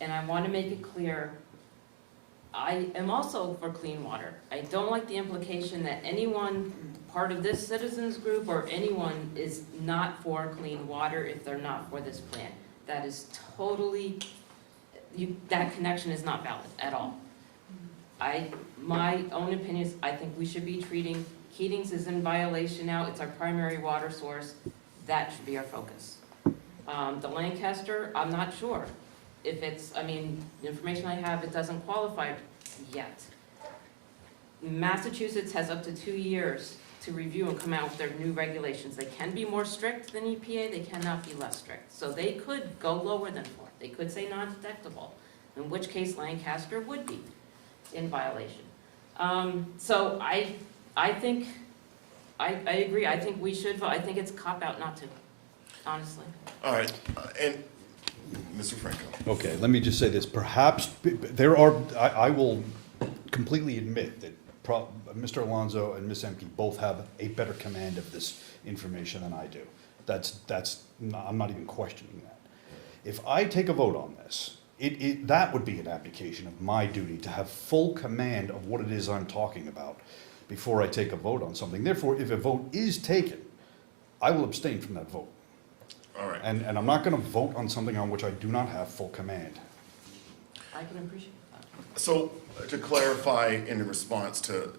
and I want to make it clear, I am also for clean water. I don't like the implication that anyone, part of this citizens group or anyone is not for clean water if they're not for this plan. That is totally, that connection is not valid at all. My own opinion is, I think we should be treating, Keating's is in violation now, it's our primary water source, that should be our focus. The Lancaster, I'm not sure. If it's, I mean, the information I have, it doesn't qualify yet. Massachusetts has up to 2 years to review and come out with their new regulations. They can be more strict than EPA, they cannot be less strict. So they could go lower than 4. They could say non-detectable, in which case Lancaster would be in violation. So I think, I agree, I think we should vote. I think it's a cop-out not to, honestly. All right, and Mr. Franco. Okay, let me just say this, perhaps, there are, I will completely admit that Mr. Alonso and Ms. Emke both have a better command of this information than I do. I'm not even questioning that. If I take a vote on this, that would be an abdication of my duty to have full command of what it is I'm talking about before I take a vote on something. Therefore, if a vote is taken, I will abstain from that vote. All right. And I'm not going to vote on something on which I do not have full command. I can appreciate that. So, to clarify in response to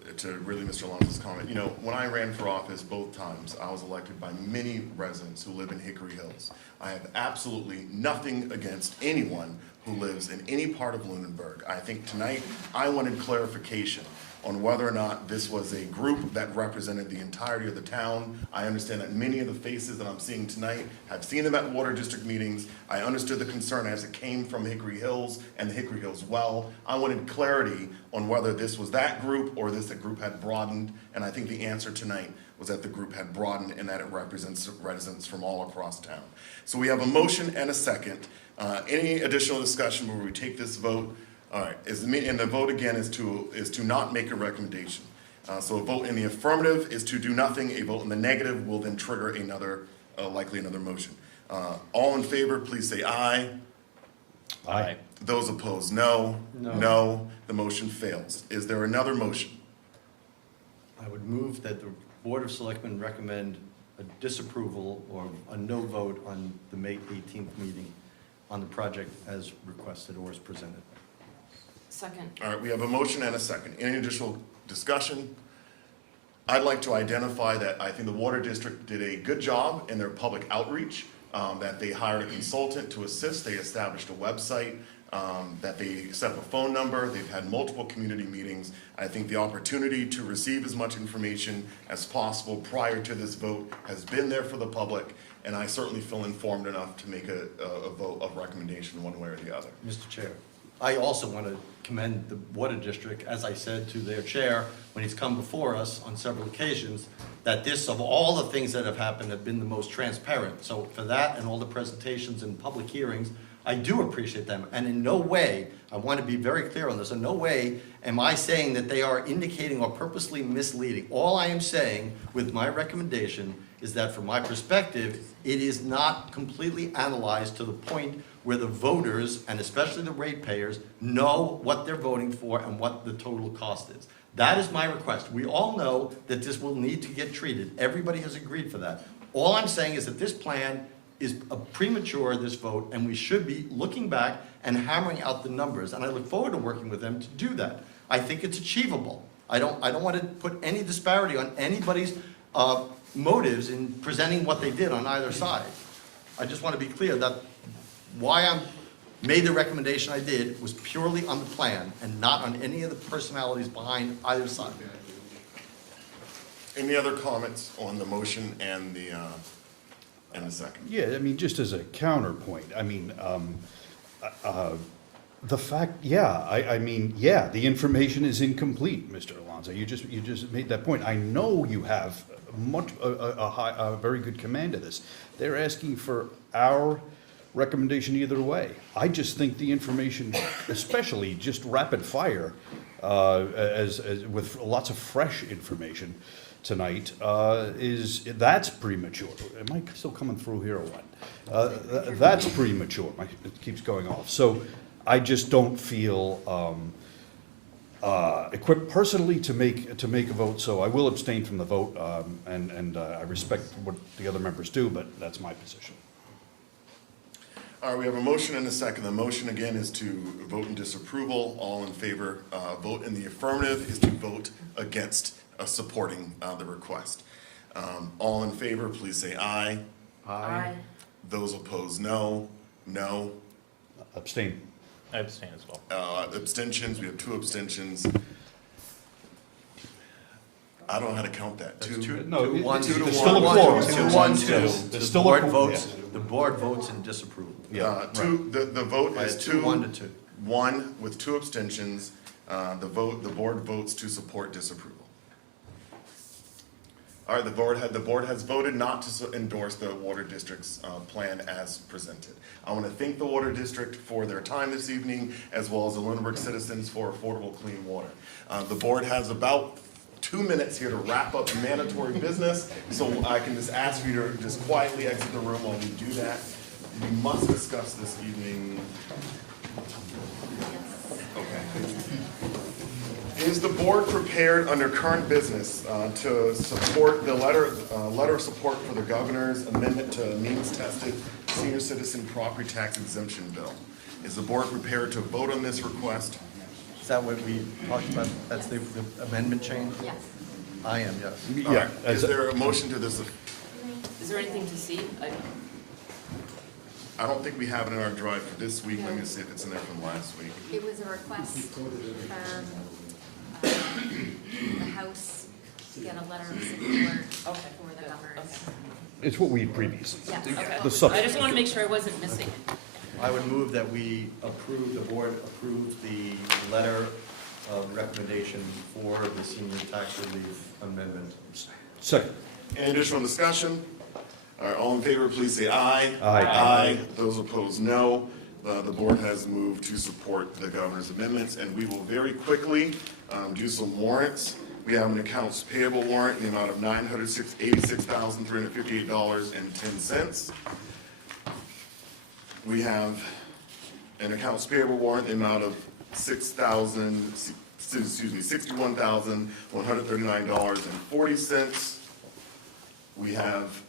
really Mr. Alonso's comment, you know, when I ran for office both times, I was elected by many residents who live in Hickory Hills. I have absolutely nothing against anyone who lives in any part of Lunenburg. I think tonight I wanted clarification on whether or not this was a group that represented the entirety of the town. I understand that many of the faces that I'm seeing tonight, have seen them at water district meetings. I understood the concern as it came from Hickory Hills and the Hickory Hills well. I wanted clarity on whether this was that group or the group had broadened, and I think the answer tonight was that the group had broadened and that it represents residents from all across town. So we have a motion and a second. Any additional discussion before we take this vote? All right, and the vote again is to not make a recommendation. So a vote in the affirmative is to do nothing. A vote in the negative will then trigger another, likely another motion. All in favor, please say aye. Aye. Those opposed, no. No. No. The motion fails. Is there another motion? I would move that the Board of Selectmen recommend a disapproval or a no vote on the May 18th meeting on the project as requested or as presented. Second. All right, we have a motion and a second. Any additional discussion? I'd like to identify that I think the Water District did a good job in their public outreach, that they hired a consultant to assist. They established a website, that they set up a phone number. They've had multiple community meetings. I think the opportunity to receive as much information as possible prior to this vote has been there for the public, and I certainly feel informed enough to make a vote of recommendation one way or the other. Mr. Chair, I also want to commend the Water District, as I said to their chair when he's come before us on several occasions, that this, of all the things that have happened, have been the most transparent. So for that and all the presentations and public hearings, I do appreciate them. And in no way, I want to be very clear on this, in no way am I saying that they are indicating or purposely misleading. All I am saying with my recommendation is that from my perspective, it is not completely analyzed to the point where the voters, and especially the ratepayers, know what they're voting for and what the total cost is. That is my request. We all know that this will need to get treated. Everybody has agreed for that. All I'm saying is that this plan is premature, this vote, and we should be looking back and hammering out the numbers. And I look forward to working with them to do that. I think it's achievable. I don't want to put any disparity on anybody's motives in presenting what they did on either side. I just want to be clear that why I made the recommendation I did was purely on the plan and not on any of the personalities behind either side. Any other comments on the motion and the second? Yeah, I mean, just as a counterpoint, I mean, the fact, yeah, I mean, yeah, the information is incomplete, Mr. Alonso. You just made that point. I know you have a very good command of this. They're asking for our recommendation either way. I just think the information, especially just rapid fire, as with lots of fresh information tonight, that's premature. Am I still coming through here or what? That's premature. It keeps going off. So I just don't feel equipped personally to make a vote, so I will abstain from the vote, and I respect what the other members do, but that's my position. All right, we have a motion and a second. The motion again is to vote in disapproval. All in favor, vote in the affirmative is to vote against supporting the request. All in favor, please say aye. Aye. Those opposed, no. No. Abstain. I abstain as well. Abstentions, we have 2 abstentions. I don't know how to count that. No, one, two to there's one. still a quorum. 2-1-2. There's The still a board quorum, votes, yeah. the board votes in disapproval. The vote By is a 2. 1-2. 1 with 2 abstentions. The board votes to support disapproval. All right, the board has voted not to endorse the water district's plan as presented. I want to thank the water district for their time this evening, as well as the Lunenburg citizens for affordable clean water. The board has about 2 minutes here to wrap up mandatory business, so I can just ask you to just quietly exit the room while we do that. We must discuss this evening. Okay. Is the board prepared under current business to support the letter of support for the governor's amendment to means-tested senior citizen property tax exemption bill? Is the board prepared to vote on this request? Is that what we talked about? That's the amendment change? Yes. I am, yes. All right. Is there a motion to this? Is there anything to see? I don't think we have it in our drive for this week. Let me see if it's in there from last week. It was a request from the House to get a letter of support for the governors. It's what we had previously. Yes. The substance. I just want to make sure I wasn't missing it. I would move that we approve, the board approve the letter of recommendation for the senior tax relief amendment. Second. Any additional discussion? All right, all in favor, please say aye. Aye. Aye. Those opposed, no. The board has moved to support the governor's amendments, and we will very quickly do some warrants. We have an accounts payable warrant in the amount of $986,358.10. We have an accounts payable warrant in the amount of $61,139.40. We have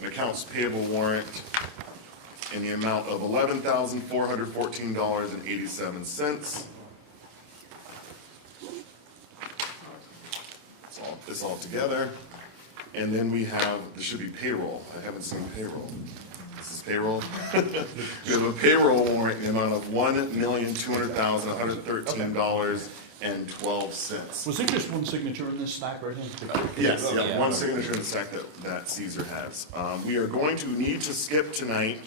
an accounts payable warrant in the amount of $11,414.87. It's all together. And then we have, there should be payroll. I haven't seen payroll. This is payroll. We have a payroll warrant in the amount of $1,200,113.12. Was there just one signature in this stack right here? Yes, yeah, one signature in the stack that Caesar has. We are going to need to skip tonight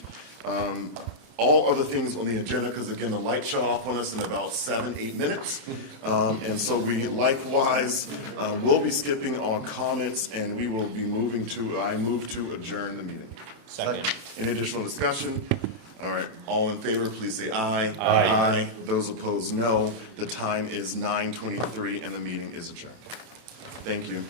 all other things on the agenda, because again, the light shut off on us in about 7-8 minutes. And so we likewise will be skipping on comments, and we will be moving to, I move to adjourn the meeting. Second. Any additional discussion? All right, all in favor, please say aye. Aye. Those opposed, no. The time is 9:23 and the meeting is adjourned. Thank you.